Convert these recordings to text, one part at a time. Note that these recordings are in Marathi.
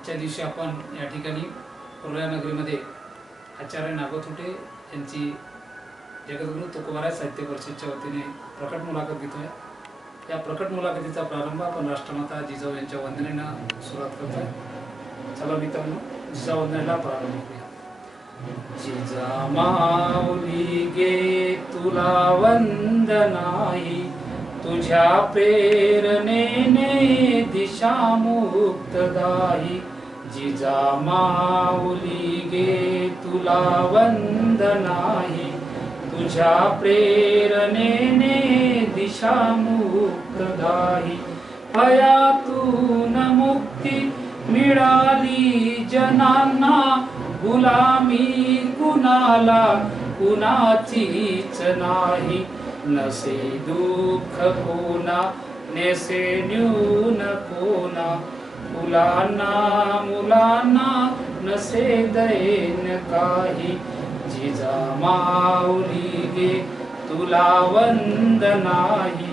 आजच्या दिवशी आपण या ठिकाणी पुरुलिया नगरीमध्ये आचार्य नागोथुटे यांची जगद्गुरु तुकोबाराय साहित्य परिषदेच्या वतीने प्रकट मुलाखत घेतोय। या प्रकट मुलाखतीचा प्रारंभ आपण राष्ट्रमाता जिजाऊ यांच्या वंदनेनं सुरुवात करतोय। चला मित्रांनो, जिजाऊ वंदनेला प्रारंभ करूया। जिजामाऊली गे तुला वंदनाई, तुझ्या प्रेरणेने दिशा मुक्तदायी। जिजामाऊली गे तुला वंदनाई, तुझ्या प्रेरणेने दिशा मुक्तदायी। भयातून मुक्ती मिळाली जनांना, गुलामी कुणाला कुणाचीच नाही। नसे दुःख कोणा नेसे न्यून कोणा, मुलांना नसे दैन काही। जिजामाऊली गे तुला वंदनाई,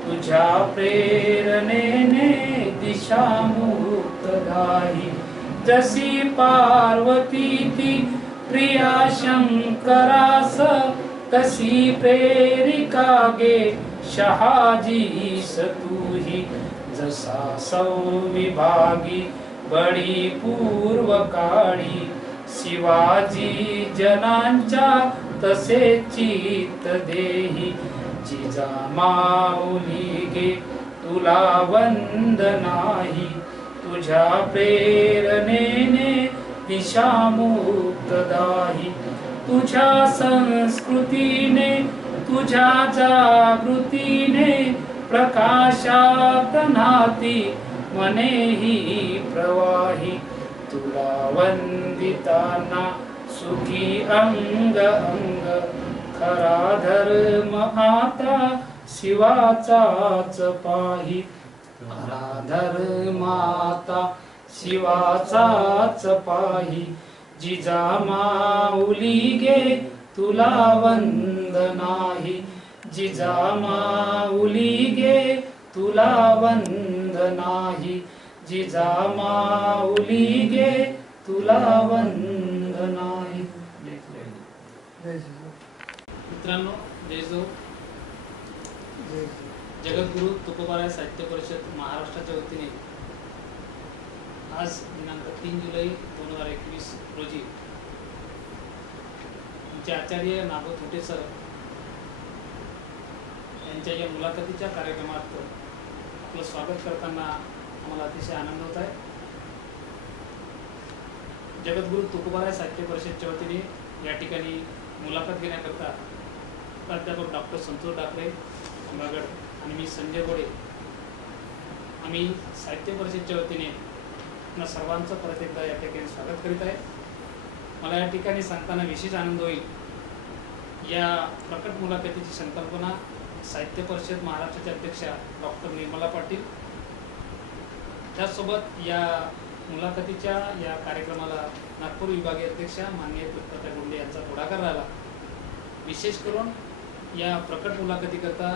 तुझ्या प्रेरणेने दिशा मुक्तदायी। जशी पार्वती ती प्रिया शंकरास, तशी प्रेरिका गे शहाजीस तूही। जसा संविभागी बळी पूर्व काळी, शिवाजी जनांच्या तसे चित्त देही। जिजामाऊली गे तुला वंदनाई, तुझ्या प्रेरणेने दिशा मुक्तदायी। तुझ्या संस्कृतीने तुझ्या जागृतीने, प्रकाशात नाती मनेही प्रवाही। तुला वंदिताना सुखी अंग अंग, खरा धर्म आता शिवाचाच पाही। खरा धर्म आता शिवाचाच पाही। जिजामाऊली गे तुला वंदनाई, जिजामाऊली गे तुला वंदनाई। जिजामाऊली गे तुला वंदनाई। मित्रांनो, जय जो जगद्गुरु तुकोबाराय साहित्य परिषद महाराष्ट्राच्या वतीने आज दिनांक 3 जुलै 2021 रोजी आमचे आचार्य नागोथुटे सर यांच्या या मुलाखतीच्या कार्यक्रमात आपलं स्वागत करताना आम्हाला अतिशय आनंद होत आहे। जगद्गुरु तुकोबाराय साहित्य परिषदेच्या वतीने या ठिकाणी मुलाखत घेण्याकरता प्राध्यापक डॉक्टर संतोष डाकरे अंबागड आणि मी संजय गोडे आम्ही साहित्य परिषदेच्या वतीने आपल्या सर्वांचं परत एकदा या ठिकाणी स्वागत करीत आहे। मला या ठिकाणी सांगताना विशेष आनंद होईल, या प्रकट मुलाखतीची संकल्पना साहित्य परिषद महाराष्ट्राच्या अध्यक्षा डॉक्टर निर्मला पाटील, त्याचसोबत या मुलाखतीच्या या कार्यक्रमाला नागपूर विभागीय अध्यक्षा माननीय दत्तात्रय गुंडे यांचा पुढाकार राहिला। विशेष करून या प्रकट मुलाखतीकरता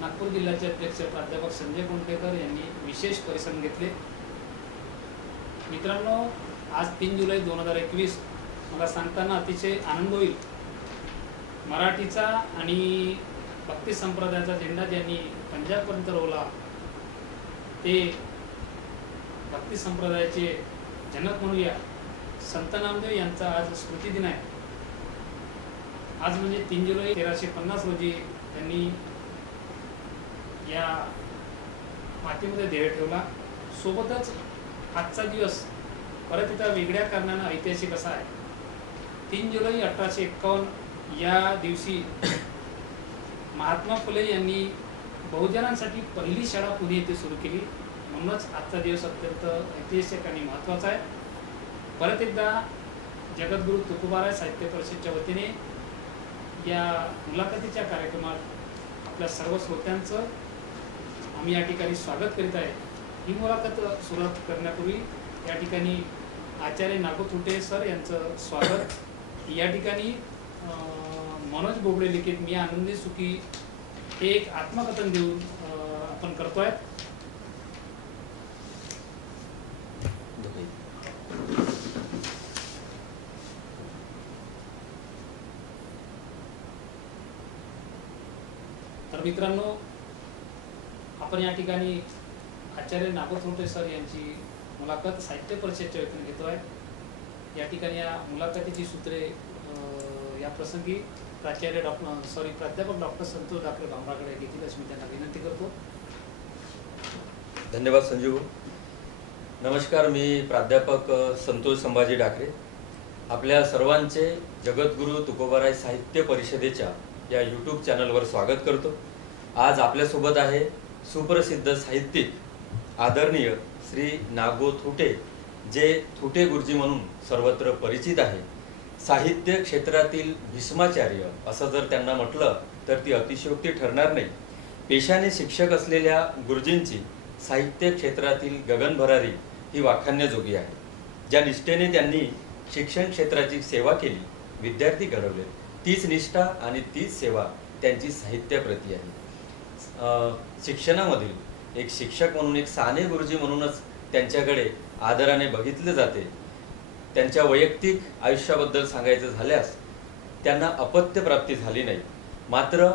नागपूर जिल्ह्याचे अध्यक्ष प्राध्यापक संजय कुंटेकर यांनी विशेष परिश्रम घेतले। मित्रांनो, आज 3 जुलै 2021 मला सांगताना अतिशय आनंद होईल। मराठीचा आणि भक्ती संप्रदायाचा झेंडा ज्यांनी पंजाबपर्यंत रोवला, ते भक्ती संप्रदायाचे जनक म्हणूया संत नामदेव यांचा आज स्मृतिदिन आहे। आज म्हणजे 3 जुलै 1350 रोजी त्यांनी या मातीमध्ये देह ठेवला। सोबतच आजचा दिवस परत एका वेगळ्या कारणानं ऐतिहासिक असा आहे। 3 जुलै 1851 या दिवशी महात्मा फुले यांनी बहुजनांसाठी पहिली शाळा पुणे येथे सुरू केली। म्हणूनच आजचा दिवस अत्यंत ऐतिहासिक आणि महत्त्वाचा आहे। परत एकदा जगद्गुरु तुकोबाराय साहित्य परिषदेच्या वतीने या मुलाखतीच्या कार्यक्रमात आपल्या सर्व श्रोत्यांचं आम्ही या ठिकाणी स्वागत करीत आहे। ही मुलाखत सुरुवात करण्यापूर्वी या ठिकाणी आचार्य नागोथुटे सर यांचं स्वागत या ठिकाणी मनोज बोबडे लिखित मी आनंदी सुखी हे एक आत्मकथन देऊन आपण करतोय। तर मित्रांनो, आपण या ठिकाणी आचार्य नागोथोटे सर यांची मुलाखत साहित्य परिषदेच्या वतीने घेतो आहे। या ठिकाणी या मुलाखतीची सूत्रे या प्रसंगी प्राध्यापक डॉक्टर संतोष डाकरे भामराकडे घेतील अशी मी त्यांना विनंती करतो। धन्यवाद संजीव। नमस्कार, मी प्राध्यापक संतोष संभाजी डाकरे आपल्या सर्वांचे जगद्गुरू तुकोबाराय साहित्य परिषदेच्या या यूट्यूब चॅनलवर स्वागत करतो। आज आपल्यासोबत आहे सुप्रसिद्ध साहित्यिक आदरणीय श्री नागो थोटे, जे थोटे गुरुजी म्हणून सर्वत्र परिचित आहे। साहित्य क्षेत्रातील भीष्माचार्य असं जर त्यांना म्हटलं तर ती अतिशयोक्ती ठरणार नाही। पेशाने शिक्षक असलेल्या गुरुजींची साहित्य क्षेत्रातील गगनभरारी ही वाखाणण्याजोगी आहे। ज्या निष्ठेने त्यांनी शिक्षण क्षेत्राची सेवा केली, विद्यार्थी घडवले, तीच निष्ठा आणि तीच सेवा त्यांची साहित्याप्रती आहे। शिक्षणामधील एक शिक्षक म्हणून, एक साने गुरुजी म्हणूनच त्यांच्याकडे आदराने बघितले जाते। त्यांच्या वैयक्तिक आयुष्याबद्दल सांगायचं झाल्यास त्यांना अपत्य प्राप्ती झाली नाही, मात्र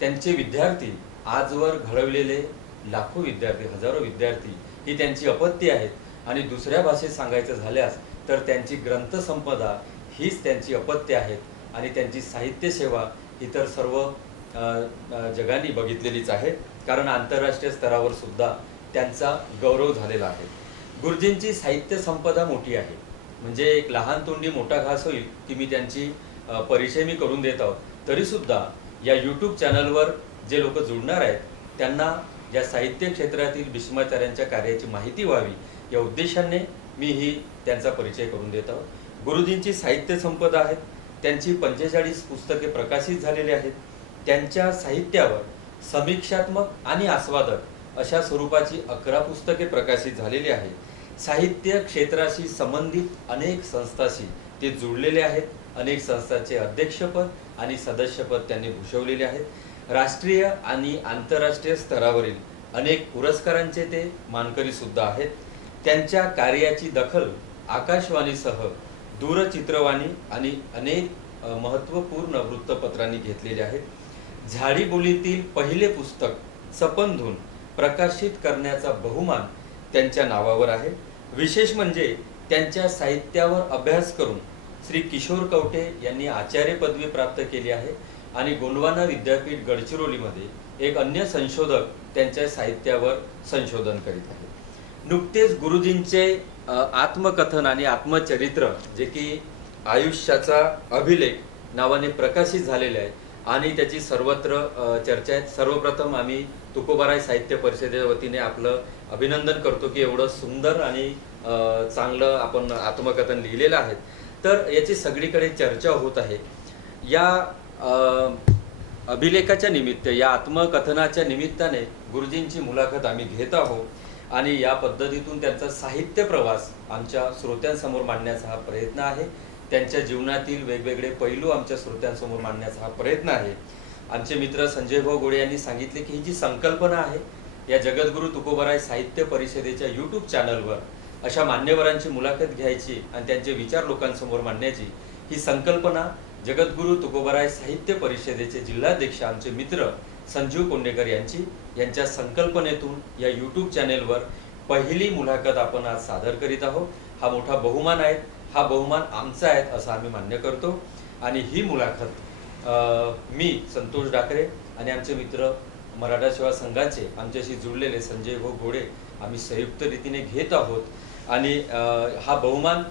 त्यांचे विद्यार्थी आजवर घडवलेले लाखो विद्यार्थी, हजारो विद्यार्थी ही त्यांची अपत्य आहेत। आणि दुसऱ्या भाषेत सांगायचं झाल्यास तर त्यांची ग्रंथसंपदा हीच त्यांची अपत्य आहेत आणि त्यांची साहित्य सेवा इतर सर्व जगाने बघितलेलीच आहे, कारण आंतरराष्ट्रीय स्तरावर सुद्धा त्यांचा गौरव झालेला आहे। गुरुजींची साहित्य संपदा मोठी आहे, म्हणजे एक लहान तोंडी मोठा घास होईल की मी त्यांची परिचय मी करून देत आहोत। तरीसुद्धा या यूट्यूब चॅनलवर जे लोक जुळणार आहेत त्यांना या साहित्य क्षेत्रातील भीष्माचार्यांच्या कार्याची माहिती व्हावी या उद्देशाने मी ही त्यांचा परिचय करून देत आहोत। गुरुजींची साहित्य संपदा आहेत, त्यांची 45 पुस्तके प्रकाशित झालेली आहेत। त्यांच्या साहित्यावर समीक्षात्मक आणि आस्वादक अशा स्वरूपाची 11 पुस्तके प्रकाशित झालेली आहेत। साहित्य क्षेत्राशी संबंधित अनेक संस्थांशी ते जुळलेले आहेत। अनेक संस्थांचे अध्यक्षपद आणि सदस्यपद त्यांनी भूषवलेले आहेत। राष्ट्रीय आणि आंतरराष्ट्रीय स्तरावरील अनेक पुरस्कारांचे ते मानकरी सुद्धा आहेत। त्यांच्या कार्याची दखल आकाशवाणीसह दूरचित्रवाणी आणि अनेक महत्त्वपूर्ण वृत्तपत्रांनी घेतलेले आहेत। झाडीबोलीतील पहिले पुस्तक सपन धून प्रकाशित करण्याचा बहुमान त्यांच्या नावावर आहे। विशेष म्हणजे त्यांच्या साहित्यावर अभ्यास करून श्री किशोर कवठे यांनी आचार्य पदवी प्राप्त केली आहे आणि गोंडवाना विद्यापीठ गडचिरोलीमध्ये एक अन्य संशोधक त्यांच्या साहित्यावर संशोधन करीत आहेत। नुकतेच गुरुजींचे आत्मकथन आणि आत्मचरित्र जे की आयुष्याचा अभिलेख नावाने प्रकाशित झालेले आहे आणि त्याची सर्वत्र चर्चा आहे। सर्वप्रथम आम्ही तुकोबाराय साहित्य परिषदेच्या वतीने आपलं अभिनंदन करतो की एवढं सुंदर आणि चांगलं आपण आत्मकथन लिहिलेलं आहे। तर याची सगळीकडे चर्चा होत आहे। या अभिलेखाच्या निमित्त, या आत्मकथनाच्या निमित्ताने गुरुजींची मुलाखत आम्ही घेत आहोत आणि या पद्धतीतून त्यांचा साहित्य प्रवास आमच्या श्रोत्यांसमोर मांडण्याचा हा प्रयत्न आहे। त्यांच्या जीवनातील वेगवेगळे पैलू आमच्या श्रोत्यांसमोर मांडण्याचा हा प्रयत्न आहे। आमचे मित्र संजय भाऊ गोडे यांनी सांगितले की ही जी संकल्पना आहे या जगद्गुरू तुकोबाराय साहित्य परिषदेच्या यूट्यूब चॅनलवर अशा मान्यवरांची मुलाखत घ्यायची आणि त्यांचे विचार लोकांसमोर मांडण्याची, ही संकल्पना जगद्गुरू तुकोबाराय साहित्य परिषदेचे जिल्हाध्यक्ष आमचे मित्र संजीव कोंडेकर यांच्या संकल्पनेतून या यूट्यूब चॅनलवर पहिली मुलाखत आपण आज सादर करीत आहोत। हा मोठा बहुमान आहे, हा बहुमान आमचा आहे असं आम्ही मान्य करतो। आणि ही मुलाखत मी संतोष डाकरे आणि आमचे मित्र मराठा सेवा संघाचे आमच्याशी जुळलेले संजय भाऊ गोडे आम्ही संयुक्त रीतीने घेत आहोत। आणि हा बहुमान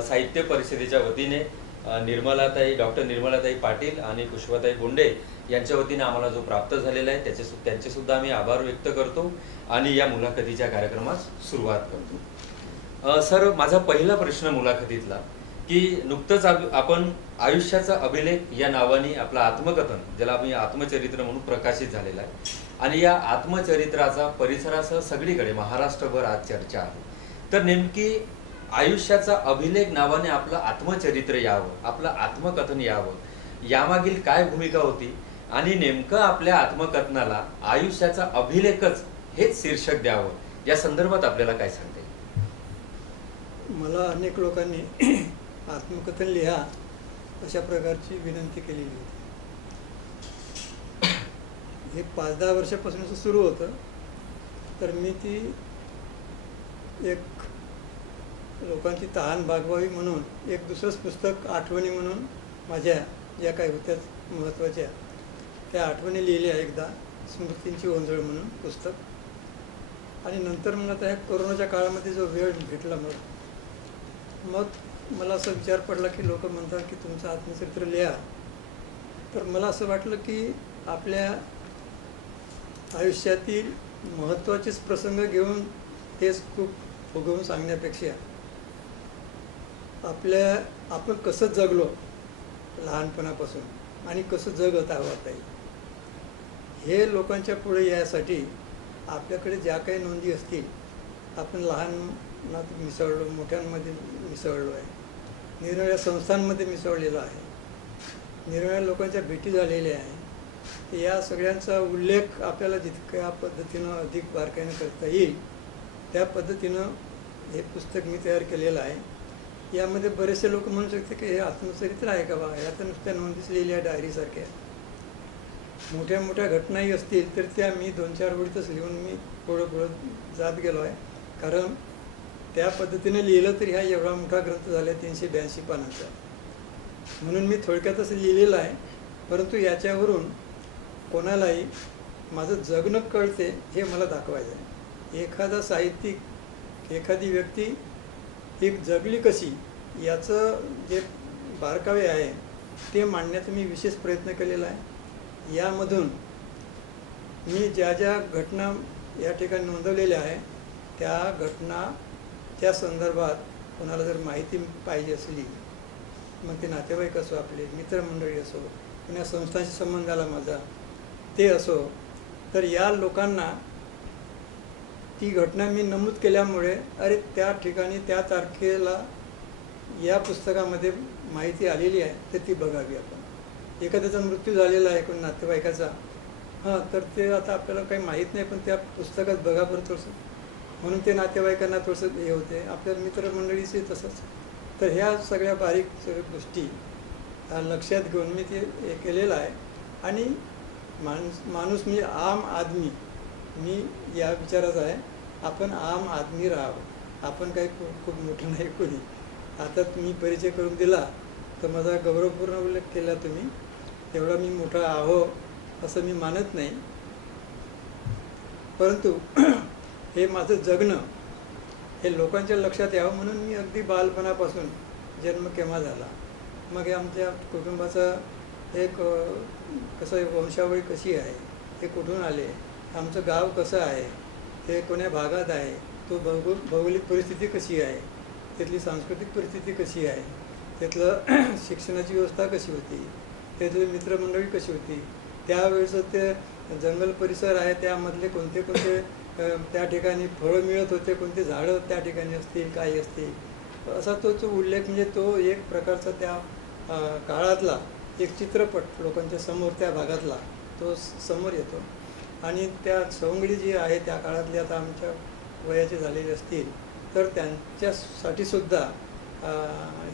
साहित्य परिषदेच्या वतीने डॉक्टर निर्मलाताई पाटील आणि पुष्पाताई बोंडे यांच्या वतीने आम्हाला जो प्राप्त झालेला आहे त्यांचे सुद्धा आम्ही आभार व्यक्त करतो आणि या मुलाखतीच्या कार्यक्रमास सुरुवात करतो। सर, माझा पहिला प्रश्न मुलाखतीतला की नुकतंच आपण आयुष्याचा अभिलेख या नावाने आपलं आत्मकथन, ज्याला आपण आत्मचरित्र म्हणून प्रकाशित झालेला आहे, आणि या आत्मचरित्राचा परिसरासह सगळीकडे महाराष्ट्रभर आज चर्चा आहे। तर नेमकी आयुष्याचा अभिलेख नावाने आपलं आत्मचरित्र यावं, आपलं आत्मकथन यावं, यामागील काय भूमिका होती आणि नेमकं आपल्या आत्मकथनाला आयुष्याचा अभिलेखच हेच शीर्षक द्यावं, या संदर्भात आपल्याला काय सांगता येईल? मला अनेक लोकांनी आत्मकथन लिहा अशा प्रकारची विनंती केलेली होती। हे 5-10 वर्षापासून असं सुरू होतं. तर मी ती एक लोकांची तहान भागवावी म्हणून एक दुसरंच पुस्तक आठवणी म्हणून माझ्या ज्या काही होत्या महत्त्वाच्या त्या आठवणी लिहिल्या एकदा, स्मृतींची ओंजळ म्हणून पुस्तक. आणि नंतर मग आता ह्या कोरोनाच्या काळामध्ये जो वेळ भेटला मग मला असा विचार पडला की लोक म्हणतात की तुमचं आत्मचरित्र लिहा. तर मला असं वाटलं की आपल्या आयुष्यातील महत्त्वाचेच प्रसंग घेऊन तेच खूप फुगवून सांगण्यापेक्षा आपण कसं जगलो लहानपणापासून आणि कसं जगत आहोत आहे हे लोकांच्या पुढे यासाठी आपल्याकडे ज्या काही नोंदी असतील, आपण लहानात मिसळलो, मोठ्यांमध्ये मिसळलो आहे, निरनिराळ्या संस्थांमध्ये मिसळलेलो आहे, निरनिराळ्या लोकांच्या भेटी झालेल्या आहे, या सगळ्यांचा उल्लेख आपल्याला जितक्या पद्धतीनं अधिक बारकाईनं करता येईल त्या पद्धतीनं हे पुस्तक मी तयार केलेलं आहे. यामध्ये बरेचसे लोक म्हणू शकते की हे आत्मचरित्र आहे का बा, ह्या तर नुसत्या नोंदीच लिहिल्या डायरीसारख्या. मोठ्या मोठ्या घटनाही असतील तर त्या मी 2-4 ओळीतच लिहून मी पुढं जात गेलो आहे. कारण त्या पद्धतीने लिहिलं तर ह्या एवढा मोठा ग्रंथ झाला 382 पानांचा. म्हणून मी थोडक्यातच लिहिलेलं आहे. परंतु याच्यावरून कोणालाही माझं जगणं कळते हे मला दाखवायचं आहे. एखादा साहित्यिक, एखादी व्यक्ती एक जगली कशी याचं जे बारकावे आहे ते मांडण्याचा मी विशेष प्रयत्न केलेला आहे. यामधून मी ज्या ज्या घटना या ठिकाणी नोंदवलेल्या आहे त्या घटनाच्या संदर्भात कोणाला जर माहिती पाहिजे असली, मग ते नातेवाईक असो, आपले मित्रमंडळी असो, कुण्या संस्थांशी संबंध आला माझा ते असो, तर या लोकांना ती घटना मी नमूद केल्यामुळे अरे त्या ठिकाणी त्या तारखेला या पुस्तकामध्ये माहिती आलेली आहे तर ती बघावी आपण. एखाद्याचा मृत्यू झालेला आहे कोण नातेवाईकाचा, तर ते आता आपल्याला काही माहीत नाही पण त्या पुस्तकात बघा बरं थोडंसं, म्हणून ते नातेवाईकांना थोडंसं हे होते, आपल्या मित्रमंडळीचे तसंच. तर ह्या सगळ्या बारीक सगळ्या गोष्टी लक्षात घेऊन मी ते हे केलेलं आहे. आणि माणूस म्हणजे आम आदमी, मी या विचाराचा आहे, आपण आम आदमी राहावं, आपण काही खूप मोठं नाही कोणी. आता तुम्ही परिचय करून दिला तर माझा गौरवपूर्ण उल्लेख केला तुम्ही, तेवढा मी मोठा आहो असं मी मानत नाही. परंतु हे माझं जगणं हे लोकांच्या लक्षात यावं म्हणून मी अगदी बालपणापासून जन्म केव्हा झाला, मग हे आमच्या कुटुंबाचा एक कसं वंशावळी कशी आहे, हे कुठून आले, आमचं गाव कसं आहे, ते कोण्या भागात आहे, तो भौगोलिक परिस्थिती कशी आहे, तिथली सांस्कृतिक परिस्थिती कशी आहे, तिथलं शिक्षणाची व्यवस्था कशी होती, तिथली मित्रमंडळी कशी होती, त्यावेळेचं ते जंगल परिसर आहे त्यामधले कोणते त्या ठिकाणी फळं मिळत होते, कोणते झाडं त्या ठिकाणी असतील, काही असतील, असा तो उल्लेख म्हणजे तो एक प्रकारचा त्या काळातला एक चित्रपट लोकांच्या समोर त्या भागातला तो समोर येतो. आणि त्या सवंगडी जी आहे त्या काळातली आता आमच्या वयाचे झालेले असतील तर त्यांच्यासाठी सुद्धा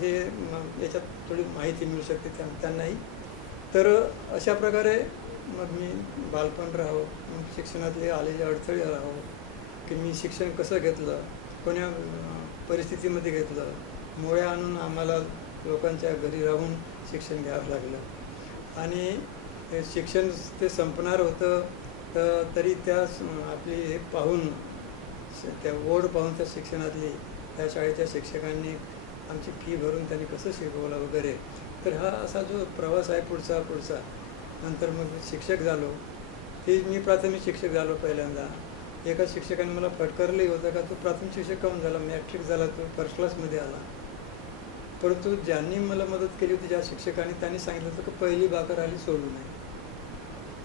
हे याच्यात थोडी माहिती मिळू शकते त्यांनाही. तर अशा प्रकारे मग मी बालपण राहो, शिक्षणातले आलेले अडथळे राहो, की मी शिक्षण कसं घेतलं, कोण्या परिस्थितीमध्ये घेतलं, मोळ्या आणून आम्हाला लोकांच्या घरी राहून शिक्षण घ्यावं लागलं आणि शिक्षण ते संपणार होतं तरी त्या आपली हे पाहून त्या ओढ पाहून त्या शिक्षणातली त्या शाळेच्या शिक्षकांनी आमची फी भरून त्यांनी कसं शिकवलं वगैरे. तर हा असा जो प्रवास आहे पुढचा नंतर मग शिक्षक झालो. ते मी प्राथमिक शिक्षक झालो पहिल्यांदा. एका शिक्षकाने मला फटकारलंही होतं का तू प्राथमिक शिक्षक काहून झाला, मॅट्रिक झाला, तो फर्स्ट क्लासमध्ये आला. परंतु ज्यांनी मला मदत केली होती ज्या शिक्षकांनी त्यांनी सांगितलं होतं की पहिली भाकर आली सोडू नये.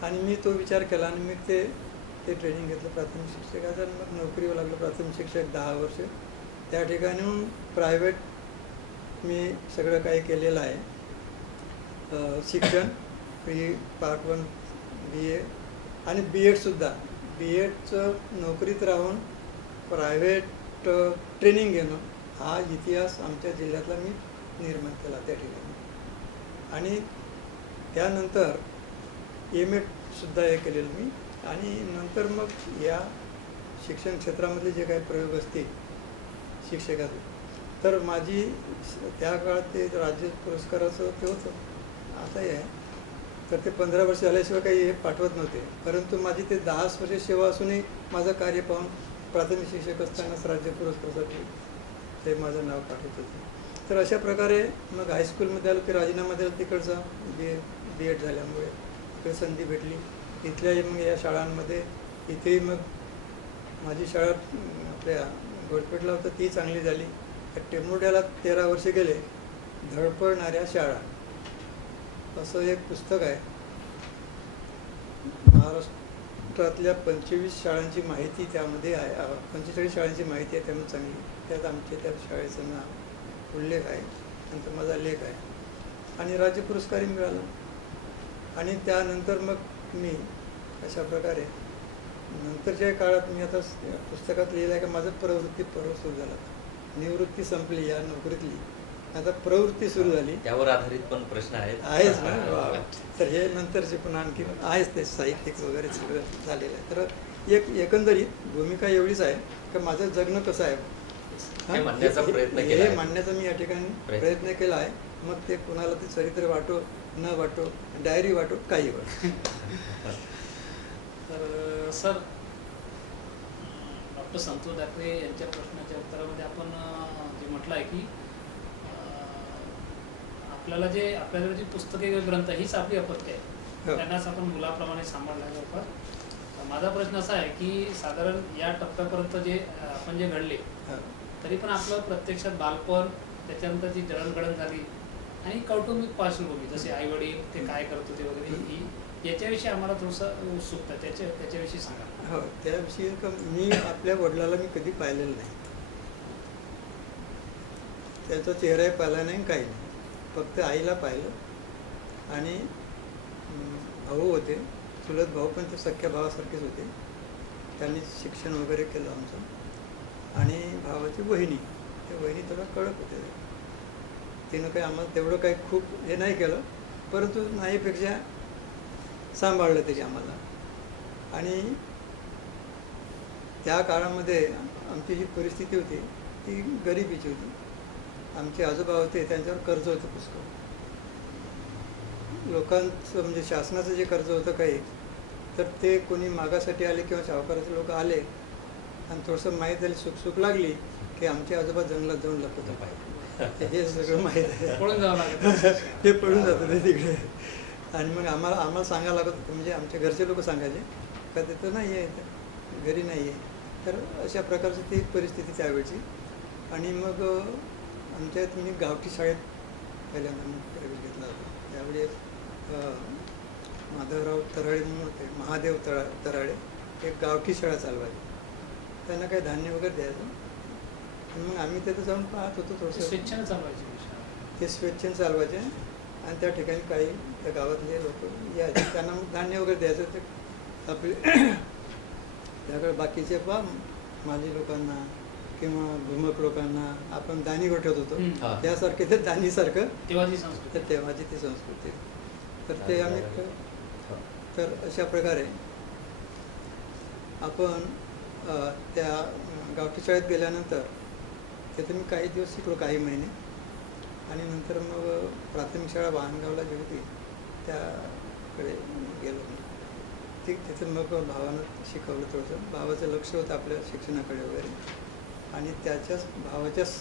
आणि मी तो विचार केला आणि मी ते ट्रेनिंग घेतलं प्राथमिक शिक्षकाचं आणि मग नोकरीवर लागलं प्राथमिक शिक्षक 10 वर्ष. त्या ठिकाणी प्रायव्हेट मी सगळं काही केलेलं आहे. शिक्षण पार्ट 1 BA आणि BEdसुद्धा. BEdचं नोकरीत राहून प्रायव्हेट ट्रेनिंग घेणं हा इतिहास आमच्या जिल्ह्यातला मी निर्माण केला त्या ठिकाणी. आणि त्यानंतर MA सुद्धा हे केलेलं मी. आणि नंतर मग या शिक्षण क्षेत्रामधले जे काही प्रयोग असतील शिक्षकाचे, तर माझी त्या काळात ते राज्य पुरस्काराचं ते होतं, आताही आहे. तर ते 15 वर्ष झाल्याशिवाय काही हे पाठवत नव्हते. परंतु माझी ते 10 वर्ष सेवा असूनही माझं कार्य पाहून प्राथमिक शिक्षक असतानाच राज्य पुरस्कारासाठी ते माझं नाव पाठवत होते. तर अशा प्रकारे मग हायस्कूलमध्ये आलो, ते राजीनामा दिला तिकडचा B.Ed झाल्यामुळे तिकडे संधी भेटली. इथल्याही मग या शाळांमध्ये इथेही मग माझी शाळा आपल्या घोडपेटला होतं, ती चांगली झाली. तर टेंभुर्ण्याला 13 वर्षे गेले. धडपडणाऱ्या शाळा असं एक पुस्तक आहे. महाराष्ट्रातल्या 25 शाळांची माहिती त्यामध्ये आहे, 45 शाळांची माहिती आहे त्यामध्ये चांगली. त्यात आमच्या त्या शाळेचं नाव उल्लेख आहे, नंतर माझा लेख आहे आणि राज्य पुरस्कारही मिळाला. आणि त्यानंतर मग मी अशा प्रकारे नंतरच्या काळात मी आता पुस्तकात लिहिलं आहे की माझं प्रवृत्ती पर्व सुरू झाला. निवृत्ती संपली या नोकरीतली, आता प्रवृत्ती सुरू झाली. त्यावर आधारित पण प्रश्न आहेच ना. वा. तर हे नंतरचे पण आणखी आहेच, ते साहित्यिक वगैरे सगळं झालेलं आहे. तर एकंदरीत भूमिका एवढीच आहे की माझं जगणं कसं आहे हे म्हणण्याचा प्रयत्न केला हे आहे. मांडण्याचा मी या ठिकाणी प्रयत्न केला आहे. मग ते कुणाला ते चरित्र वाटो न वाटो, डायरी वाटो, काही वाटो. तर सर, डॉक्टर संतोष दाखले यांच्या प्रश्नाच्या उत्तरामध्ये आपण जे म्हटलं आहे की आपल्याकडे जी पुस्तके किंवा ग्रंथ हीच आपली अपत्य आहे, हो. त्यांनाच आपण मुलाप्रमाणे सांभाळला जातो. माझा प्रश्न असा आहे की साधारण या टप्प्यापर्यंत जे आपण जे घडले, हा. तरी पण आपलं प्रत्यक्षात बालपण, त्याच्यानंतर जी जडणघडण झाली आणि कौटुंबिक पार्श्वभूमी, जसे आई वडील ते काय करत होते वगैरे, ही याच्याविषयी आम्हाला थोडंसं उत्सुकता, त्याच्याविषयी सांगा. हो, त्याविषयी मी आपल्या वडिलाला मी कधी पाहिलेलं नाही. त्याचा चेहराही पाहिला नाही, काही नाही. फक्त आईला पाहिलं. आणि भाऊ होते, चुलत भाऊ, पण ते सख्या भावासारखेच होते. त्यांनी शिक्षण वगैरे केलं आमचं. आणि भावाची वहिनी, त्या वहिनी थोडं कडक होते. तिनं काही आम्हाला तेवढं काही खूप हे नाही केलं, परंतु नाहीपेक्षा सांभाळलं तरी आम्हाला. आणि त्या काळामध्ये आमची जी परिस्थिती होती ती गरिबीची होती. आमचे आजोबा होते, त्यांच्यावर कर्ज होतं पुष्कळ. लोकांचं म्हणजे शासनाचं जे कर्ज होतं काही, तर ते कोणी मागासाठी आले किंवा सावकाराचे लोक आले आणि थोडंसं माहीत झाली, सुख लागली की आमचे आजोबा जंगलात जाऊन लपत पाहिजे. हे सगळं माहीत आहे. पळून जावं लागेल. ते पळून जात होते तिकडे. आणि मग आम्हाला सांगायला लागत होतं, म्हणजे आमच्या घरचे लोक सांगायचे का तिथं नाही आहे, इथं घरी नाही आहे. तर अशा प्रकारची ती परिस्थिती त्यावेळची. आणि मग आमच्यात मी गावठी शाळेत पहिल्यांदा मी प्रवेश घेतला होता. त्यावेळी माधवराव तराळे म्हणून होते, महादेव तराळे, एक गावठी शाळा चालवायची. त्यांना काही धान्य वगैरे द्यायचं. आणि मग आम्ही तिथं जाऊन पाहत होतो. थोडंसं स्वेच्छेने चालवायची ते स्वेच्छेने चालवायचे. आणि त्या ठिकाणी काही त्या गावातले लोक यायचे, त्यांना मग धान्य वगैरे द्यायचं. ते आपले त्याकडे बाकीचे माली लोकांना किंवा भूमक लोकांना आपण दानी वाटत होतो, त्यासारखे ते दानीसारखं तेव्हाची संस्कृती. तर तेव्हाची ती संस्कृती. तर ते आम्ही तर अशा प्रकारे आपण त्या गावठी शाळेत गेल्यानंतर तिथे मी काही दिवस शिकलो, काही महिने. आणि नंतर मग प्राथमिक शाळा वाहनगावला जी होती त्याकडे गेलो मी. तिथे मग भावानं शिकवलं थोडंसं. भावाचं लक्ष होतं आपल्या शिक्षणाकडे वगैरे. आणि त्याच्याच भावाच्याच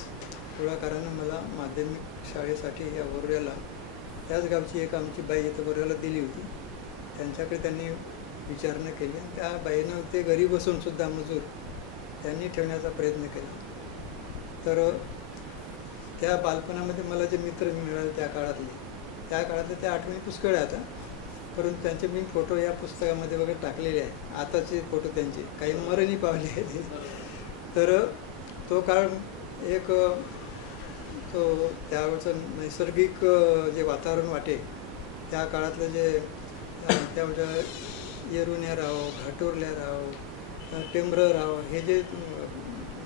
पुढाकारानं मला माध्यमिक शाळेसाठी या वरोऱ्याला, त्याच गावची एक आमची बाई इथं वरोऱ्याला दिली होती. त्यांच्याकडे त्यांनी विचारणा केली. आणि त्या बाईनं ते घरी बसूनसुद्धा मजूर त्यांनी ठेवण्याचा प्रयत्न केला. तर त्या बालपणामध्ये मला जे मित्र मिळाले त्या काळातले त्या आठवणी पुष्कळ आहे आता. परंतु त्यांचे मी फोटो या पुस्तकामध्ये वगैरे टाकलेले आहे. आताचे फोटो त्यांचे काही मरणी पावले आहेत. तर तो काळ एक तो त्यावेळचं नैसर्गिक जे वातावरण वाटे, त्या काळातलं जे त्यावेळच्या येरुण्या राव, घाटोरल्या राव, टेंभरं राव, हे जे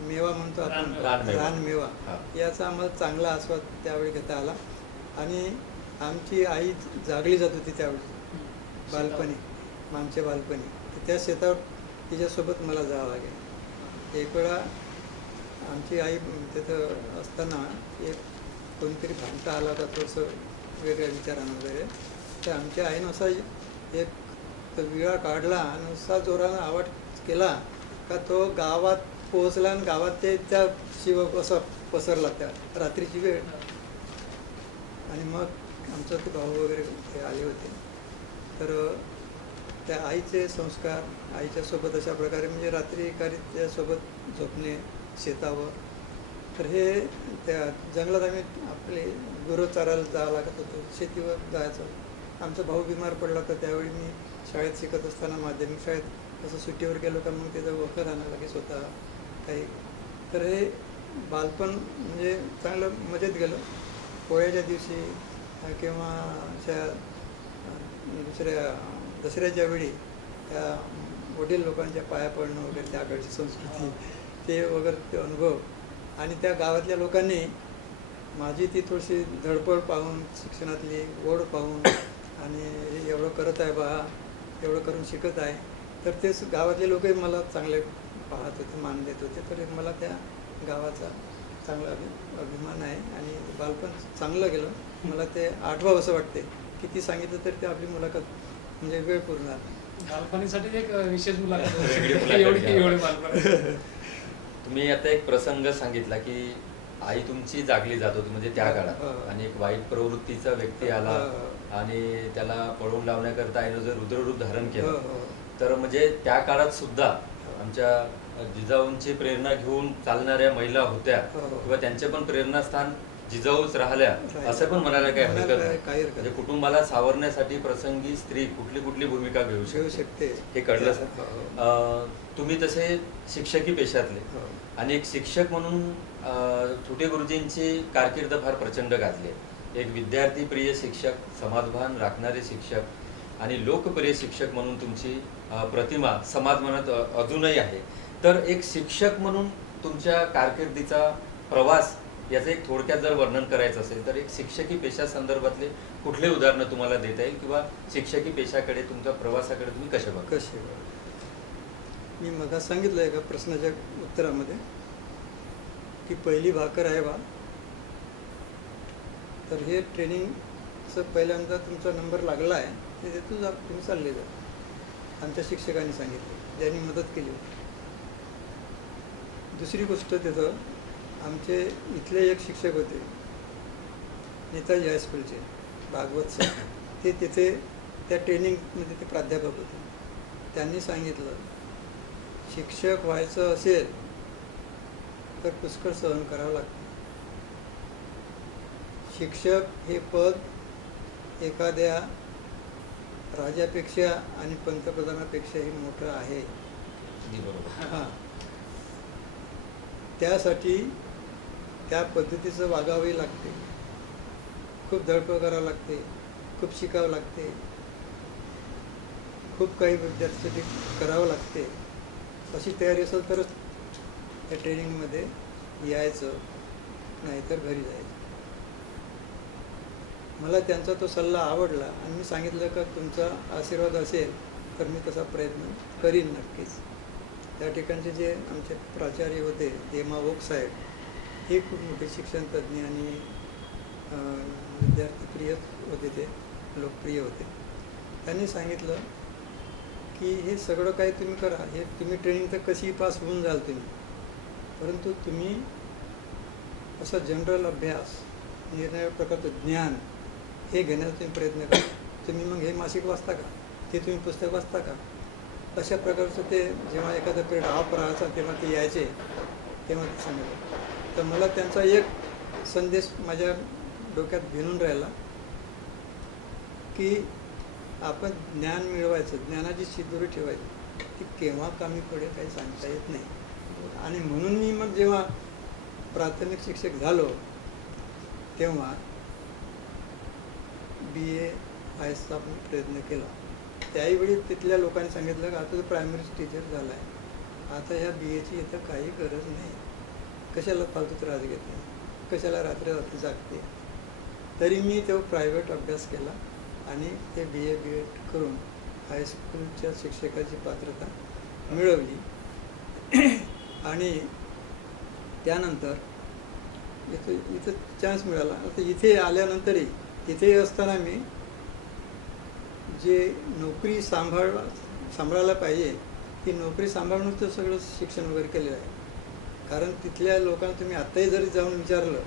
मेवा म्हणतो आपण, रानमेवा, याचा आम्हाला चांगला आस्वाद त्यावेळी घेता आला. आणि आमची आई जागली जात होती त्यावेळी. बालपणी आमच्या बालपणी तर त्या शेतावर तिच्यासोबत मला जावं लागेल. एक वेळा आमची आई तिथं असताना एक कोणीतरी भामटा आला होता थोडंसं वेगळ्या विचारानं वगैरे, तर आमच्या आईनं असा एक विळा काढला आणि असा जोरानं आवाज केला का तो गावात पोहोचला आणि गावात ते त्या शिव असा पसरला त्या रात्रीची वेळ. आणि मग आमचा ते भाऊ वगैरे ते आले होते. तर त्या आईचे संस्कार आईच्यासोबत अशा प्रकारे म्हणजे रात्री त्यासोबत झोपणे शेतावर. तर हे त्या जंगलात आम्ही आपले गुरं चारायला जावं लागत होतं, शेतीवर जायचं. आमचा भाऊ बिमार पडला तर त्यावेळी मी शाळेत शिकत असताना माध्यमिक शाळेत असं सुट्टीवर गेलो का मग त्याचं वखर आणायला लागेल स्वतः काही. तर हे बालपण म्हणजे चांगलं मजेत गेलं. पोळ्याच्या दिवशी किंवा अशा दुसऱ्या दसऱ्याच्या वेळी त्या वडील लोकांच्या पाया पडणं वगैरे त्याकडची संस्कृती ते वगैरे ते अनुभव. आणि त्या गावातल्या लोकांनी माझी ती थोडीशी धडपड पाहून शिक्षणातली ओढ पाहून आणि हे एवढं करत आहे बा, एवढं करून शिकत आहे, तर तेच गावातले लोकही मला चांगले पाहत होते, मान देत होते. तर मला त्या गावाचा चांगला अभिमान आहे आणि बालपण चांगलं गेलं. मला ते आठवावं असं वाटते. किती सांगितलं तरी ते आपली मुलाखत म्हणजे वेळ पुरणार. बालपणीसाठी एक विशेष मुलाखत वेगळी मुलाखत एवढी घ्यावी. एवढी बालपण. तुम्ही आता एक प्रसंग सांगितला की आई तुमची जागली जात होती म्हणजे त्या काळात, आणि एक वाईट प्रवृत्तीचा व्यक्ती आला आणि त्याला पळवून लावण्याकरता आईनं जर रुद्ररूप धारण केलं, तर म्हणजे त्या काळात सुद्धा आमच्या जिजाऊंची प्रेरणा घेऊन चालणाऱ्या महिला होत्या किंवा त्यांचे पण प्रेरणास्थान जिजाऊच राहिल्या असं पण म्हणायला काही हरकत नाही. म्हणजे कुटुंबाला सावरण्यासाठी प्रसंगी स्त्री कुठली कुठली भूमिका घेऊ शकते हे कळलं. तुम्ही तसे शिक्षकी पेशातले आणि एक शिक्षक म्हणून छोटे गुरुजींची कारकीर्द फार प्रचंड गाजली. एक विद्यार्थी प्रिय शिक्षक, समाजभान राखणारे शिक्षक आणि लोकप्रिय शिक्षक म्हणून तुमची प्रतिमा समाज मनात अजूनही आहे. तर एक शिक्षक म्हणून तुमच्या कारकिर्दीचा प्रवास याचं एक थोडक्यात जर वर्णन करायचं असेल तर एक शिक्षकी पेशा संदर्भातले कुठले उदाहरणं तुम्हाला देता येईल किंवा शिक्षकी पेशाकडे तुमच्या प्रवासाकडे तुम्ही कसे बघता? मी मग सांगितलं एका प्रश्नाच्या उत्तरामध्ये की पहिली भाकर आहे बा, तर हे ट्रेनिंगचं पहिल्यांदा तुमचा नंबर लागला आहे ते देतो जा, तुम्ही चालले जा. आमच्या शिक्षकांनी सांगितलं, ज्यांनी मदत केली. दुसरी गोष्ट तिथं आमचे इथले एक शिक्षक होते नेताजी हायस्कूलचे भागवत सर, ते तिथे त्या ट्रेनिंगमध्ये ते प्राध्यापक होते. त्यांनी सांगितलं शिक्षक व्हायचं असेल तर पुष्कळ सहन करावं लागतं. शिक्षक हे पद एखाद्या राजापेक्षा आणि पंतप्रधानापेक्षाही मोठं आहे. हां, त्यासाठी त्या पद्धतीचं वागावे लागते, खूप धडपड करावं लागते, खूप शिकावं लागते, खूप काही विद्यार्थ्यांसाठी करावं लागते. अशी तयारी असेल तरच त्या ट्रेनिंगमध्ये यायचं, नाहीतर घरी जायचं. मला त्यांचा तो सल्ला आवडला आणि मी सांगितलं का तुमचा आशीर्वाद असेल तर मी तसा प्रयत्न करीन नक्कीच. त्या ठिकाणचे जे आमचे प्राचार्य होते हेमा ओक साहेब, हे खूप मोठे शिक्षण तज्ज्ञ आणि विद्यार्थीप्रिय होते, ते लोकप्रिय होते. त्यांनी सांगितलं की हे सगळं काही तुम्ही करा, हे तुम्ही ट्रेनिंग तर कशी पास होऊन जाल तुम्ही, परंतु तुम्ही असा जनरल अभ्यास, निर्णय प्रकारचं ज्ञान हे घेण्याचा तुम्ही प्रयत्न करा. तुम्ही मग हे मासिक वाचता का, ते तुम्ही पुस्तक वाचता का, अशा प्रकारचं ते जेव्हा एखादा पिरियड ऑफ राहायचा तेव्हा ते यायचे, तेव्हा ते सांगितलं. तर मला त्यांचा एक संदेश माझ्या डोक्यात भिनून राहिला की आपण ज्ञान मिळवायचं, ज्ञानाची शिदोरी ठेवायची, ती केव्हा कामी पडेल काही सांगता येत नाही. आणि म्हणून मी मग जेव्हा प्राथमिक शिक्षक झालो तेव्हा BA व्हायचा मी प्रयत्न केला. त्यावेळी तिथल्या लोकांनी सांगितलं की आता तर प्रायमरी टीचर झाला आहे, आता ह्या BAची इथं काही गरज नाही, कशाला फालतू त्रास घेते, कशाला रात्री जागते. तरी मी तो प्रायव्हेट अभ्यास केला आणि ते BA BEd करून हायस्कूलच्या शिक्षकाची पात्रता मिळवली. आणि त्यानंतर इथं चान्स मिळाला. आता इथे आल्यानंतरही इथे असताना मी जे नोकरी सांभाळायला पाहिजे ती नोकरी सांभाळूनच सगळं शिक्षण वगैरे केलेलं आहे. कारण तिथल्या लोकांना तुम्ही आत्ताही जरी जाऊन विचारलं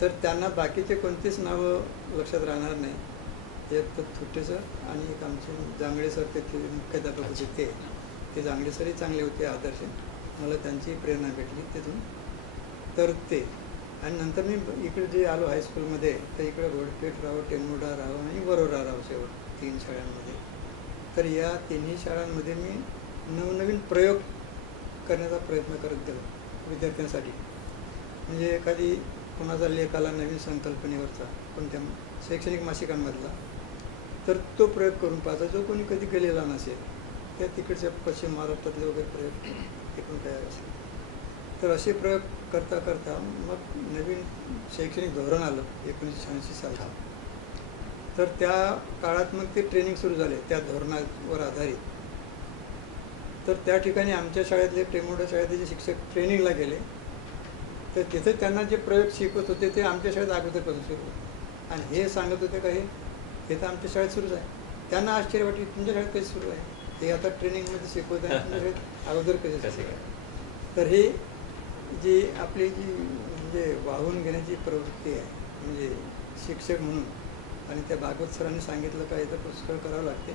तर त्यांना बाकीचे कोणतेच नावं लक्षात राहणार नाही. एक तर थुट्टे सर आणि एक आमचे जांगडे सर ते मुख्याध्यापक होते. ते जांगडे सरही चांगले होते, आदर्श. मला त्यांची प्रेरणा भेटली तिथून. तर ते आणि नंतर मी इकडे जे आलो हायस्कूलमध्ये तर इकडे घोडपेठराव, टेनमुडाराव आणि वरोराराव शेवट 3 शाळांमध्ये. तर या तिन्ही शाळांमध्ये मी नवनवीन प्रयोग करण्याचा प्रयत्न करत गेलो विद्यार्थ्यांसाठी. म्हणजे एखादी कोणाचा लेख आला नवीन संकल्पनेवरचा कोणत्या शैक्षणिक मासिकांमधला तर तो प्रयोग करून पाहायचा जो कोणी कधी केलेला नसेल. त्या तिकडच्या पश्चिम महाराष्ट्रातले वगैरे प्रयोग तिकडून तयार असेल. तर असे प्रयोग करता करता मग नवीन शैक्षणिक धोरण आलं 1986 सालचं. तर त्या काळात मग ते ट्रेनिंग सुरू झाले त्या धोरणावर आधारित. तर त्या ठिकाणी आमच्या शाळेतले टेमोडा शाळेतले जे शिक्षक ट्रेनिंगला गेले तर तिथे त्यांना जे प्रयोग शिकवत होते ते आमच्या शाळेत अगोदरपासून सुरू होते. आणि हे सांगत होते का हे तर आमच्या शाळेत सुरूच आहे. त्यांना आश्चर्य वाटले तुमच्या शाळेत कधी सुरू आहे, हे आता ट्रेनिंगमध्ये शिकवत आहे, तुमच्या शाळेत अगोदर कसे काय. तर हे जी आपली जी म्हणजे वाहून घेण्याची प्रवृत्ती आहे म्हणजे शिक्षक म्हणून. आणि त्या भागवत सरांनी सांगितलं का इथं पुष्कळ करावं लागते,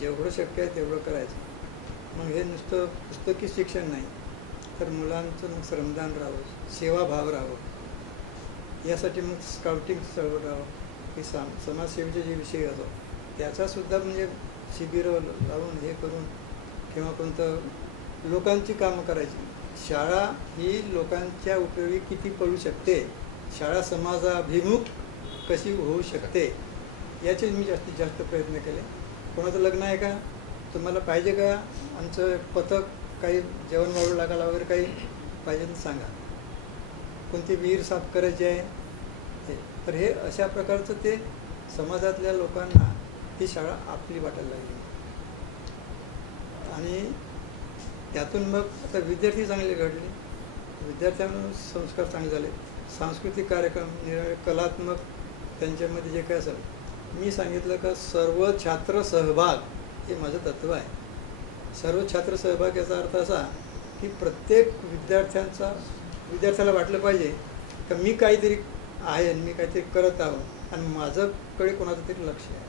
जेवढं शक्य आहे तेवढं करायचं. मग हे नुसतं पुस्तकी शिक्षण नाही तर मुलांचं मग श्रमदान राहावं, सेवाभाव राहावं. यासाठी मग स्काउटिंग चळवळ राहावं की समाजसेवेचे जे विषय असो त्याचासुद्धा म्हणजे शिबिरं लावून हे करून किंवा कोणतं लोकांची कामं करायची. शाळा ही लोकांच्या उपयोगी किती पडू शकते, शाळा समाजाभिमुख कशी होऊ शकते याचे मी जास्तीत जास्त प्रयत्न केले. कोणाचं लग्न आहे का, तुम्हाला पाहिजे का आमचं पथक, काही जेवण वाढू लागायला वगैरे काही पाहिजे तर सांगा, कोणती विहीर साफ करायची आहे हे. तर हे अशा प्रकारचं ते समाजातल्या लोकांना ती शाळा आपली वाटायला लागली. आणि त्यातून मग आता विद्यार्थी चांगले घडले, विद्यार्थ्यांना संस्कार चांगले झाले. सांस्कृतिक कार्यक्रम निराळे कलात्मक त्यांच्यामध्ये जे काय असेल, मी सांगितलं का सर्व छात्र सहभाग हे माझं तत्त्व आहे. सर्व छात्र सहभाग याचा अर्थ असा की प्रत्येक विद्यार्थ्याला वाटलं पाहिजे का मी काहीतरी आहे आणि मी काहीतरी करत आहोत आणि माझ्याकडे कोणाचं तरी लक्ष आहे.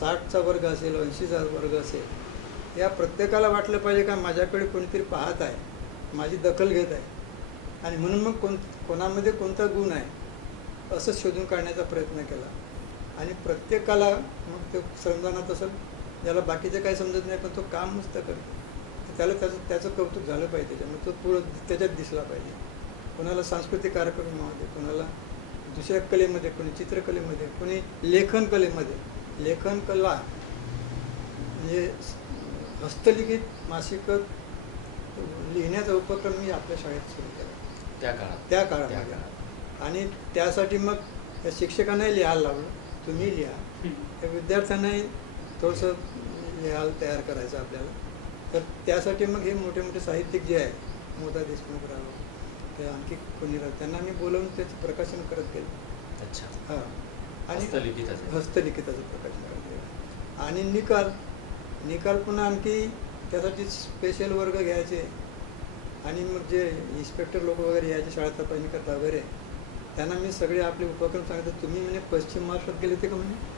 60चा वर्ग असेल, 80चा वर्ग असेल, या प्रत्येकाला वाटलं पाहिजे का माझ्याकडे कोणीतरी पाहत आहे, माझी दखल घेत आहे. आणि म्हणून मग कोणामध्ये कोणता गुण आहे असं शोधून काढण्याचा प्रयत्न केला. आणि प्रत्येकाला मग ते श्रमदानात असेल ज्याला बाकीचं काही समजत नाही पण तो काम नुसतं करतो त्याला त्याचं कौतुक झालं पाहिजे. त्याच्यामुळे तो पुढं त्याच्यात दिसला पाहिजे. कोणाला सांस्कृतिक कार्यक्रमामध्ये, कोणाला दुसऱ्या कलेमध्ये, कोणी चित्रकलेमध्ये, कोणी लेखन कलेमध्ये. लेखन कला म्हणजे हस्तलिखित मासिक लिहिण्याचा उपक्रम मी आपल्या शाळेत सुरू केला त्या काळामध्ये. आणि त्यासाठी मग त्या शिक्षकांनाही लिहायला लावलं, तुम्ही लिहा. त्या विद्यार्थ्यांनाही थोडंसं लिहायला तयार करायचं आपल्याला. तर त्यासाठी मग हे मोठे मोठे साहित्यिक जे आहे, मोदा देशमुख राव, ते आणखी कोणी राव, त्यांना मी बोलवून त्याचं प्रकाशन करत गेलं. अच्छा. हां. आणि हस्तलिखिताचं प्रकाशन करत गेलं. आणि निकाल पुन्हा आणखी त्यासाठी स्पेशल वर्ग घ्यायचे. आणि मग जे इन्स्पेक्टर लोक वगैरे यायचे शाळा तपासणी करता वगैरे, त्यांना मी सगळे आपले उपक्रम सांगितले. तुम्ही म्हणजे पश्चिम महाराष्ट्रात गेले होते का म्हणजे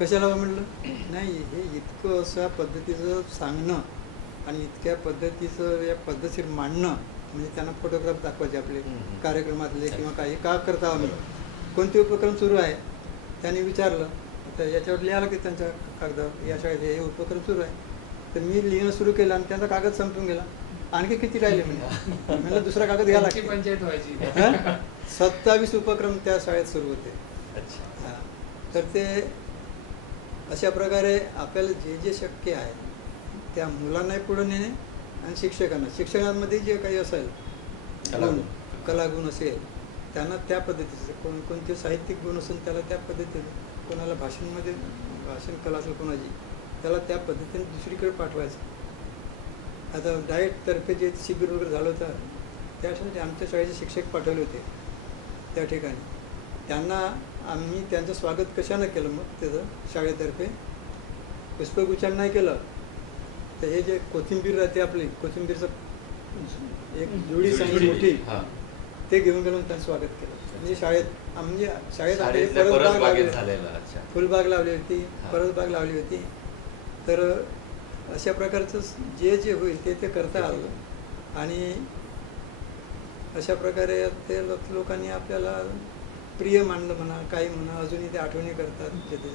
कशाला म्हटलं नाही, हे इतकं अशा पद्धतीचं सांगणं आणि इतक्या पद्धतीचं या पद्धतशीर मांडणं म्हणजे त्यांना फोटोग्राफ दाखवायचे आपले कार्यक्रमातले किंवा काही का करता आम्ही, कोणते उपक्रम सुरू आहे त्यांनी विचारलं. तर याच्यावर लिहायला की त्यांच्या कागदावर या शाळेत हे उपक्रम सुरू आहे. तर मी लिहिणं सुरू केलं आणि त्यांचा कागद संपून गेला. आणखी किती राहिले म्हणजे मला दुसरा कागद घ्यायला लागते. पंचायत व्हायची. 27 उपक्रम त्या शाळेत सुरू होते. हां. तर ते अशा प्रकारे आपल्याला जे जे शक्य आहे त्या मुलांनाही पुढं नेणे आणि शिक्षकांमध्ये जे काही असेल कलागुण असेल त्यांना त्या पद्धतीचे कोणते साहित्यिक गुण असेल त्याला त्या पद्धतीने कोणाला भाषण कला असेल कोणाची, त्याला त्या पद्धतीने दुसरीकडे पाठवायचं. आता डायट तर्फे जे शिबिर वगैरे झालं होतं त्यासाठी आमच्या शाळेचे शिक्षक पाठवले होते त्या ठिकाणी. त्यांना आम्ही त्यांचं स्वागत कशानं केलं, मग त्याचं शाळेतर्फे पुष्पगुच्छानं नाही केलं, तर हे जे कोथिंबीर राहते आपली, कोथिंबीरचं एक जुडी चांगली मोठी, हां. ते घेऊन गेलो त्यांचं स्वागत केलं. म्हणजे शाळेत आम्ही शाळेत आले, शाळेतल्या परसबाग लावली परसबागेत होती, झालेलं. अच्छा. फुलबाग लावली होती, हां. परसबाग लावली होती. तर अशा प्रकारचं जे जे होईल ते करता आलं. आणि अशा प्रकारे ते लोकांनी आपल्याला प्रिय मानलं म्हणा, काही म्हणा, अजूनही ते आठवणी करतात. जिथे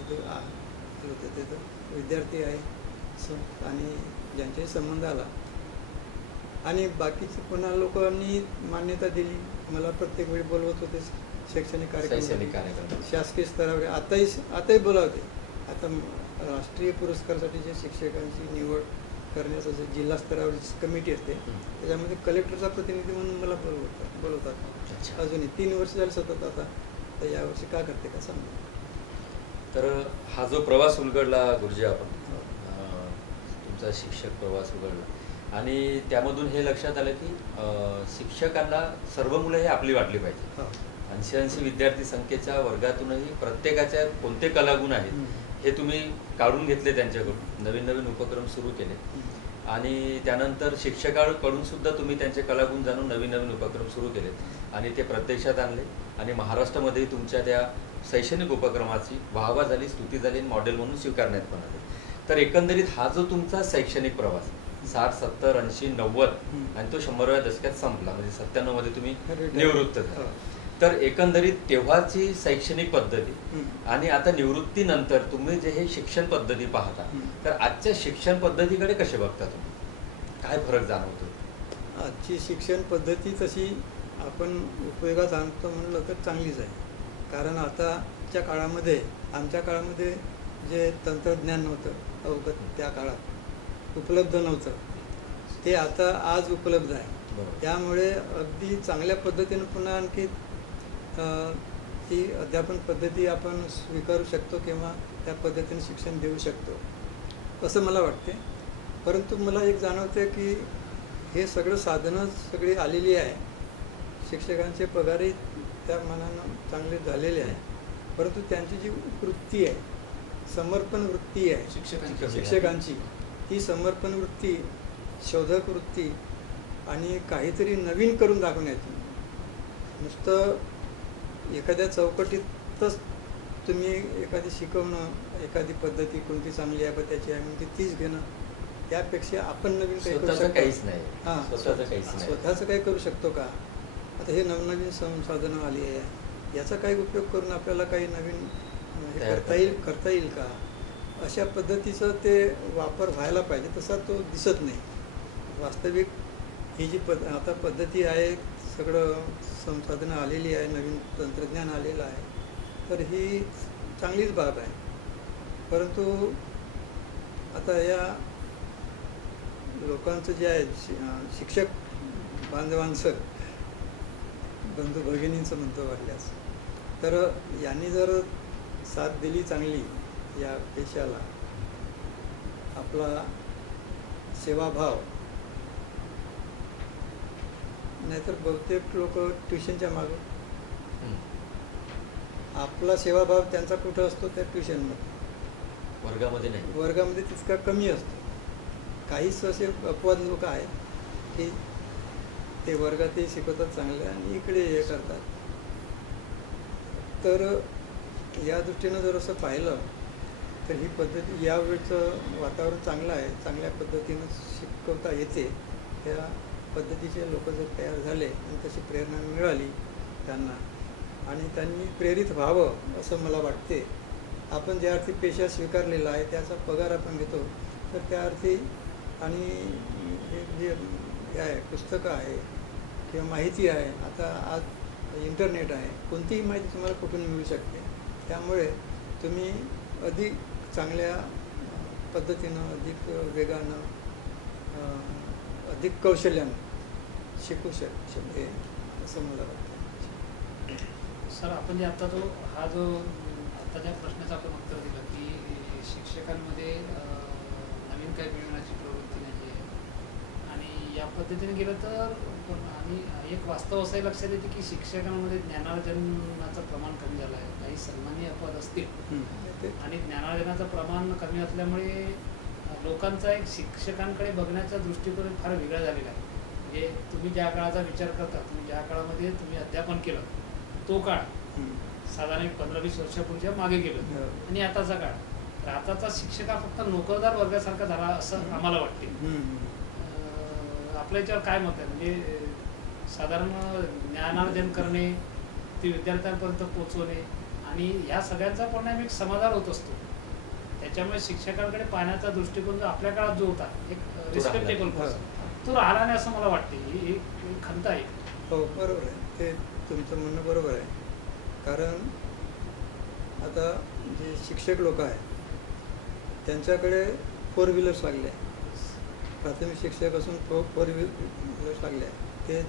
होते तिथं विद्यार्थी आहे आणि ज्यांच्याही संबंध आला. आणि बाकीचे पुन्हा लोकांनी मान्यता दिली. मला प्रत्येक वेळी बोलवत होते शैक्षणिक शैक्षणिक कार्यक्रम, कार्यक्रम. शासकीय स्तरावर. आताही बोलावते. आता राष्ट्रीय पुरस्कारासाठी जे शिक्षकांची निवड करण्याचं जे जिल्हा स्तरावर कमिटी असते त्याच्यामध्ये कलेक्टरचा प्रतिनिधी म्हणून मला बोलवतात. अच्छा. अजूनही 3 वर्ष झाले सतत. आता तर यावर्षी का करते का सांगा. तर हा जो प्रवास उलगडला गुरुजी आपण, हो. तुमचा शिक्षक प्रवास उलगडला आणि त्यामधून हे लक्षात आलं की शिक्षकांना सर्व मुलं हे आपली वाटली पाहिजे. हो. 80 विद्यार्थी संख्येच्या वर्गातूनही प्रत्येकाच्या कोणते कलागुण आहेत हे तुम्ही काढून घेतले त्यांच्याकडून, नवीन नवीन उपक्रम सुरू केले आणि त्यानंतर शिक्षकांकडून सुद्धा तुम्ही त्यांचे कलागुण जाणून नवीन नवीन उपक्रम सुरू केले आणि ते प्रत्यक्षात आणले आणि महाराष्ट्रामध्येही तुमच्या त्या शैक्षणिक उपक्रमाची वाहवा झाली, स्तुती झाली आणि मॉडेल म्हणून स्वीकारण्यात पण आले. तर एकंदरीत हा जो तुमचा शैक्षणिक प्रवास 60, 70, 80, 90 आणि तो 100व्या दशकात संपला, म्हणजे 97 मध्ये तुम्ही निवृत्त झाला. तर एकंदरीत तेव्हाची शैक्षणिक पद्धती आणि आता निवृत्तीनंतर तुम्ही जे हे शिक्षण पद्धती पाहता, तर आजच्या शिक्षण पद्धतीकडे कसे बघता तुम्ही, काय फरक जाणवतो? आजची शिक्षण पद्धती तशी आपण उपयोगात आणतो म्हणलं तर चांगलीच आहे. कारण आताच्या काळामध्ये, आमच्या काळामध्ये जे तंत्रज्ञान नव्हतं अवगत, त्या काळात उपलब्ध नव्हतं, ते आता आज उपलब्ध आहे. त्यामुळे अगदी चांगल्या पद्धतीनं पुन्हा आणखी ती अध्यापन पद्धती आपण स्वीकारू शकतो किंवा त्या पद्धतीने शिक्षण देऊ शकतो असं मला वाटते. परंतु मला एक जाणवते की हे सगळं साधनं सगळी आलेली आहे. शिक्षकांचे पगारही त्या मानानं चांगले झालेले आहे. परंतु त्यांची जी वृत्ती आहे, समर्पण वृत्ती आहे शिक्षकांची, ती समर्पण वृत्ती, शोधक वृत्ती आणि काहीतरी नवीन करून दाखवण्याची, नुसतं एखाद्या चौकटीतच तुम्ही एखादी शिकवणं, एखादी पद्धती कोणती चांगली आहे त्याची आहे म्हणजे तीच घेणं, त्यापेक्षा आपण नवीन काही करू शकतो. काहीच नाही. हां, स्वतःचं काही करू शकतो का? आता हे नवनवीन संसाधनं आली आहे, याचा काही उपयोग करून आपल्याला काही नवीन हे करता येईल का? अशा पद्धतीचं ते वापर व्हायला पाहिजे. तसा तो दिसत नाही. वास्तविक ही जी आता पद्धती आहे, सगळं संसाधनं आलेली आहे, नवीन तंत्रज्ञान आलेलं आहे, तर ही चांगलीच बाब आहे. परंतु आता या लोकांचं जे आहे शिक्षक बांधवांचं, बंधू भगिनींचं म्हणतो वाटल्यास, तर यांनी जर साथ दिली चांगली या पेशाला, आपला सेवाभाव, नाहीतर बहुतेक लोक ट्युशनच्या मागं, आपला सेवाभाव त्यांचा कुठं असतो? त्या ट्युशनमध्ये, वर्गामध्ये नाही. वर्गामध्ये तितका कमी असतो. काहीच असे अपवाद लोक आहेत की ते वर्गातही शिकवतात चांगले आणि इकडे हे करतात. तर या दृष्टीनं जर असं पाहिलं तर ही पद्धती, यावेळचं वातावरण चांगलं आहे, चांगल्या पद्धतीनं शिकवता येते. त्या पद्धतीचे लोक जर तयार झाले आणि तशी प्रेरणा मिळाली त्यांना आणि त्यांनी प्रेरित व्हावं असं मला वाटते. आपण ज्या अर्थी पेशा स्वीकारलेला आहे त्याचा पगार आपण घेतो, तर त्या अर्थी आणि हे जे आहे पुस्तकं आहे किंवा माहिती आहे, आता आज इंटरनेट आहे, कोणतीही माहिती तुम्हाला कुठून मिळू शकते. त्यामुळे तुम्ही अधिक चांगल्या पद्धतीनं, अधिक वेगानं, अधिक कौशल्यानं शिकू शकते असं मला वाटतं. सर, आपण जे आता हा जो आता ज्या प्रश्नाचं आपण उत्तर दिलं की शिक्षकांमध्ये नवीन काही मिळवण्याची प्रवृत्ती नाही आहे आणि या पद्धतीने गेलं तर आणि एक वास्तव असंही लक्षात येते की शिक्षकांमध्ये ज्ञानार्जनाचं प्रमाण कमी झालं आहे. काही सन्माननीय पद असतील आणि ज्ञानार्जनाचं प्रमाण कमी असल्यामुळे लोकांचा एक शिक्षकांकडे बघण्याचा दृष्टिकोन फार वेगळा झालेला आहे. म्हणजे तुम्ही ज्या काळाचा विचार करता, तुम्ही ज्या काळामध्ये तुम्ही अध्यापन केलं तो काळ साधारण एक 15-20 वर्षापूर्वीच्या मागे गेलो आणि आताचा काळ. तर आताचा शिक्षक हा फक्त नोकरदार वर्गासारखा झाला असं आम्हाला वाटते. आपल्या याच्यावर काय मत आहे? म्हणजे साधारण ज्ञानार्जन करणे, ते विद्यार्थ्यांपर्यंत पोहोचवणे आणि ह्या सगळ्यांचा परिणाम एक समाधान होत असतो. त्याच्यामुळे शिक्षकांकडे पाहण्याचा दृष्टिकोन जो आपल्या काळात जो होता एक रिस्पेक्टेबल तो राहिला नाही असं मला वाटते. ही एक खंत आहे. हो बरोबर आहे, ते तुमचं म्हणणं बरोबर आहे. कारण आता जे शिक्षक लोक आहेत त्यांच्याकडे 4 व्हीलर्स लागले आहे. प्राथमिक शिक्षक असून 4 व्हीलर्स लागले आहे. ते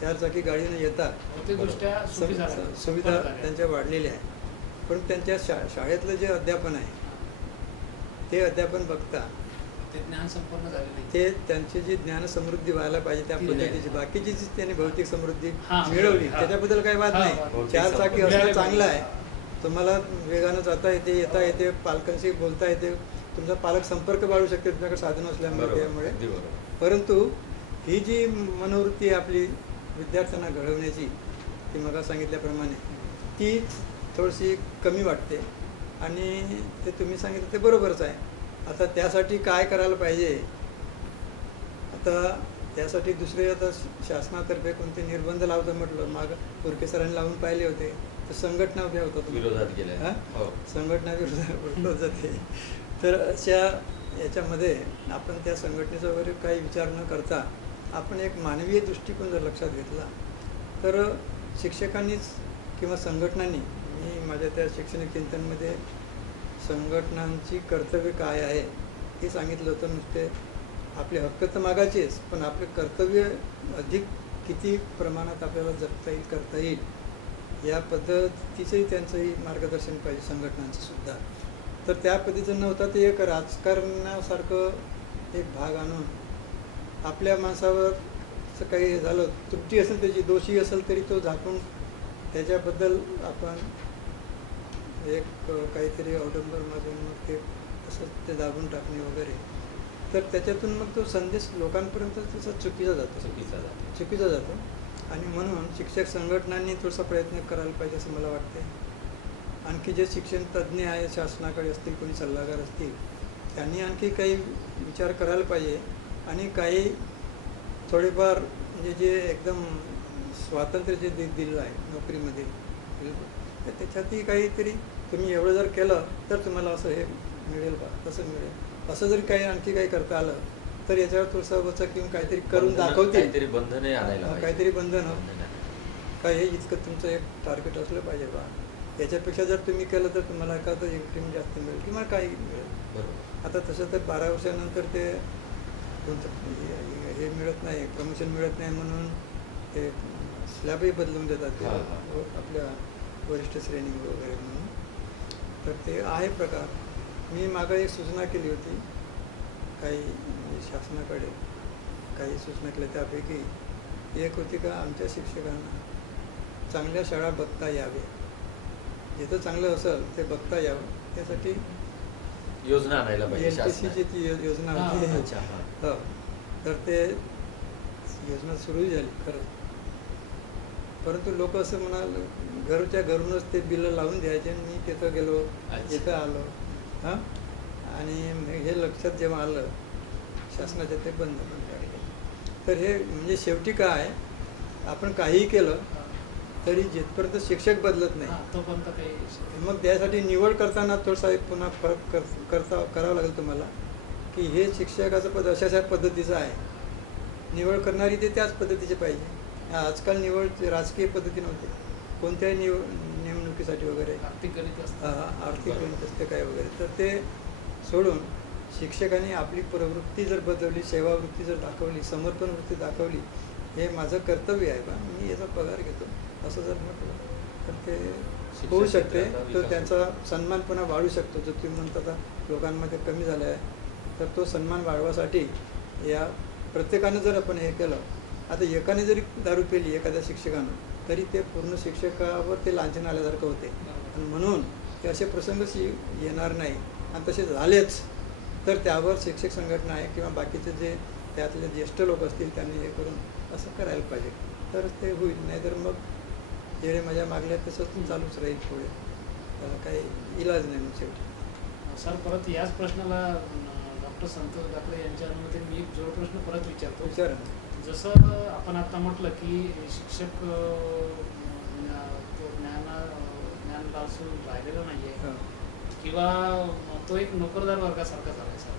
4 चाकी गाडीने येतात. भौतिकदृष्ट्या सुविधा त्यांच्या वाढलेल्या आहे. पण त्यांच्या शाळेतलं जे अध्यापन आहे ते अध्यापन बघता ते ज्ञान संपन्न झाले नाही. ते त्यांची जी ज्ञान समृद्धी व्हायला पाहिजे त्या ती पद्धतीची बाकीची जी त्यांनी भौतिक समृद्धी हां, मिळवली हां. त्याच्याबद्दल काही वाद हां, नाही. हां. 4 चाकी मिळाली असणं चांगलं आहे. पाहिजे. तुम्हाला वेगानं जाता येते, येता येते, पालकांशी बोलता येते, तुमचा पालक संपर्क वाढू शकते तुमच्याकडे साधन असल्यामुळे. त्यामुळे परंतु ही जी मनोवृत्ती आपली विद्यार्थ्यांना घडवण्याची ती मग सांगितल्याप्रमाणे ती थोडीशी कमी वाटते आणि ते तुम्ही सांगितलं ते बरोबरच आहे. आता त्यासाठी काय करायला पाहिजे? आता त्यासाठी दुसरे आता शासनातर्फे कोणते निर्बंध लावतं म्हटलं, माग पुरके सरांनी लावून पाहिले होते. तर संघटना उभ्या होतात विरोधात गेल्या. संघटना विरोधात जाते. तर अशा याच्यामध्ये आपण त्या संघटनेचा वगैरे काही विचार न करता आपण एक मानवीय दृष्टिकोन जर लक्षात घेतला तर शिक्षकांनीच किंवा संघटनांनी, मी माझ्या त्या शैक्षणिक चिंतनमध्ये संघटनांची कर्तव्य काय आहे हे सांगितलं होतं. नुसते आपले हक्क तर मागायचेच, पण आपले कर्तव्य अधिक किती प्रमाणात आपल्याला जपता येईल, करता येईल या पद्धतीचंही त्यांचंही मार्गदर्शन पाहिजे संघटनांचं सुद्धा. तर त्या पद्धतीचं नव्हतं ते एक राजकारणासारखं एक भाग आणून आपल्या माणसावर असं काही झालं, त्रुटी असेल त्याची, दोषी असेल तरी तो झाकून त्याच्याबद्दल आपण एक काहीतरी अवडंबरमधून मग ते असं ते दाबून टाकणे वगैरे. तर त्याच्यातून मग तो संदेश लोकांपर्यंत तसा चुकीचा जातो. आणि म्हणून शिक्षक संघटनांनी थोडासा प्रयत्न करायला पाहिजे असं मला वाटते. आणखी जे शिक्षण तज्ज्ञ आहे शासनाकडे असतील, कोणी सल्लागार असतील, त्यांनी आणखी काही विचार करायला पाहिजे आणि काही थोडेफार म्हणजे जे एकदम स्वातंत्र्य जे दिलं आहे नोकरीमध्ये तर त्याच्यातही काहीतरी तुम्ही एवढं जर केलं तर तुम्हाला असं हे मिळेल बा, तसं मिळेल, असं जरी काही आणखी काही करता आलं तर याच्यावर थोडंसं वचक घेऊन काहीतरी करून दाखवतील. काहीतरी बंधने आणायला काहीतरी बंधन काय हे इतकं तुमचं एक टार्गेट असलं पाहिजे बा. याच्यापेक्षा जर तुम्ही केलं तर तुम्हाला एखादं इन्क्रीमेंट जास्त मिळेल किंवा काही मिळेल. आता तसं तर 12 वर्षानंतर ते हे मिळत नाही, प्रमोशन मिळत नाही म्हणून ते स्लॅबही बदलून देतात ते आपल्या वरिष्ठ श्रेणी वगैरे म्हणून. तर ते आहे प्रकार. मी मागं एक सूचना केली होती काही म्हणजे शासनाकडे काही सूचना केल्या. त्यापैकी एक होती का आमच्या शिक्षकांना चांगल्या शाळा बघता याव्या, जिथं चांगलं असेल ते बघता यावं त्यासाठी योजना आणायला पाहिजे. NTCची ती योजना होती. हो, तर ते योजना सुरू झाली खरं. परंतु लोक असं म्हणाल घरच्या घरूनच ते बिल लावून द्यायचे. मी तिथं गेलो, इथं आलो हां, आणि हे लक्षात जेव्हा आलं शासनाच्या ते बंद टाकले. तर हे म्हणजे शेवटी काय आपण काहीही केलं तरी जिथपर्यंत शिक्षक बदलत नाही तोपर्यंत काही मग त्यासाठी निवड करताना थोडासा पुन्हा फरक करावं लागेल तुम्हाला की हे शिक्षकाचं पद अशा पद्धतीचं आहे. निवड करणारी ते त्याच पद्धतीचे पाहिजे. आजकाल निवड राजकीय पद्धती नव्हते, कोणत्याही नेमणुकीसाठी वगैरे आर्थिक गणित असतं, आर्थिक गणित असते काय वगैरे. तर ते सोडून शिक्षकांनी आपली प्रवृत्ती जर बदलली, सेवावृत्ती जर दाखवली, समर्पण वृत्ती दाखवली, हे माझं कर्तव्य आहे बा, मी याचा पगार घेतो असं जर म्हटलं तर ते शिक्षण होऊ शकते. क्षेत्राचा तो विकास त्यांचा सन्मानपणा वाढू शकतो. जो तुम्ही म्हणता लोकांमध्ये कमी झाला आहे, तर तो सन्मान वाढवासाठी या प्रत्येकानं जर आपण हे केलं, आता एकाने जरी दारू पिली एखाद्या शिक्षकानं, तरी ते पूर्ण शिक्षकावर ते लांछन आल्यासारखं होते. आणि म्हणून ते असे प्रसंगच येणार नाही. आणि तसे झालेच तर त्यावर शिक्षक संघटना आहे किंवा बाकीचे जे त्यातले ज्येष्ठ लोक असतील त्यांनी हे करून असं करायला पाहिजे, तरच ते होईल. नाहीतर मग जेणे माझ्या मागल्या तसंच चालूच राहील पुढे. त्याला काही इलाज नाही मग शेवटी. सर परत याच प्रश्नाला डॉक्टर संतोष दाखले यांच्या अनुमतीने मी एक जोड प्रश्न परत विचारतो. विचारा. जसं आपण आता म्हटलं की शिक्षक तो ज्ञान लासून राहिलेला नाही आहे हां. किंवा तो एक नोकरदार वर्गासारखा झाला आहे सर.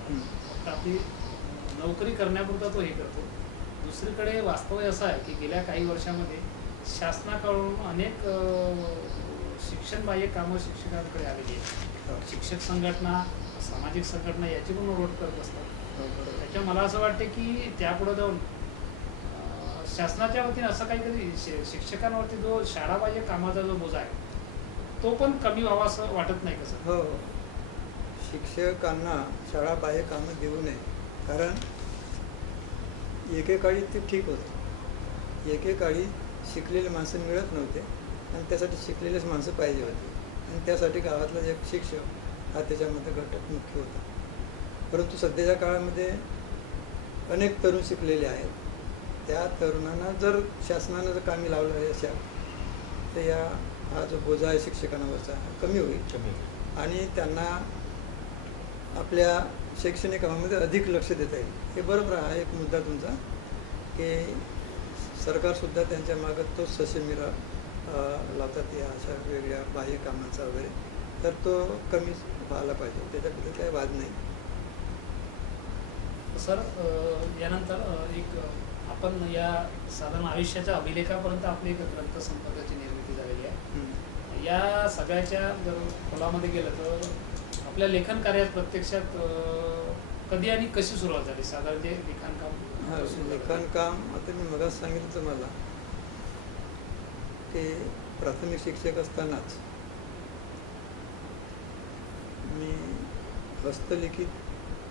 फक्त आपली नोकरी करण्यापुरता तो हे करतो. दुसरीकडे वास्तव असं आहे की गेल्या काही वर्षामध्ये शासनाकडून अनेक शिक्षणबाह्य कामं शिक्षकांकडे आलेली आहेत. शिक्षक संघटना, सामाजिक संघटना याची पण ओरड करत असतात. त्याच्या मला असं वाटते की त्यापुढे जाऊन शासनाच्या वतीने असं काहीतरी शिक्षकांवरती जो शाळाबाह्य कामाचा जो बोजा आहे तो पण कमी व्हावा असं वाटत नाही कसं? हो हो. शिक्षकांना शाळाबाह्य कामं देऊ नये. कारण एकेकाळी ते ठीक होतं. एकेकाळी शिकलेली माणसं मिळत नव्हते आणि त्यासाठी शिकलेलेच माणसं पाहिजे होते. आणि त्यासाठी गावातला एक शिक्षक हा त्याच्यामध्ये घटक मुख्य होता. परंतु सध्याच्या काळामध्ये अनेक तरुण शिकलेले आहेत. त्या तरुणांना जर शासनानं जर कामी लावलं अशा, तर हा जो बोजा आहे शिक्षकांवरचा कमी होईल आणि त्यांना आपल्या शैक्षणिक कामामध्ये अधिक लक्ष देता येईल. हे बरोबर आहे एक मुद्दा तुमचा की सरकारसुद्धा त्यांच्या मागं तो ससेमिरा लावतात या अशा वेगळ्या बाह्य कामांचा वगैरे, तर तो कमी व्हायला पाहिजे. त्याच्याबद्दल काही वाद नाही. सर यानंतर एक आपण या साधारण आयुष्याच्या अभिलेखापर्यंत आपली एक ग्रंथ संपदाची निर्मिती झालेली आहे. या सगळ्याच्या जर खोलामध्ये गेलं तर आपल्या लेखन कार्यात प्रत्यक्षात कधी आणि कशी सुरुवात झाली साधारण जे लिखाणकाम? हां, लिखाणकाम आता मी मगाच सांगितलं तुम्हाला की प्राथमिक शिक्षक असतानाच मी हस्तलिखित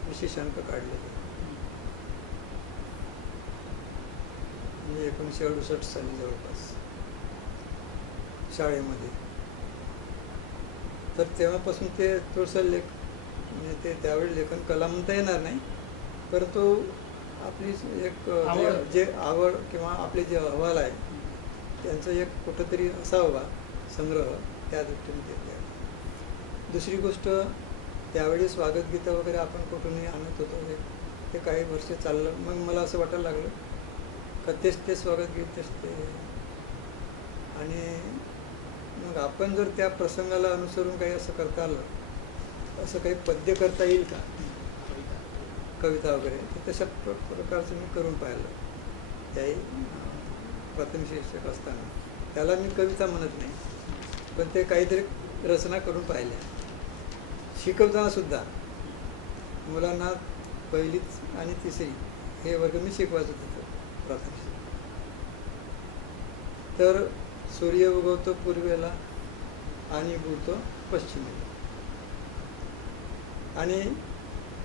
विशेषांक काढलेले. म्हणजे 1968 साली जवळपास शाळेमध्ये. तर तेव्हापासून ते थोडंसं म्हणजे ते त्यावेळी लेखन कला म्हणता येणार नाही, परंतु आपली एक जे आवड किंवा आपले जे अहवाल आहे त्यांचं एक कुठंतरी असावा संग्रह, त्या दृष्टीने ते. दुसरी गोष्ट, त्यावेळी स्वागतगीतं वगैरे आपण कुठूनही आणत होतो. ते काही वर्ष चाललं. मग मला असं वाटायला लागलं का तेच ते स्वागतगीत असते आणि मग आपण जर त्या प्रसंगाला अनुसरून काही असं करता आलं, असं काही पद्य करता येईल का, कविता वगैरे, तर तशा प्रकारचं मी करून पाहिलं. त्याही प्राथमिक शिक्षक असताना. त्याला मी कविता म्हणत नाही, पण ते काहीतरी रचना करून पाहिल्या. शिकवताना सुद्धा मुलांना पहिलीच आणि तिसरी हे वर्ग मी शिकवायचं तिथं प्राथमिक. तर सूर्य उगवतो पूर्वेला आणि बुडतो पश्चिमेला, आणि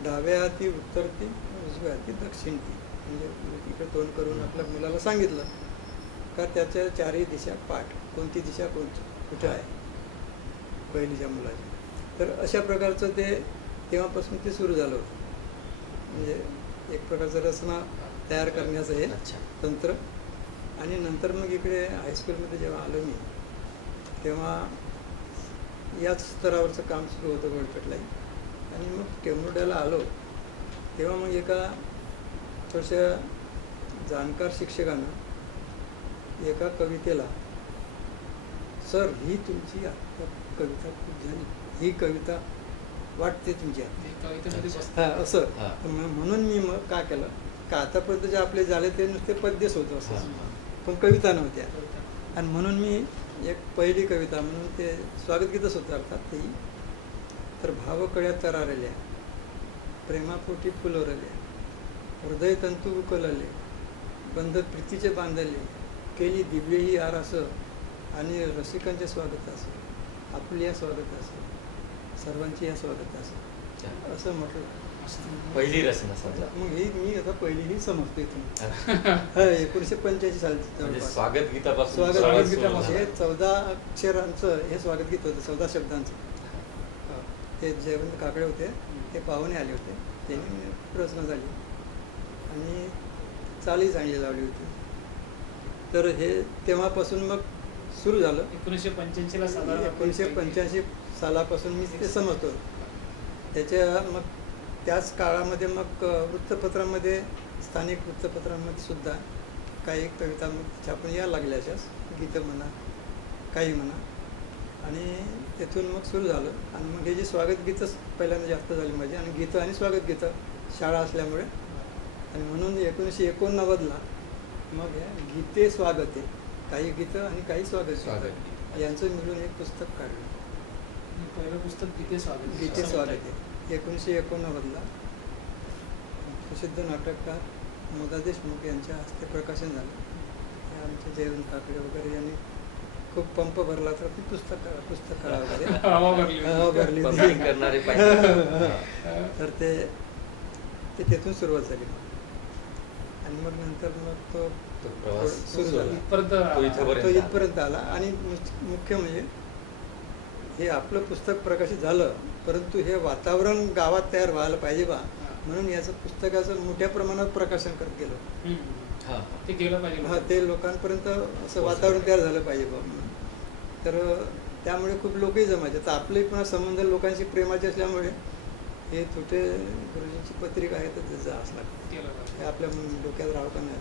डाव्या हाती उत्तरती, उजव्या हाती दक्षिणती. म्हणजे इकडे तोंड करून आपल्या मुलाला सांगितलं का त्याच्या चारही दिशा पाठ, कोणती दिशा कुठं आहे पहिलीच्या मुलाची. तर अशा प्रकारचं ते तेव्हापासून ते सुरू झालं होतं. म्हणजे एक प्रकारचं रचना तयार करण्याचं हे तंत्र. आणि नंतर मग इकडे हायस्कूलमध्ये जेव्हा आलो मी, तेव्हा याच स्तरावरचं काम सुरू होतं गोलपेठलाही. आणि मग टेमनुड्याला आलो तेव्हा मग एका थोड्याशा जाणकार शिक्षकानं एका कवितेला, सर ही तुमची आता कविता खूप झाली, ही कविता वाटते तुमची हां असं. म्हणून मी मग काय केलं का आतापर्यंत जे आपले झाले ते नुसते पद्यच होतं असं, पण कविता नव्हत्या. आणि म्हणून मी एक पहिली कविता म्हणून ते स्वागतगीतच होतं अर्थात तेही. तर भावकळ्या तरारल्या, प्रेमापोटी फुलवरल्या, हृदय तंतू उकलले, बंध प्रीतीचे बांधले, केली दिव्य ही आरास, आणि रसिकांचे स्वागत असो, आपल्या स्वागत असो, सर्वांचे या स्वागत असो असं म्हटलं. पहिली रचना समजा मग ही मी आता पहिली ही समजतो इथून. 1985 सालची म्हणजे जवळपास. स्वागत गीतापासून स्वागत सुरुवात गीतापासून झाली. हे 14 अक्षरांचं हे स्वागत गीत होतं, 14 शब्दांचं. ते जयवंत काकडे होते, ते पाहुणे आले होते, त्यांनी रचना झाली आणि चाली चांगली लावली होती. तर हे तेव्हापासून मग सुरू झालं. 1985 साधारण 1985 सालापासून मी ते समजतो. त्याच्या मग त्याच काळामध्ये मग वृत्तपत्रामध्ये, स्थानिक वृत्तपत्रांमध्ये सुद्धा काही कविता मग छापून यायला लागल्या अशाच, गीतं म्हणा, काही म्हणा. आणि तिथून मग सुरू झालं. आणि मग हे जे स्वागत गीतच पहिल्यांदा जास्त झाली माझी, आणि गीतं आणि स्वागत गीतं शाळा असल्यामुळे. आणि म्हणून 1989ला मग या गीते स्वागते, काही गीतं आणि काही स्वागत यांचं मिळून एक पुस्तक काढलं. पहिलं पुस्तक गीते स्वागत. गीते स्वागते 1989ला प्रसिद्ध नाटककार मोदा देशमुख यांच्या हस्ते प्रकाशन झालं. हे आमचे जयवंत काकडे वगैरे यांनी खूप पंप भरला तर ती पुस्तक करा वगैरे हवा भरली. हवा भरली होती. पंपिंग करणारे पाहिजे. तर ते तिथून सुरुवात झाली. आणि मग नंतर मग तो तो प्रवास सुरू झाला. इथपर्यंत तो इथपर्यंत तो इथपर्यंत आला. आणि मुख्य म्हणजे हे आपलं पुस्तक प्रकाशित झालं, परंतु हे वातावरण गावात तयार व्हायला पाहिजे बा, म्हणून याचं पुस्तकाचं मोठ्या प्रमाणात प्रकाशन करत गेलं. हा. ते केलं पाहिजे. हा, ते लोकांपर्यंत असं वातावरण तयार झालं पाहिजे बा म्हणून. तर त्यामुळे खूप लोकही जमायचे. तर आपले पुन्हा संबंध लोकांशी प्रेमाचे असल्यामुळे हे छोटे गुरुजींची पत्रिका आहे तर त्याचं असं केलं पाहिजे. हे आपल्या डोक्यात राहावं का नाही.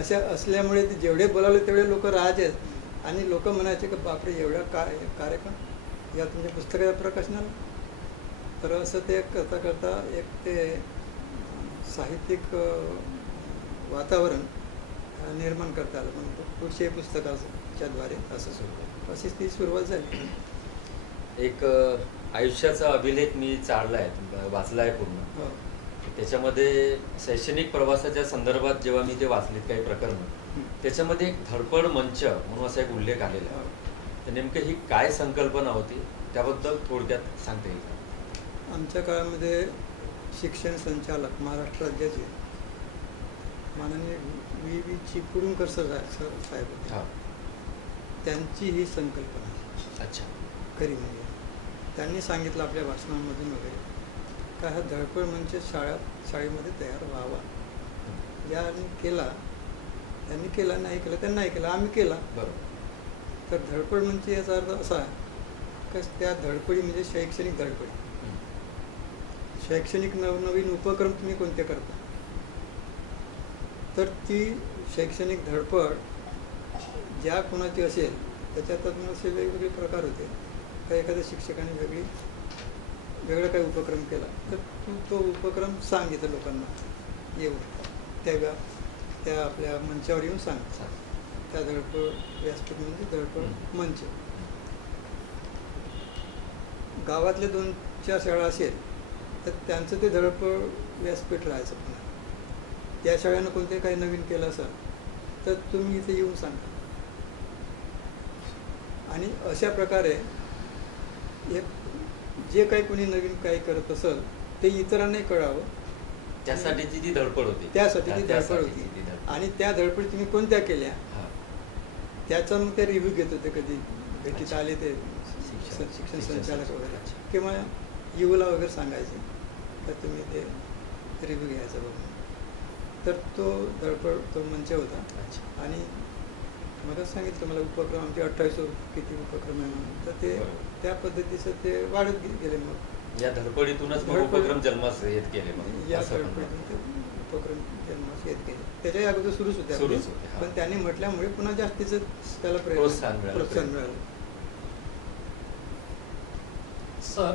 अशा असल्यामुळे ते जेवढे बोलावले तेवढे लोक राहायचे. आणि लोक म्हणायचे की बापरे एवढा कार्यक्रम या तुमच्या पुस्तकाच्या प्रकाशनाला. तर असं ते करता करता एक ते साहित्यिक वातावरण निर्माण करता आलं. मग पुढचे पुस्तकाच्याद्वारे असं सुरू अशीच ती सुरुवात झाली. एक आयुष्याचा अभिलेख मी चाळलाय, वाचलाय पूर्ण. हो. त्याच्यामध्ये शैक्षणिक प्रवासाच्या संदर्भात जेव्हा मी ते वाचलीत काही प्रकरणं, त्याच्यामध्ये एक धडपड मंच म्हणून असा एक उल्लेख आलेला आहे. तर नेमकं ही काय संकल्पना होती त्याबद्दल थोडक्यात सांगता येईल का? आमच्या काळामध्ये शिक्षण संचालक महाराष्ट्र राज्याचे माननीय V.V. चिपळूणकर साहेब होते. हा. त्यांची ही संकल्पना आहे. अच्छा. खरी म्हणजे त्यांनी सांगितलं आपल्या भाषणांमधून वगैरे का हा धडपड मंच शाळेमध्ये तयार व्हावा. ज्यांनी केला त्यांनी केला, नाही केला त्यांनी नाही केला, आम्ही केला. बरोबर. तर धडपड मंच याचा अर्थ असा की त्या धडपडी म्हणजे शैक्षणिक धडपडी, शैक्षणिक नवनवीन उपक्रम तुम्ही कोणते करता. तर ती शैक्षणिक धडपड ज्या कोणाची असेल त्याच्यातून असे वेगवेगळे प्रकार होते. काही एखाद्या शिक्षकाने वेगळा काही उपक्रम केला तर तो उपक्रम सांग इथं लोकांना येऊन त्या आपल्या मंचावर येऊन सांग. त्या धडपड व्यासपीठ म्हणजे धडपड मंच. गावातल्या 2-4 शाळा असेल तर त्यांचं ते धडपड व्यासपीठ राहायचं. पुन्हा त्या शाळेनं कोणते काही नवीन केलं असेल तर तुम्ही इथे येऊन सांगा. आणि अशा प्रकारे एक जे काही कोणी नवीन काही करत असेल ते इतरांनाही कळावं. त्यासाठीची जी धडपड होती. त्यासाठी ती धडपड होती. आणि त्या धडपडी तुम्ही कोणत्या केल्या त्याचा मग ते रिव्ह्यू घेत होते. कधी भेटीत आले ते शिक्षण संचालक वगैरे किंवा युवला वगैरे सांगायचे तर तुम्ही ते रिव्ह्यू घ्यायचा बघून. तर तो धडपड तो मंच होता. आणि मगच सांगितलं मला उपक्रम आमचे 28 किती उपक्रम आहे म्हणून. तर ते त्या पद्धतीचं ते वाढत गेले. मग या धडपडीतूनच मग उपक्रम जन्मास येत गेले. या धडपडीतून ते उपक्रम जन्मास येत गेले. त्याच्याही अगोदर सुरूच होते. पण त्यांनी म्हटल्यामुळे पुन्हा जास्तीचं त्याला प्रोत्साहन मिळालं. सर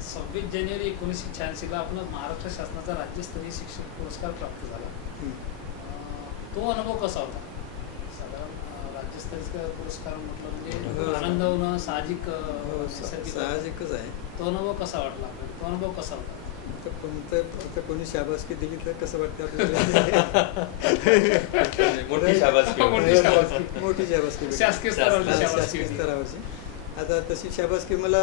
26 जानेवारी 1986ला आपण महाराष्ट्र शासनाचा राज्यस्तरीय शिक्षक पुरस्कार प्राप्त झाला. तो अनुभव कसा होता? साधारण राज्यस्तरीय पुरस्कार म्हटलं म्हणजे आनंद होणं साहजिकच आहे. तो अनुभव कसा वाटला आपल्याला? तो अनुभव कसा होता? आता कोणी शाबासकी दिली तर कसं वाटतं आपल्याला? मोठी शाबासकी होती. मोठी शाबासकी. मोठी शाबासकी भेटली. शासकीय स्तरावरची शासकीय शाबासकी होती. स्तरावरची. आता तशी शाबासकी मला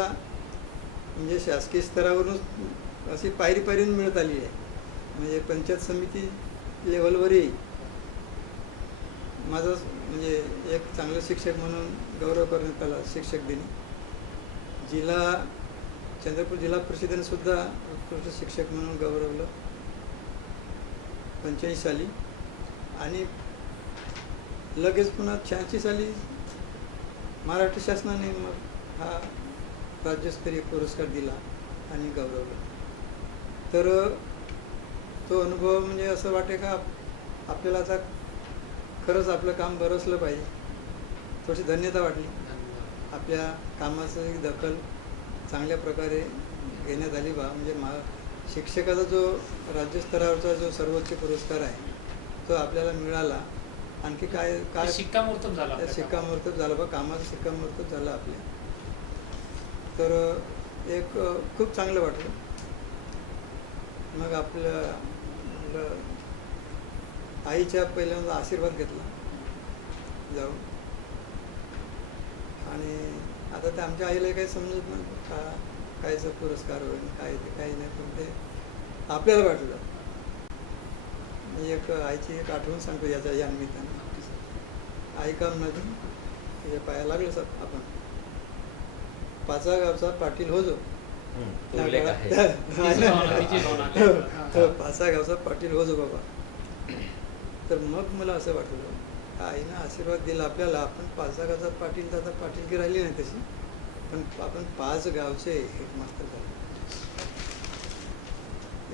म्हणजे शासकीय स्तरावरून अशी पायरी पायरीने मिळत आली आहे. म्हणजे पंचायत समिती लेवलवरही माझं म्हणजे एक चांगलं शिक्षक म्हणून गौरव करण्यात आला शिक्षक दिनी. चंद्रपूर जिल्हा परिषदेने सुद्धा उत्कृष्ट शिक्षक म्हणून गौरवलं 85 साली. आणि लगेच पुन्हा 86 साली महाराष्ट्र शासनाने मग हा राज्यस्तरीय पुरस्कार दिला आणि गौरवलं. तर तो अनुभव म्हणजे असं वाटे का आपल्याला आता खरंच आपलं काम बरसलं पाहिजे. थोडीशी धन्यता वाटली. आपल्या कामाचं एक दखल चांगल्या प्रकारे घेण्यात आली बा. म्हणजे शिक्षकाचा जो राज्यस्तरावरचा जो सर्वोच्च पुरस्कार आहे तो आपल्याला मिळाला. आणखी काय काय शिक्कामोर्तब झाला आपल्या शिक्कामोर्तब झाला बा. कामाचा शिक्कामोर्तब झाला आपल्या. तर एक खूप चांगलं वाटलं. मग आपलं आईच्या पहिल्यांदा आशीर्वाद घेतला जाऊन. आणि आता ते आमच्या आईला काही समजत नाही कायचा पुरस्कार होईल काय ते काही नाही. पण ते आपल्याला वाटलं. मी एक आईची एक आठवण सांगतो या निमित्ताने. आई काम नदी त्याच्या पाया लागलं सर आपण. पाचा गावचा पाटील हो जो. उल्लेख आहे. तिची भावना. पाचा गावचा पाटील हो जो बाबा. तर मग मला असं वाटलं आईनं आशीर्वाद दिला आपल्याला. आपण पाच गावचा पाटील तर आता पाटीलकी राहिली नाही तशी. पण आपण 5 गावचे हेडमास्तर झाले.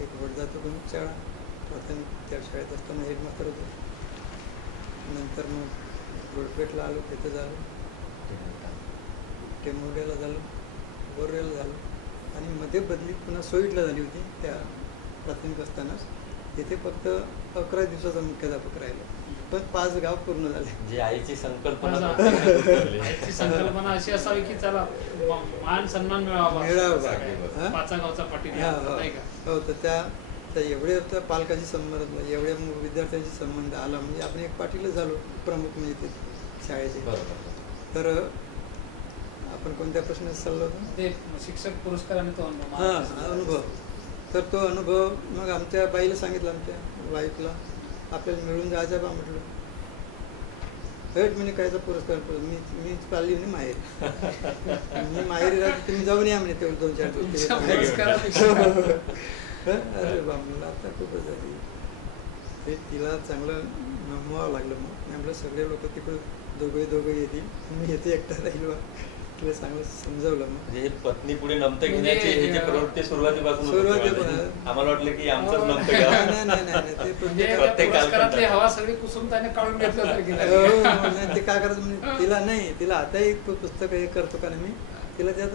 एक वडजातो प्रमुख शाळा प्राथमिक त्या शाळेत असताना हेडमास्तर होतो. नंतर मग रोडपेटला आलो, तिथं झालो, टेंबोर्ड्याला झालो, बोरेला झालो. आणि मध्ये बदली पुन्हा सोईटला झाली होती त्या प्राथमिक असतानाच. तिथे फक्त 11 दिवसाचा मुख्याध्यापक राहिलो. पण 5 गाव पूर्ण झाले. जी आईची संकल्पना आईची संकल्पना अशी असावी की चला मान सन्मान मिळावा. पाचा गावचा पाटील नाही का? हो. तर त्या एवढे त्या पालकाशी संबंध एवढ्या विद्यार्थ्यांशी संबंध आला. म्हणजे आपण एक पाटीलच झालो प्रमुख म्हणजे ते शाळेचे. तर आपण कोणत्या प्रश्नात चाललो होतो? ते शिक्षक पुरस्कार आणि तो अनुभव. तर तो अनुभव मग आमच्या बाईला सांगितलं, आमच्या वाईफला आपल्याला मिळून जायचं बा म्हटलं. हेट म्हणजे कायचा पुरस्कार मी चालली म्हणे माहेरी. मी माहेरी राहते तुम्ही जाऊन या म्हणे तेवढं 2-4 दिवस. अरे बा म्हणलं आता खूपच झाली. ते तिला चांगलं नमवावं लागलं. मग म्हटलं सगळे लोक तिकडं दोघं येतील, मी येते एकटा राहील बा. तिला चांगलं समजावलं. मग म्हणजे पत्नी पुढे नमतं घेण्याची ह्याची प्रवृत्ती सुरुवातीपासून आम्हाला वाटलं की आमचंच नमतं घ्या. नाही पुरस्कारातली हवा सगळी कुसुमताने काढून घेतल्यासारखी. ते काय करायचं म्हणजे तिला नाही, तिला आताही पुस्तक हे करतो का मी तिला त्यात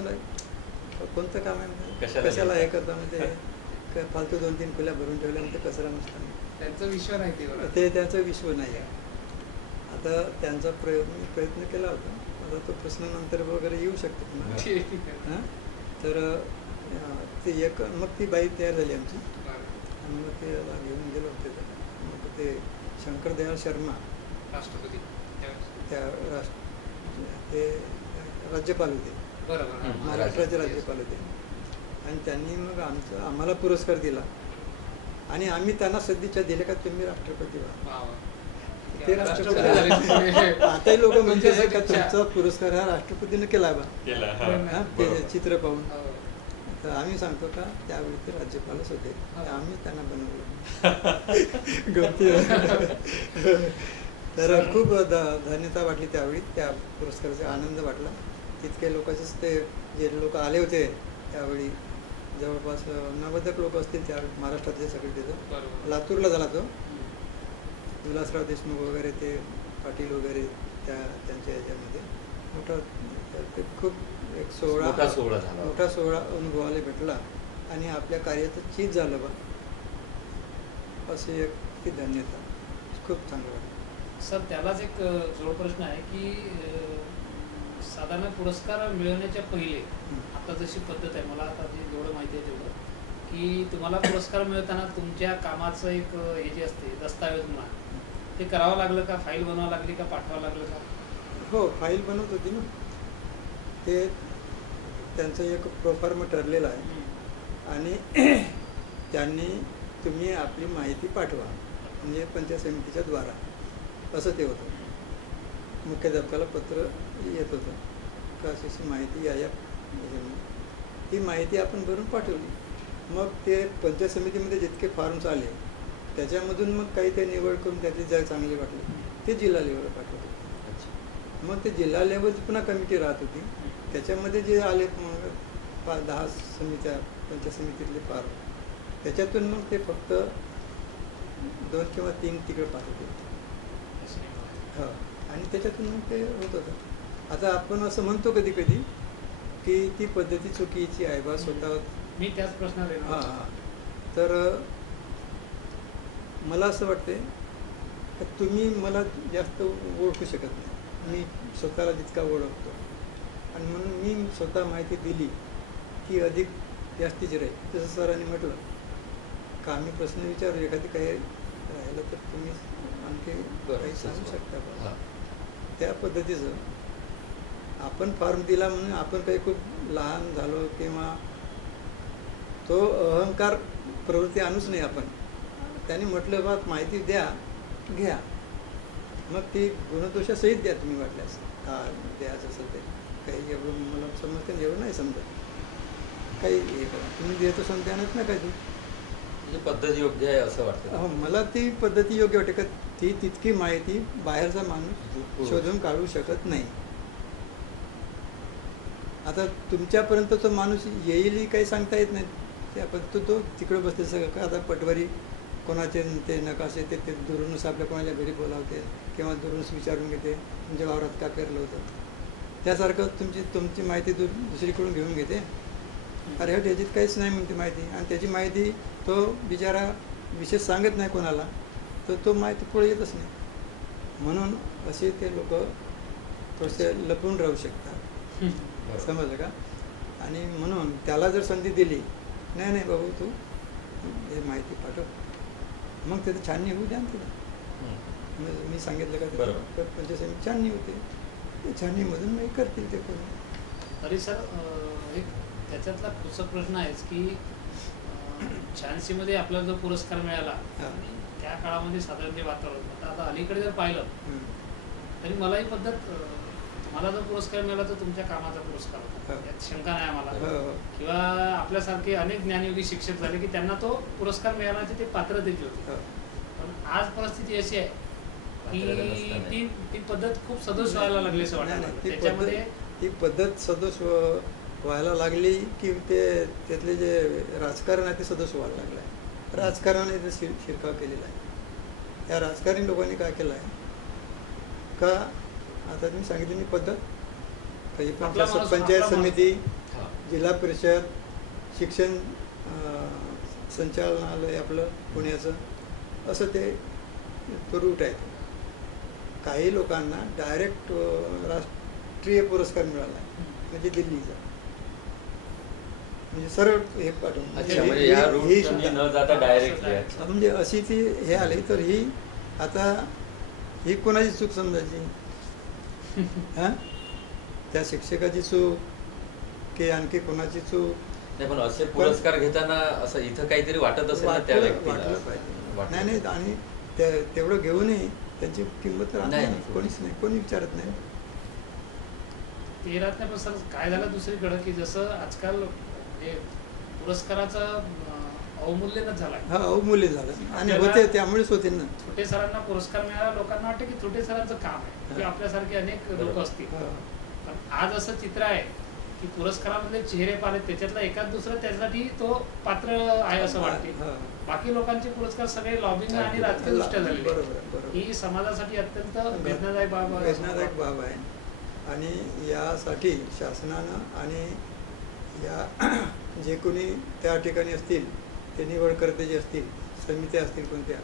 कोणतं काम आहे कशाला हे करतो म्हणजे फालतू 2-3 खुल्या भरून ठेवल्या म्हणजे कचरा नसतं. त्यांचं विश्व नाही ते त्याचं विश्व नाही आहे. आता त्यांचा प्रयत्न केला होता. आता तो प्रश्न नंतर वगैरे येऊ शकतो पुन्हा. तर ते एक मग ती बाई तयार झाली आमची. आणि मग ते घेऊन गेलो होते. मग ते शंकरदयाळ शर्मा राष्ट्रपती त्या ते राज्यपाल होते. महाराष्ट्राचे राज्यपाल होते. आणि त्यांनी मग आम्हाला पुरस्कार दिला. आणि आम्ही त्यांना सदिच्छा दिल्या का तुम्ही राष्ट्रपती व्हा. ते राष्ट्रपती आताही लोक म्हणजे का तुमचा पुरस्कार हा राष्ट्रपतीने केला बा ते चित्र पाहून. तर आम्ही सांगतो का त्यावेळी ते राज्यपालच होते. आम्ही त्यांना बनवलं. गमती. तर खूप धन्यता वाटली त्यावेळी. त्या पुरस्काराचा आनंद वाटला. तितके लोकांचेच ते जे लोक आले होते त्यावेळी जवळपास 90 लोक असतील त्यावेळी महाराष्ट्रातले सगळे. तिथं लातूरला झाला तो. विलासराव देशमुख वगैरे ते पाटील वगैरे त्यांच्या ह्याच्यामध्ये मोठा ते खूप एक मोठा सोहळा अनुभवाला भेटला. आणि आपल्या कार्याचं चीज झालं बा अशी एक ती धन्यता. खूप चांगलं वाटतं. सर त्यालाच एक जोड प्रश्न आहे की साधारण पुरस्कार मिळवण्याच्या पहिले आता जशी पद्धत आहे मला आता जेवढं माहिती आहे तेवढं की तुम्हाला पुरस्कार मिळताना तुमच्या कामाचं एक हे जे असते दस्तावेज म्हणा ते करावं लागलं का, फाईल बनवावं लागली का, पाठवावं लागलं का? हो, फाईल बनवत होती ना. ते त्यांचं एक प्रोफॉर्म ठरलेलं आहे आणि त्यांनी तुम्ही आपली माहिती पाठवा म्हणजे पंचायत समितीच्या द्वारा असं ते होतं. मुख्याध्यापकाला पत्र येत होतं का अशी माहिती या ह्याच्यामध्ये. ती माहिती आपण भरून पाठवली. मग ते पंचायत समितीमध्ये जितके फॉर्म्स आले त्याच्यामधून मग काही ते निवड करून त्यातली जर चांगली वाटली ते जिल्हा लेवलला पाठवले. मग ते जिल्हा लेवलची पुन्हा कमिटी राहत होती. त्याच्यामध्ये जे आले मग 10 समित्या पंचायत समितीतले फॉर्म त्याच्यातून मग ते फक्त 2 किंवा 3 तिकडे पाठवते. हो, आणि त्याच्यातून मग ते होत होतं. आता आपण असं म्हणतो कधी कधी की ती पद्धती चुकीची आहे बा स्वतः. मी त्याच प्रश्नात येणार हां होतो. हां. तर मला असं वाटते की तुम्ही मला जास्त ओळखू शकत नाही. मी स्वतःला जितका ओळखतो आणि म्हणून मी स्वतः माहिती दिली की अधिक जास्तीची राहील. जसं सरांनी म्हटलं का आम्ही प्रश्न विचारू एखादी काही राहिलं तर तुम्ही आणखी काही सांगू शकता का. त्या पद्धतीचं आपण फॉर्म दिला म्हणून आपण काही खूप लहान झालो किंवा तो अहंकार प्रवृत्ती आणूच नाही आपण. त्यांनी म्हटलं बा माहिती द्या, घ्या, मग ती गुणदोषासहित द्या तुम्ही वाटल्यास. का द्यायचं असेल ते काही एवढं मला समजते एवढं नाही समजत. काही हे करा तुम्ही देतो समजा आणत ना काही. ही पद्धत योग्य आहे असं वाटतं. हो, मला ती पद्धती योग्य वाटते का ती तितकी माहिती बाहेरचा माणूस शोधून काढू शकत नाही. आता तुमच्यापर्यंत तो माणूस येईल काही सांगता येत नाही. त्या पद्धती तो तिकडे बसते सगळं का. आता पटवारी कोणाचे ते नकाशे ते दुरूनच आपल्या कोणाच्या घरी बोलावते किंवा दुरूनच विचारून घेते तुमच्या वावरात का पेरलं होतं. त्यासारखं तुमची माहिती दुसरीकडून घेऊन घेते. अरे हट याच्यात काहीच नाही म्हणते माहिती. आणि त्याची माहिती तो बिचारा विशेष सांगत नाही कोणाला तर तो माहिती पुढे येतच नाही. म्हणून असे ते लोक थोडेसे लपून राहू शकतात. समजलं का. आणि म्हणून त्याला जर संधी दिली नाही नाही बाबू तू हे माहिती पाठव मग त्याचं छाननी होऊ द्या ना तिला. मी सांगितलं का बरोबर. पंचायत समिती छाननी होते. ते छाननीमधून मग करतील ते कोणी. तरी सर एक त्याच्यातला पुढचा प्रश्न आहेच की 86 मध्ये आपल्याला जो पुरस्कार मिळाला हां. त्या काळामध्ये साधारण जे वातावरण होतं. आता अलीकडे जर पाहिलं तरी मला ही पद्धत मला जो पुरस्कार मिळाला तो तुमच्या कामाचा पुरस्कार होता. हो. यात शंका नाही आम्हाला. हो. किंवा आपल्यासारखे अनेक ज्ञानयोगी शिक्षक झाले की त्यांना तो पुरस्कार मिळवण्याची ते पात्रतेची होती. हो. पण आज परिस्थिती अशी आहे पात्रता की नसताना. ती पद्धत खूप सदोष व्हायला लागली असं नाही, वाटतं. नाही, त्याच्यामध्ये ती पद्धत सदोष व्हायला लागली की त्यातले जे राजकारण आहे ते सदोष व्हायला लागलं आहे. राजकारणाने ते शिरकाव केलेला आहे. या राजकारणी लोकांनी काय केलं आहे का आता तुम्ही सांगितलेली पद्धत काही आपला माणूस- पंचायत आपला समिती हां. जिल्हा परिषद शिक्षण संचालनालय आपलं पुण्याचं असं ते तो रूट आहे. काही लोकांना डायरेक्ट राष्ट्रीय पुरस्कार मिळाला आहे म्हणजे दिल्लीचा. म्हणजे सरळ हे पाठवून अच्छा म्हणजे या रूट ही सुद्धा न जाता डायरेक्टली. म्हणजे अशी ती हे आली तर ही आता ही कोणाची चूक समजायची. हां, त्या शिक्षकाची चूक की आणखी कोणाची चूक. नाही पण असे पुरस्कार घेताना असं इथं काहीतरी वाटत असेल ना त्या वाटलं व्यक्तीला. पाहिजे. वाटलं. नाही नाही आणि तेवढं घेऊनही त्यांची किंमत राहत नाही. नाही. कोणीच नाही, कोणी विचारत नाही. ते राहत नाही. पण सर काय झालं दुसरीकडं की जसं आजकाल म्हणजे पुरस्काराचं अवमूल्यनच झालं आहे. हा अवमूल्य झालं आणि त्याला- होते त्यामुळेच होते ना. छोटे सरांना पुरस्कार मिळाला लोकांना वाटतं की छोटे सरांचं काम आहे की हा. आपल्यासारखे अनेक लोक बरोबर. असतील. हा. पण आज असं चित्र आहे की पुरस्कारामध्ये चेहरे पाहिले त्याच्यातला एकाच दुसरा त्यासाठी तो पात्र आहे असं वाटते. हा. बाकी लोकांचे पुरस्कार सगळे लॉबिंग आणि राजकीय दृष्ट्या झालेले बरोबर आहेत. आहे, बरोबर. ही समाजासाठी अत्यंत वेदनादायक बाब आहे असं मला वेदनादायक वाटतं. बाब आहे. आणि यासाठी शासनानं आणि या जे कोणी त्या ठिकाणी असतील ते निवडकर्ते जे असतील समित्या असतील कोणत्या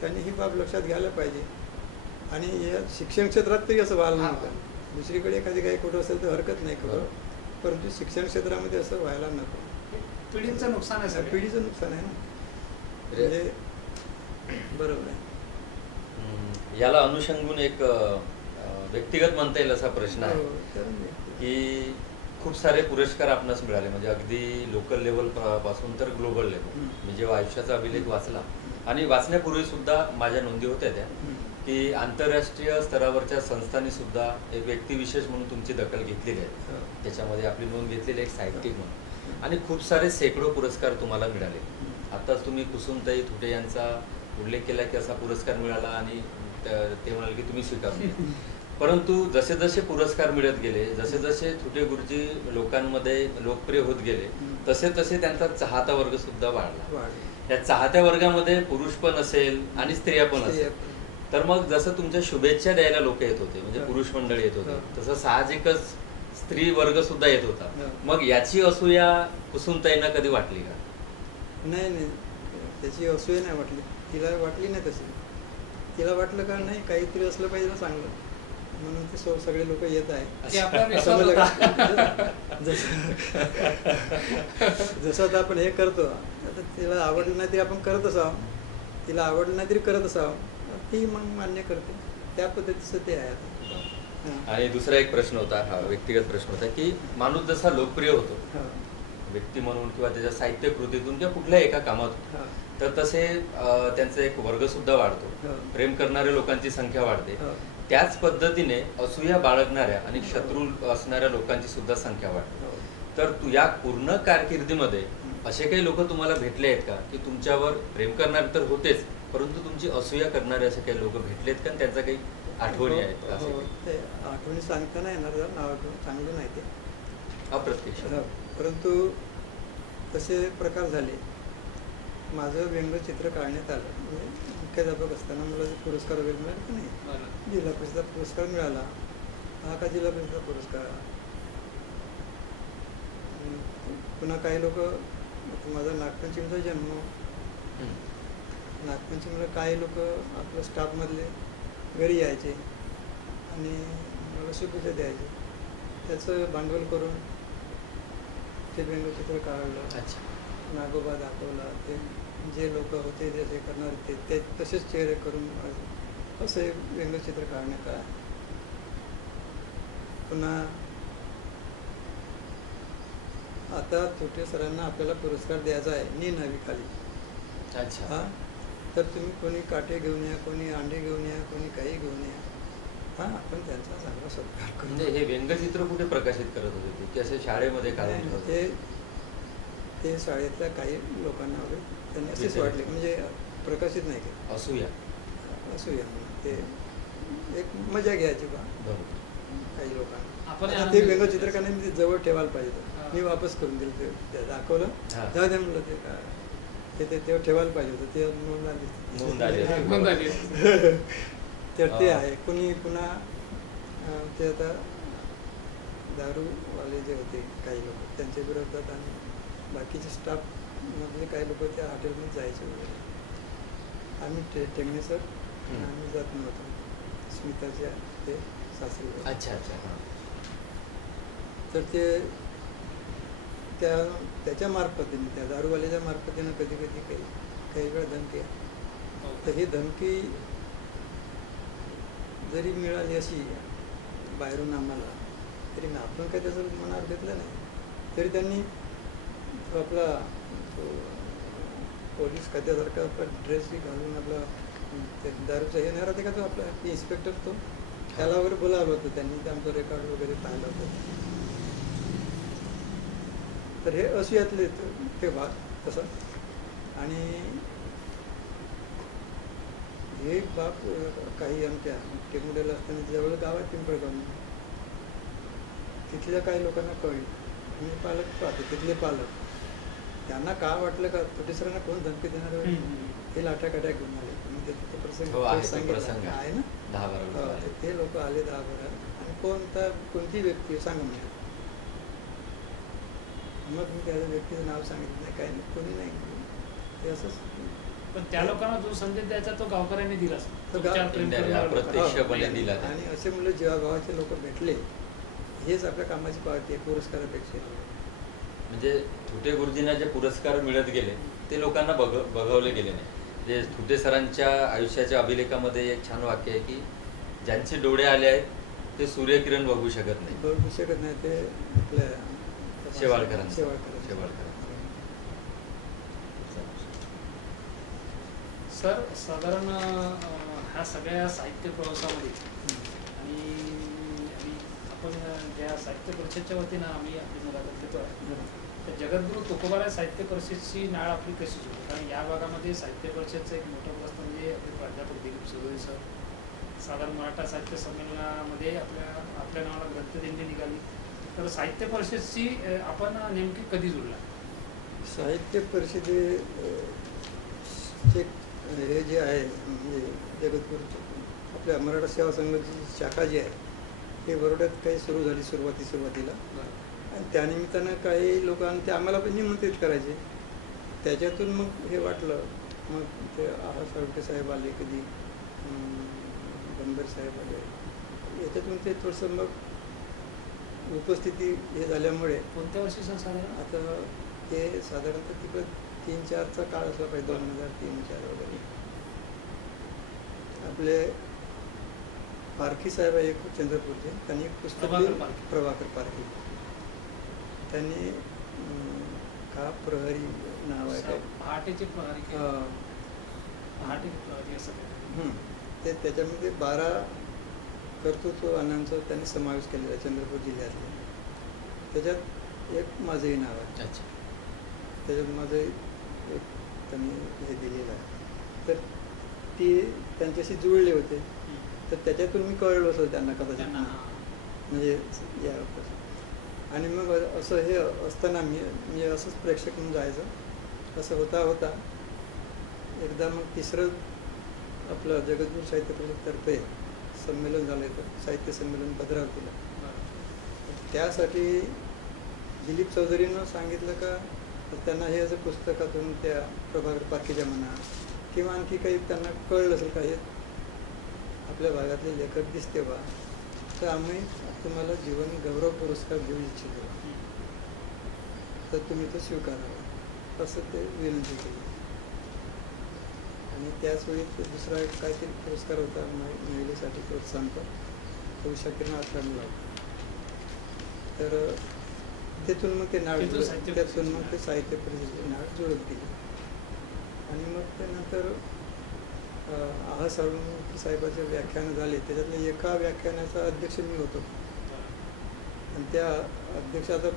त्यांनी ही बाब लक्षात घ्यायला पाहिजे. आणि या शिक्षण क्षेत्रात तरी असं व्हायला नको. दुसरीकडे एखादी काही कुठं असेल तर हरकत नाही कुठं, परंतु शिक्षण क्षेत्रामध्ये असं व्हायला नको. पिढींचं नुकसान आहे सगळं. पिढीचं नुकसान आहे ना. म्हणजे बरोबर आहे. याला अनुषंगून एक व्यक्तिगत म्हणता येईल असा प्रश्न आहे हो, तर मी- की खूप सारे पुरस्कार आपणास मिळाले, म्हणजे अगदी लोकल लेवल पासून तर ग्लोबल लेवल. मी जेव्हा आयुष्याचा अभिलेख वाचला आणि वाचण्यापूर्वी सुद्धा माझ्या नोंदी होत्या त्या, की आंतरराष्ट्रीय स्तरावरच्या संस्थांनी सुद्धा एक व्यक्तिविशेष म्हणून तुमची दखल घेतलेली आहे. त्याच्यामध्ये आपली नोंद घेतलेली एक साहित्यिक म्हणून, आणि खूप सारे शेकडो पुरस्कार तुम्हाला मिळाले. आताच तुम्ही कुसुमताई थुटे यांचा उल्लेख केला की असा पुरस्कार मिळाला आणि ते म्हणाले की तुम्ही स्वीकारून. परंतु जसे जसे पुरस्कार मिळत गेले, जसे जसे थुटे गुरुजी लोकांमध्ये लोकप्रिय होत गेले, तसे तसे त्यांचा चाहता वर्ग सुद्धा वाढला. या चाहत्या वर्गामध्ये पुरुष पण असेल आणि स्त्रिया पण असेल. तर मग जसं तुमच्या शुभेच्छा द्यायला लोक येत होते, म्हणजे पुरुष मंडळी येत होते, तसं साहजिकच स्त्री वर्ग सुद्धा येत होता. मग याची असूया कुसुमताईंना कधी वाटली का? नाही नाही, त्याची असूया नाही वाटली. तिला वाटली नाही तशी. तिला वाटलं का नाही काहीतरी असलं पाहिजे ना चांगलं, म्हणून ते सगळे लोक येत आहे. ते आपला विश्वास होता. जसं आता आपण हे करतो, आता तिला आवडलं नाही तरी आपण करत असावं, तिला आवडलं नाही तरी करत असावं, ती मग मान्य करते. त्या पद्धतीचं ते आहे आता. आणि दुसरा एक प्रश्न होता, हा व्यक्तिगत प्रश्न होता, की माणूस जसा लोकप्रिय होतो व्यक्ती म्हणून किंवा त्याच्या साहित्य कृतीतून किंवा कुठल्याही एका कामातून, तर तसे त्यांचा एक वर्ग सुद्धा वाढतो. प्रेम करणाऱ्या लोकांची संख्या वाढते. त्याच पद्धतीने असूया बाळगणाऱ्या आणि शत्रू असणाऱ्या लोकांची सुद्धा संख्या वाढते. तर तू या पूर्ण कारकिर्दीमध्ये असे काही लोक तुम्हाला भेटले आहेत का, की तुमच्यावर प्रेम करणारे तर होतेच, परंतु तुमची असूया करणारे असे काही लोक भेटलेत का? त्यांचा काही आठवणी आहेत का? ते आठवणी सांगता नाही येणार, जर नाव आठवून चांगलं नाही ते अप्रत्यक्ष. परंतु तसे प्रकार झाले. माझं व्यंगचित्र काढण्यात आलं, म्हणजे मुख्याध्यापक असताना मला जे पुरस्कार वगैरे मिळाले की नाही, जिल्हा परिषद पुरस्कार मिळाला. हा का जिल्हा परिषद पुरस्कार. पुन्हा काही लोक, माझा नागपंचमीचा जन्म, नागपंचमीला काही लोक आपल्या स्टाफमधले घरी यायचे आणि मला शुभेच्छा द्यायचे. त्याचं भांडवल करून ते व्यंगचित्र काढलं. नागोबा दाखवला. ते जे लोक होते जसे करणारे ते तसेच चेहरे करून असे व्यंगचित्र काढण्यात आलं. पुन्हा आता थोटे सरांना आपल्याला पुरस्कार द्यायचा आहे, नी नवी खाली. अच्छा. तर तुम्ही कोणी काटे घेऊन या, कोणी अंडे घेऊन या, कोणी काही घेऊन या. आपण त्यांचा चांगला सत्कार करू. म्हणजे हे व्यंगचित्र कुठे प्रकाशित करत होते ते, की असे शाळेमध्ये काढून ठेवत होते? ते शाळेतल्या काही लोकांना वगैरे त्यांनी असेच वाटले, म्हणजे प्रकाशित नाही केलं. असूया म्हणून ते एक मजा घ्यायची बा काही लोकांना. आता ते व्यंगचित्र का नाही, मी ते जवळ ठेवायला पाहिजे. मी वापस करून दिलं, ते दाखवलं, जाऊ दे म्हणलं. ते काय ते तेव्हा ठेवायला पाहिजे होतं, ते नोंद आली. तर ते आहे. कोणी पुन्हा ते आता दारूवाले जे होते काही लोक, त्यांच्या विरोधात आणि बाकीचे स्टाफमधले काही लोक त्या हॉटेलमध्ये जायचे वगैरे. आम्ही टेंगणे सर आम्ही जात नव्हतो. स्मिताच्या ते सासरी. अच्छा. तर ते त्याच्या मार्फतीने, त्या दारूवाल्याच्या मार्फतीनं कधी कधी काही वेळा धमकी. तर ही धमकी जरी मिळाली अशी बाहेरून आम्हाला, तरी आपण काही त्याचं मनावर घेतलं नाही. तरी त्यांनी आपला पोलीस खात्यासारखा आपला ड्रेसही घालून, आपला ते दारूचा हे नाही राहते का तो आपला इन्स्पेक्टर, तो त्याला वगैरे बोलावलं होतं त्यांनी. ते आमचं रेकॉर्ड वगैरे पाहिलं होतं. तर हे असूयातले ते भाग तसं. आणि हे बाप काही आमच्या टेकमुड्याला असताना जवळ गाव आहे पिंपळगाव, तिथल्या काही लोकांना कळली. मी पालक पाहतो, तिथले पालक, त्यांना का वाटलं का छोटेसरांना कोण धमकी देणार, हे लाटाकाट्या घेऊन आले. म्हणजे तिथे प्रसंग आहे ना, ते लोक आले 10-12. आणि कोणती व्यक्ती सांगा म्हणजे. मग मी त्या व्यक्तीचं नाव सांगितलं नाही, काही नाही, कोणी नाही. ते असंच. पण त्या लोकांना जो संदेश द्यायचा तो गावकऱ्यांनी दिला. आणि असे मुलं जेव्हा गावाचे लोक भेटले, हेच आपल्या कामाची पावती आहे पुरस्कारापेक्षा. म्हणजे थुटे गुरुजींना जे पुरस्कार मिळत गेले ते लोकांना बघवले गेले नाही. म्हणजे थुटे सरांच्या आयुष्याच्या अभिलेखामध्ये एक छान वाक्य आहे की ज्यांचे डोळे आले आहेत ते सूर्यकिरण बघू शकत नाही. बघू शकत नाही ते आपल्या शेवाळकरांचं. शेवाळकरांचं. शेवाळकरांचं. सर साधारण ह्या सगळ्या साहित्य प्रवासामध्ये आणि आणि आपण ज्या साहित्य परिषदच्या वतीनं आम्ही आपली मुलाखत घेतो आहे तर जगद्गुरू तुकोबाराय साहित्य परिषदची नाळ आपली कशी जोडली? कारण या भागामध्ये साहित्य परिषदचं एक मोठं प्रश्न म्हणजे आपले प्राध्यापक दिलीप चौधरी सर. साधारण मराठा साहित्य संमेलनामध्ये आपल्या नावाला ग्रंथदिंडी निघाली. तर साहित्य परिषदची आपण नेमकी कधी जोडला? साहित्य परिषदे हे जे आहे म्हणजे जगद्गुरू आपल्या मराठा सेवा संघाची शाखा जी आहे हे बरोड्यात काही सुरू झाली सुरुवातीला. आणि त्यानिमित्तानं काही लोकांना ते आम्हाला पण निमंत्रित करायचे. त्याच्यातून मग हे वाटलं. मग ते साळुंखे साहेब आले, कधी बनगर साहेब आले. याच्यातून ते थोडंसं मग उपस्थिती हे झाल्यामुळे कोणत्या वर्षी सर साधारण? आता ते साधारणतः तिकडं 3-4चा काळ असला पाहिजे, 2003-4 वगैरे. आपले पारखी साहेब आहे एक चंद्रपूरचे, त्यांनी एक पुस्तक प्रभाकर पारखी. त्यांनी का प्रहरी नाव आहे काय, पहाटेचे प्रहरी पहाटेचे प्रहरी असं ते त्याच्यामध्ये 12 कर्तृत्ववानांचा त्यांनी समावेश केलेला आहे चंद्रपूर जिल्ह्यातले. त्याच्यात एक माझंही नाव आहे. त्याच्यात माझं एक त्यांनी हे दिलेलं आहे. तर ते त्यांच्याशी जुळले होते. तर त्याच्यातून मी कळलो असं त्यांना कदाचित म्हणजे या. आणि मग असं हे असताना मी असंच प्रेक्षक म्हणून जायचं. असं होता एकदा मग तिसरं आपलं जगद्गुरू साहित्य परिषदतर्फे संमेलन झालं होतं, साहित्य संमेलन भद्रावतीला. त्यासाठी दिलीप चौधरीनं सांगितलं का त्यांना हे असं पुस्तकातून त्या प्रभाकर पारखीच्या म्हणा किंवा आणखी काही त्यांना कळलं असेल का हे आपल्या भागातले लेखक दिसते बा, तर आम्ही तुम्हाला जीवन गौरव पुरस्कार देऊ इच्छितो, तर तुम्ही तो स्वीकारावा, असं ते विनंती केली. आणि त्याचवेळी दुसरा एक काहीतरी पुरस्कार होता महिलेसाठी प्रोत्साहनपर, तो उषा किरण आत्माला. तर तिथून मग ते नाळ त्यातून मग ते साहित्य परिषदेचे नाळ जुळत गेले. आणि मग त्यानंतर साळुंखे साहेबाचे व्याख्यान झाले. त्याच्यातले एका व्याख्यानाचा अध्यक्ष मी होतो. आणि त्या अध्यक्ष आता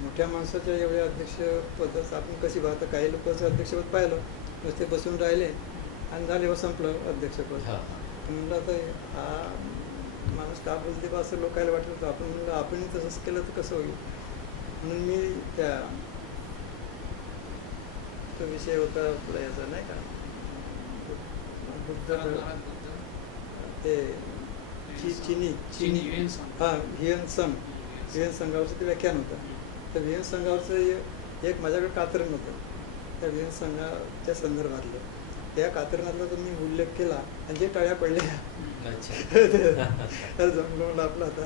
मोठ्या माणसाच्या एवढ्या अध्यक्षपदाचं आपण कशी पाहतो, काही लोकांचं अध्यक्षपद पाहिलं नुसते बसून राहिले आणि झाले व संपलं अध्यक्षपद. म्हणलं आता हा माणूस का बोलते बा असं लोकायला वाटलं होतं. आपण म्हणलं आपण तसंच केलं तर कसं होईल, म्हणून मी त्या तो विषय होता आपला याचा नाही का बुद्ध ते चीनी हियन संघावरचं ते व्याख्यान होतं. तर हियन संघावरचं एक माझ्याकडे कात्रण होतं. त्या हियन संघाच्या संदर्भातलं त्या कात्रणातला तर मी उल्लेख केला आणि जे टाळ्या पडल्या तर जमलं. म्हणलं आपलं आता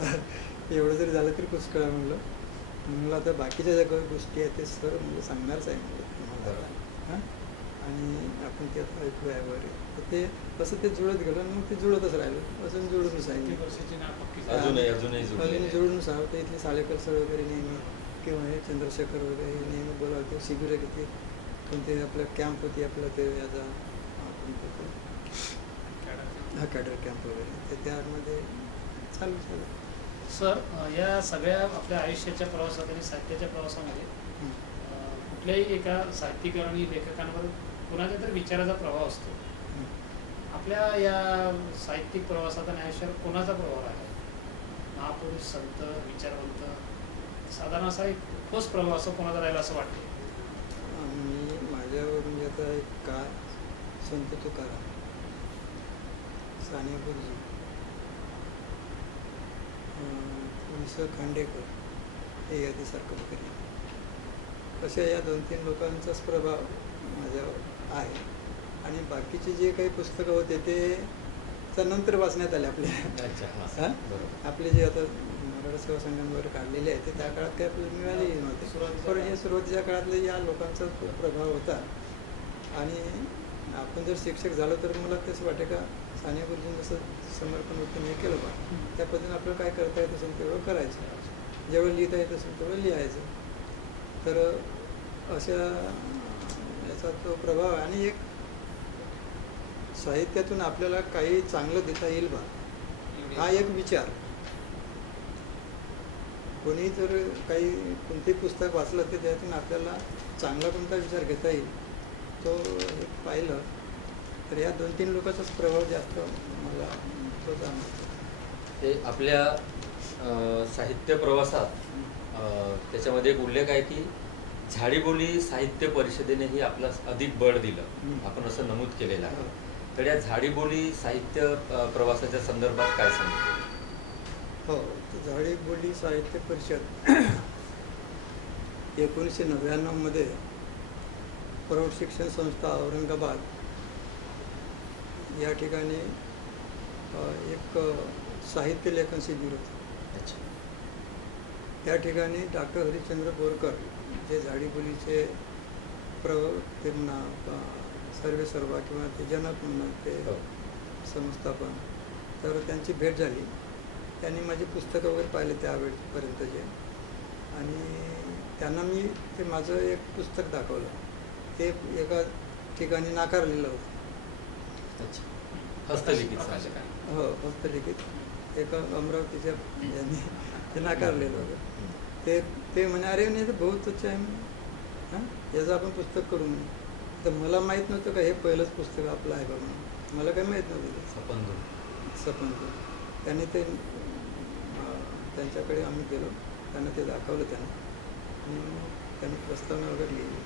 एवढं जरी झालं तरी कुछ कळा म्हणलं आता बाकीच्या ज्या गोष्टी आहेत ते सर म्हणजे सांगणारच आहे तुम्हाला. हां, आणि आपण ते आता ऐकूया वगैरे. तर ते असं ते जुळत गेलं आणि मग ते जुळतच राहिलं. अजून जुळूनच आहे, अजून जुळूनच आहे. तर इथले साळेकर सर वगैरे नेहमी किंवा हे चंद्रशेखर वगैरे हे नेहमी बोलावते. शिबिरं घेते, कोणते आपलं कॅम्प होती आपलं ते याचा कॅडर कॅम्प वगैरे, तर त्यामध्ये चालू झालं. सर या सगळ्या आपल्या आयुष्याच्या प्रवासात आणि साहित्याच्या प्रवासामध्ये कुठल्याही एका साहित्यिकावर आणि लेखकांवर कुणाच्या तरी विचाराचा प्रभाव असतो. आपल्या या साहित्यिक प्रवासात आणि आयुष्यावर कोणाचा प्रभाव आहे? महापुरुष, संत, विचारवंत, साधारण असा एक ठोस प्रभाव असं कोणाचा राहिला असं वाटतं? मी माझ्यावर म्हणजे आता एक का संत तुकाराम, साने गुरुजी, वि. खांडेकर हे यादीसारखं वगैरे अशा या 2-3 लोकांचाच प्रभाव माझ्यावर आहे. आणि बाकीचे जे काही पुस्तकं होते ते नंतर वाचण्यात आले आपल्या. आपले जे आता मराठा सेवा संघांवर काढलेले आहे ते त्या काळात काही आपल्याला मिळालेही नव्हते. पण हे सुरुवातीच्या काळातले या लोकांचा खूप प्रभाव होता. आणि आपण जर शिक्षक झालो तर मला तसं वाटे का साने गुरुजींनी जसं समर्पण उत्तम हे केलं बा, त्या पद्धतीने आपल्याला काय करता येत असेल तेवढं करायचं, जेवढं लिहिता येत असेल तेवढं लिहायचं. तर अशा याचा तो प्रभाव. आणि एक साहित्यातून आपल्याला काही चांगलं देता येईल बा, हा एक विचार. कोणी जर काही कोणतेही पुस्तक वाचलं तर त्यातून आपल्याला चांगला कोणता विचार घेता येईल तो एक पाहिलं तर या 2-3 लोकांचाच प्रभाव जास्त मला तो जाणवतो. ते आपल्या साहित्य प्रवासात त्याच्यामध्ये एक उल्लेख आहे की झाडीबोली साहित्य परिषदेनेही आपला अधिक बळ दिलं, आपण असं नमूद केलेलं आहे. तर या झाडीबोली साहित्य प्रवासाच्या संदर्भात काय सांगतो? हो, झाडीबोली साहित्य परिषद 1999 प्रौढ शिक्षण संस्था औरंगाबाद या ठिकाणी एक साहित्य लेखन शिबिर होतं. अच्छा. त्या ठिकाणी डॉक्टर हरिश्चंद्र बोरकर जे झाडीबोलीचे ते म्हणा सर्वे सर्वा किंवा ते जनक म्हणून ते संस्थापन, तर त्यांची भेट झाली. त्यांनी माझी पुस्तकं वगैरे पाहिले त्यावेळेपर्यंतचे. आणि त्यांना मी ते माझं एक पुस्तक दाखवलं. ते एका ठिकाणी नाकारलेलं होतं. अच्छा. हस्तलिखित हो, हस्तलिखित एका अमरावतीच्या यांनी ते नाकारलेलं होतं. ते म्हणे अरे नाही तर बहुत अच्छा आहे, हां याचं आपण पुस्तक करू म्हणे. तर मला माहीत नव्हतं का हे पहिलंच पुस्तक आपलं आहे बा म्हणून, मला काही माहीत नव्हतं. सपन त्यांनी ते त्यांच्याकडे आम्ही गेलो, त्यांना ते दाखवलं त्यांना. आणि त्यांनी प्रस्तावना वगैरे लिहिली.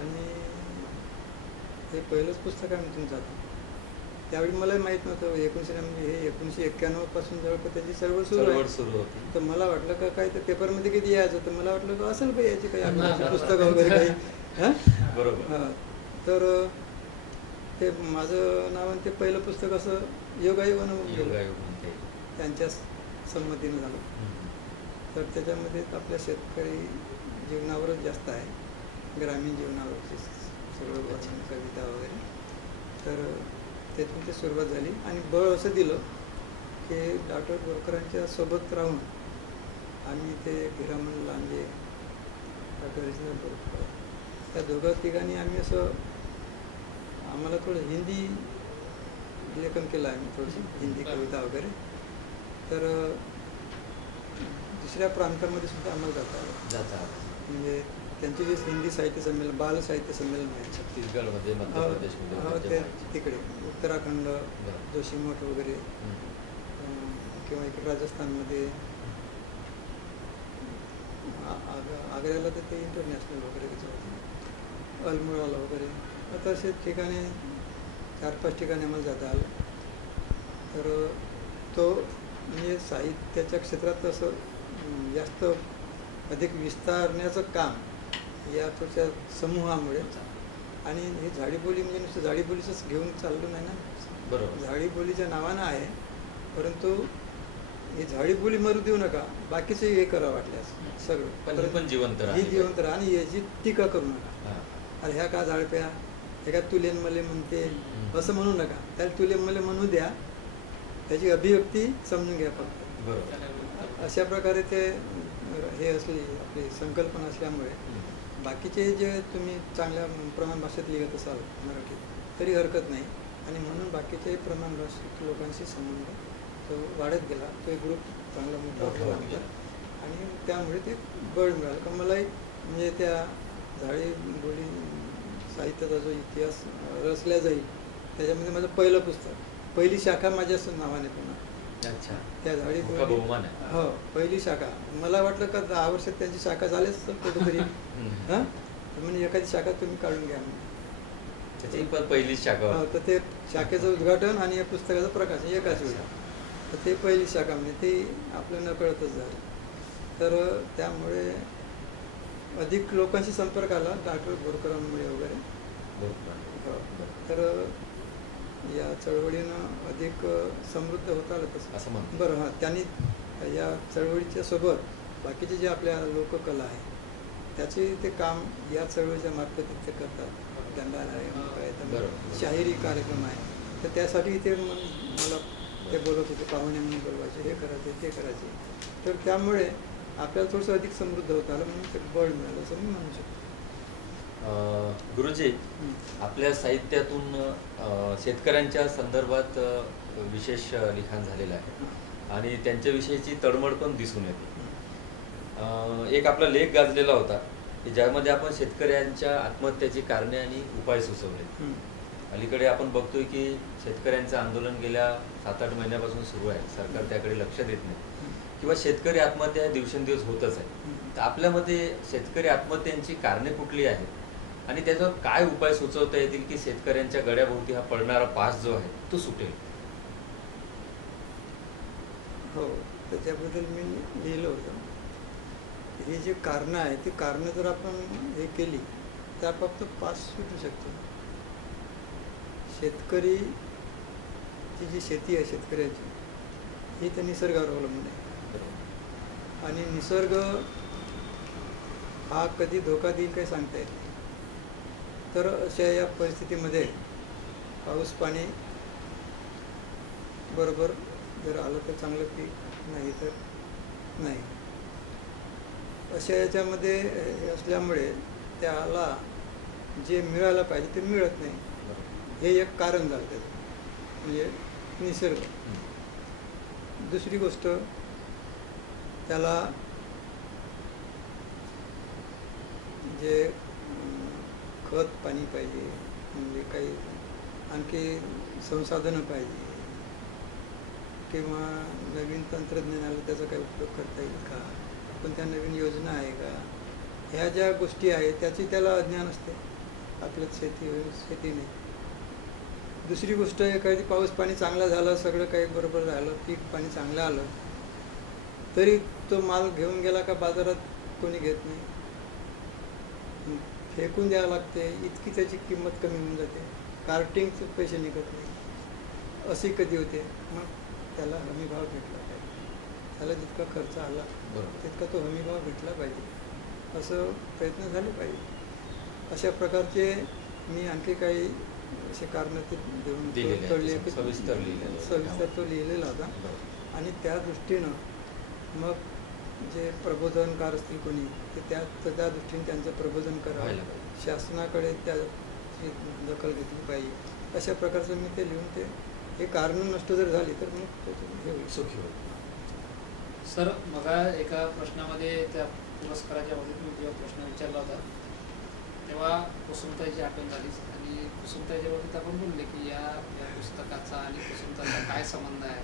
आणि हे पहिलंच पुस्तक आहे मी तुमचं आता. त्यावेळी मलाही माहीत नव्हतं. 1991 पासून जवळपास त्याची चळवळ सुरू होती. तर मला वाटलं का काय तर पेपरमध्ये किती यायचं, तर मला वाटलं का असेल काही याची काही आग्रहाची पुस्तकं वगैरे काही. हां बरोबर. हां. तर ते माझं नाव आणि ते पहिलं पुस्तक असं योगायोगानं त्यांच्या संमतीनं झालं. तर त्याच्यामध्ये आपल्या शेतकरी जीवनावरच जास्त आहे, ग्रामीण जीवनावरची सगळं वाचन कविता वगैरे. तर त्यातून ते सुरुवात झाली. आणि बळ असं दिलं की डॉक्टर बोरकरांच्या सोबत राहून आम्ही ते हिरामन लांजे, डॉक्टर हरिश्चंद्र बोरकर त्या दोघं ठिकाणी आम्ही असं आम्हाला थोडं हिंदी लेखन केलं आहे, थोडीशी हिंदी कविता वगैरे. तर दुसऱ्या प्रांतामध्ये सुद्धा आम्हाला जाता आलं. म्हणजे त्यांचे जे हिंदी साहित्य संमेलन, बाल साहित्य संमेलन आहे छत्तीसगडमध्ये, मध्य प्रदेशमध्ये, ते तिकडे उत्तराखंड, जोशीमठ वगैरे, किंवा इकडे राजस्थानमध्ये आग्र्याला तर ते इंटरनॅशनल वगैरे त्याचं होतं, अल्मोळाला वगैरे. आता असे ठिकाणी 4-5 ठिकाणी आम्हाला जाता आलं. तर तो म्हणजे साहित्याच्या क्षेत्रात असं जास्त अधिक विस्तारण्याचं काम या थोड्या समूहामुळे. आणि हे झाडीबोली म्हणजे नुसतं झाडीबोलीचंच घेऊन चाललं नाही ना. बरोबर. झाडीबोलीच्या नावानं आहे, परंतु ही झाडीबोली मरू देऊ नका, बाकीचे हे करा वाटल्यास सगळं पण जिवंत ही जिवंत राहा. आणि याची टीका करू नका. अरे ह्या का झाडप्या, हे का तुलेन मले म्हणते असं म्हणू नका. त्याला तुलेन मले म्हणू द्या, त्याची अभिव्यक्ती समजून घ्या फक्त. बरोबर. अशा प्रकारे ते हे असली आपली संकल्पना असल्यामुळे बाकीचे जे तुम्ही चांगल्या प्रमाण भाषेत लिहित असाल मराठीत तरी हरकत नाही. आणि म्हणून बाकीचे प्रमाण भाषिक लोकांशी संबंध तो वाढत गेला. तो एक ग्रुप चांगला मोठा होता. आणि त्यामुळे ते बळ मिळालं का मलाही. म्हणजे त्या झाडीबोली साहित्याचा जो इतिहास रचला जाईल त्याच्यामध्ये माझं पहिलं पुस्तक, पहिली शाखा माझ्याच नावाने पुन्हा. अच्छा. त्या झाडीबोली हो पहिली शाखा. मला वाटलं का 10 वर्षात त्यांची शाखा झालीच असेल कुठेतरी. हां म्हणजे एखादी शाखा तुम्ही काढून घ्या म्हणजे त्याची पहिली शाखा. तर ते शाखेचं उद्घाटन आणि या पुस्तकाचं प्रकाशन एकाच वेळी. तर ते पहिली शाखा म्हणजे ते आपल्याला नकळतच झालं. तर त्यामुळे अधिक लोकांशी संपर्क आला डॉक्टर बोरकरांमुळे वगैरे. तर या चळवळीनं अधिक समृद्ध होत आलं तसं. असं म्हणतो. बरं हां त्यांनी या चळवळीच्या सोबत बाकीचे जे आपल्या लोककला आहे त्याचे ते काम या चळवळीच्या मार्फत ते करतात. बरोबर. शाहिरी कार्यक्रम आहे तर त्यासाठी ते मला ते बोलत होते, पाहुणे म्हणून बोलवायचे, हे करायचे ते करायचे. तर त्यामुळे आपल्याला थोडंसं अधिक समृद्ध होत आलं म्हणून ते बळ मिळालं असं मी म्हणू शकतो. गुरुजी, आपल्या साहित्यातून शेतकऱ्यांच्या संदर्भात विशेष लिखाण झालेलं आहे आणि त्यांच्याविषयीची तळमळ पण दिसून येते. एक आपला लेख गाजलेला होता की ज्यामध्ये आपण शेतकऱ्यांच्या आत्महत्याची कारणे आणि उपाय सुचवले. अलीकडे आपण बघतोय की शेतकऱ्यांचं आंदोलन गेल्या 7-8 महिन्यापासून सुरू आहे. सरकार त्याकडे लक्ष देत नाही किंवा शेतकरी आत्महत्या दिवसेंदिवस होतच आहे. तर आपल्या मते शेतकरी आत्महत्यांची कारणे कुठली आहेत आणि त्याच्यावर काय उपाय सुचवता येतील की शेतकऱ्यांच्या गळ्याभोवती हा पडणारा पास जो आहे तो सुटेल? हो, त्याच्याबद्दल मी लिहिलं होतं. ही जी कारणं आहे ती कारणं जर आपण हे केली तर आपापत पास सुटू शकतो. शेतकरीची जी शेती आहे शेतकऱ्याची ही तर निसर्गावर अवलंबून आहे आणि निसर्ग हा कधी धोका देईल काही सांगता येत नाही. तर अशा या परिस्थितीमध्ये पाऊस पाणी बरोबर जर आलं तर चांगलं पीक, नाही तर नाही. अशा याच्यामध्ये असल्यामुळे त्याला जे मिळायला पाहिजे ते मिळत नाही. हे एक कारण झालं त्याचं म्हणजे निसर्ग. दुसरी गोष्ट त्याला जे खत पाणी पाहिजे, म्हणजे काही आणखी संसाधनं पाहिजे किंवा नवीन तंत्रज्ञानाला त्याचा काही उपयोग करता येईल का, कोणत्या नवीन योजना आहे का, ह्या ज्या गोष्टी आहेत त्याची त्याला अज्ञान असते. आपलं शेतीने. दुसरी गोष्ट एखादी पाऊस पाणी चांगला झालं, सगळं काही बरोबर झालं, पीक पाणी चांगलं आलं तरी तो माल घेऊन गेला का बाजारात कोणी घेत नाही, फेकून द्यावं लागते. इतकी त्याची किंमत कमी होऊन जाते, कार्टिंगचे पैसे निघत नाही. अशी कधी होते. मग त्याला हमीभाव भेटला पाहिजे. त्याला जितका खर्च आला तितका तो हमीभाव भेटला पाहिजे, असं प्रयत्न झाले पाहिजे. अशा प्रकारचे मी आणखी काही असे कारणं ते देऊन सविस्तर तो लिहिलेला होता. आणि त्या दृष्टीनं मग जे प्रबोधनकार असतील कोणी ते त्या दृष्टीने त्यांचं प्रबोधन करावं, शासनाकडे त्याची दखल घेतली पाहिजे. अशा प्रकारचं मी ते लिहून ते हे कारणं नष्ट जर झाली तर मग हे होईल, सुखी होईल. सर, मगा एका प्रश्नामध्ये त्या पुरस्काराच्या बाबतीत मी जेव्हा प्रश्न विचारला होता तेव्हा कुसुमताईची आठवण झालीच. आणि कुसुमताईच्या बाबतीत आपण बोलले की या पुस्तकाचा आणि कुसुमताईचा काय संबंध आहे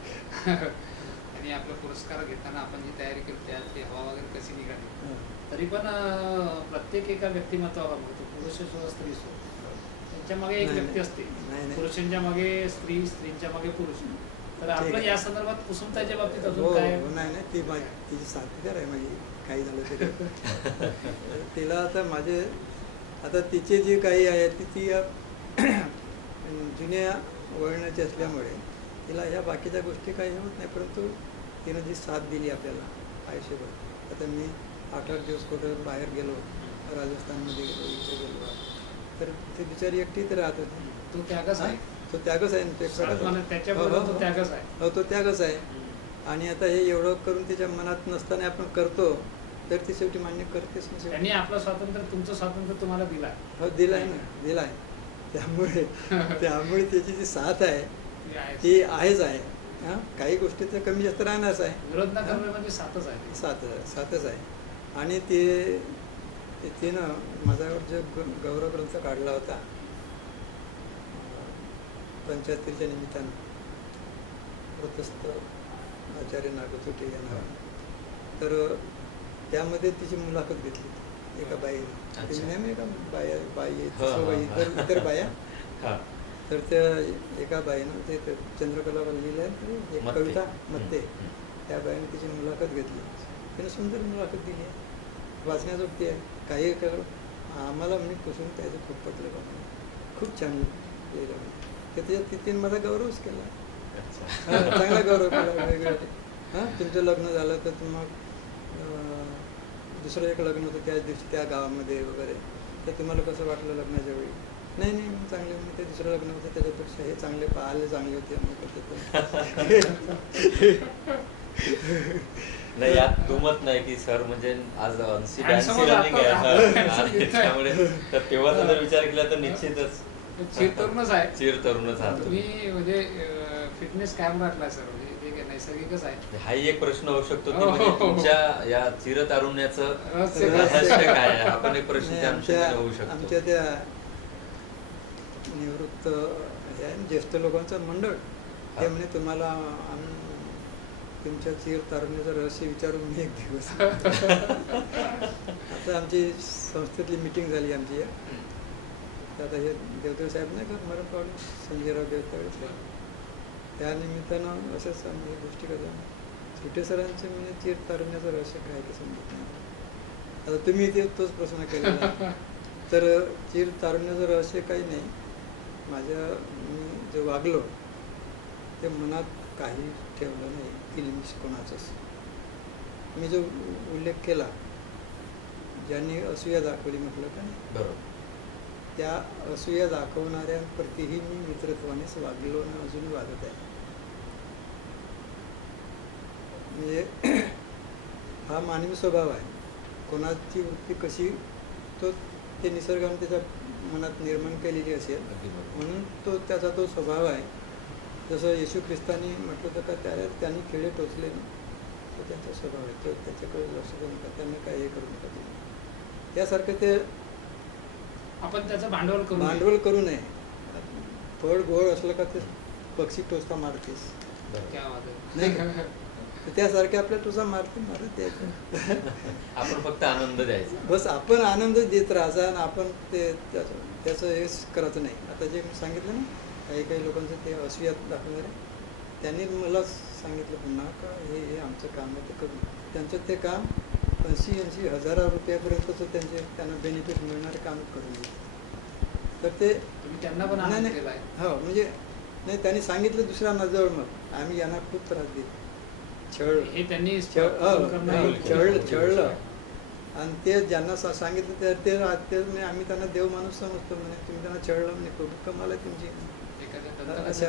आणि आपला पुरस्कार घेताना आपण जी तयारी केली त्यातली हवा वगैरे कशी निघाली. तरी पण प्रत्येक एका व्यक्तिमत्वावर म्हणतो, पुरुष असो स्त्री असो, त्यांच्या मागे एक व्यक्ती असते. पुरुषांच्या मागे स्त्री, स्त्रीच्या मागे पुरुष. तर आपलं या संदर्भात कुसुमताईच्या बाबतीत अजून काय? नाही, ती तिची साथीदार आहे माझी, काही झालं तरी. तिला आता तिचे जे काही आहे ती जुन्या वळणाची असल्यामुळे तिला ह्या बाकीच्या गोष्टी काही होत नाही. परंतु तिनं जी साथ दिली आपल्याला आयुष्यभर. आता मी 8-8 दिवस कुठं बाहेर गेलो, राजस्थानमध्ये गेलो, इथे गेलो, तर ती बिचारी एकटीच राहत होती. तो त्यागच आहे. तो त्यागच आहे. तो त्यागच आहे. आणि आता हे एवढं करून तिच्या मनात नसताना आपण करतो तर ती शेवटी मान्य करतेच ना. त्यांनी आपलं स्वातंत्र्य, तुमचं स्वातंत्र्य तुम्हाला दिला. हो, दिलाय ना, दिलाय. त्यामुळे त्याची जी साथ आहे ती आहेच आहे. काही गोष्टी तर कमी जास्त राहणारच आहे. विरोध न करणे म्हणजे साथच आहे. साथच आहे. आणि तिनं माझ्यावर जो गौरव ग्रंथ काढला होता 75च्या निमित्तानं, वृत्तस्थ आचार्य नागचोटे यांना, तर त्यामध्ये तिची मुलाखत घेतली एका बाईने. तिची नेहमी एका बाई इतर बाया. तर त्या एका बाईनं ते चंद्रकलावर लिहिलं आहे एक कविता मत्ते, त्या बाईने तिची मुलाखत घेतली. तिने सुंदर मुलाखत दिली आहे, वाचण्याजोगती आहे. काही आम्हाला म्हणजे कुसुम त्याचं खूप पटलं बघा, खूप छान लिहिलं. तर त्याच्यात तिने माझा गौरवच केला, चांगला गौरव केला. वेगवेगळ्या हां तुमचं लग्न झालं तर मग दुसरं एक लग्न होतं त्याच दिवशी त्या गावामध्ये वगैरे, तर तुम्हाला कसं वाटलं लग्नाच्या वेळी? नाही नाही मग चांगले, मग ते दुसरं लग्न होतं त्याच्यापेक्षा हे चांगले पाहायला चांगले होते नाही यात दुमत नाही की सर म्हणजे आज अन्सी Handsome डॅन्सी रनिंग आहे दाखवतात. आणि त्यामुळे तर तेव्हाचा जर विचार केला तर निश्चितच चिरतरूणच आहे. चिर तरुणच आहात तुम्ही. तुम्ही म्हणजे फिटनेस काय वाटला सर, म्हणजे ते काय नैसर्गिकच आहे. हाही एक प्रश्न होऊ शकतो की हो, म्हणजे हो, हो. तुमच्या या चिरतारुण्याचं रहस्य रहस्य काय आहे? आपण एक प्रश्न त्या आमच्या अनुषंगाने होऊ शकतो. आमच्या त्या निवृत्त ज्येष्ठ लोकांचं मंडळ ते म्हणे तुम्हाला आम्ही तुमच्या चिर तारुण्याचं रहस्य विचारून मी एक दिवस आता आमची संस्थेतली मिटिंग झाली आमची तर आता हे देवदेव साहेब नाही का मरण पावले संजयराव देवताळे त्या निमित्तानं असंच आम्ही गोष्टी करतो. सुटे सरांचे म्हणजे चिर तारुण्याचं रहस्य काय ते समजत नाही. आता तुम्ही ते तोच प्रश्न केलेला तर चिर तारुण्याचं रहस्य काही नाही. मी जे वागलो ते मनात काही ठेवलं नाही इल्मिश कोणाचंच. मी जो उल्लेख केला ज्यांनी असूया दाखवली म्हटलं का नाही, बरोबर. त्या असूया दाखवणाऱ्यांप्रतीही मी मित्रत्वानेच वागलो आणि अजून वागत आहे. म्हणजे हा मानवी स्वभाव आहे. कोणाची वृत्ती कशी तो ते निसर्गाने त्याच्या मनात निर्माण केलेली असेल अगदी बरोबर. म्हणून त्याचा तो स्वभाव आहे. जसं येशू ख्रिस्तानी म्हटलं होतं का त्यांनी खेळे टोचले तो त्यांचा स्वभाव आहे. तो त्याच्याकडे लक्ष देऊ नका, त्यांना काही हे करू नका तुम्ही. त्यासारखं ते आपण त्याचं भांडवल करू नये. भांडवल करू नये. फळ गोड असलं का ते पक्षी टोचता मारतेस बरोबर. क्या बात आहे. नाही का? तर त्यासारखे आपल्या टोचा मारत द्यायचं. आपण फक्त आनंद द्यायचा. बस आपण आनंद देत राहायचा आणि आपण ते त्याचं हेच करायचं नाही. आता जे मी सांगितलं ना काही लोकांचं ते असूयात दाखवणारे त्यांनी मला सांगितलं पुन्हा का हे आमचं काम आहे ते करून त्यांचं ते काम 80 हजार रुपयापर्यंतचं त्यांना बेनिफिट मिळणारे काम करून देत. तर ते तुम्ही त्यांना पण नाही आनंद नाही केलाय. हो म्हणजे नाही त्यांनी सांगितलं दुसऱ्यांना जवळ मग आम्ही यांना खूप त्रास देतो छळ हे त्यांनी छळलं आणि ते ज्यांना सांगितलं ते म्हणजे आम्ही त्यांना देव माणूस समजतो म्हणे तुम्ही त्यांना छळलं म्हणे खूप कमाल आहे तुमची अशा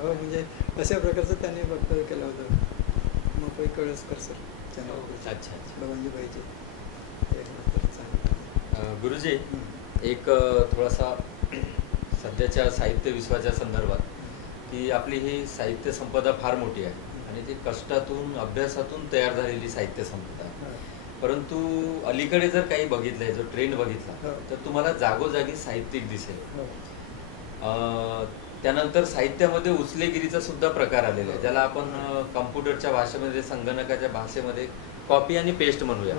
हो म्हणजे अशा प्रकारचं त्यांनी वक्तव्य केलं होतं. मग काही कळसकर सर अच्छा अच्छा. भगवानजी पाहिजे गुरुजी एक थोडासा सध्याच्या साहित्य विश्वाच्या संदर्भात की आपली ही साहित्य संपदा फार मोठी आहे आणि ती कष्टातून अभ्यासातून तयार झालेली साहित्य संपदा आहे. परंतु अलीकडे जर काही बघितलंय जो ट्रेंड बघितला तर तुम्हाला जागोजागी साहित्यिक दिसेल. त्यानंतर साहित्यामध्ये उचलेगिरीचा सुद्धा प्रकार आलेला आहे ज्याला आपण कम्प्युटरच्या भाषेमध्ये संगणकाच्या भाषेमध्ये कॉपी आणि पेस्ट म्हणूया.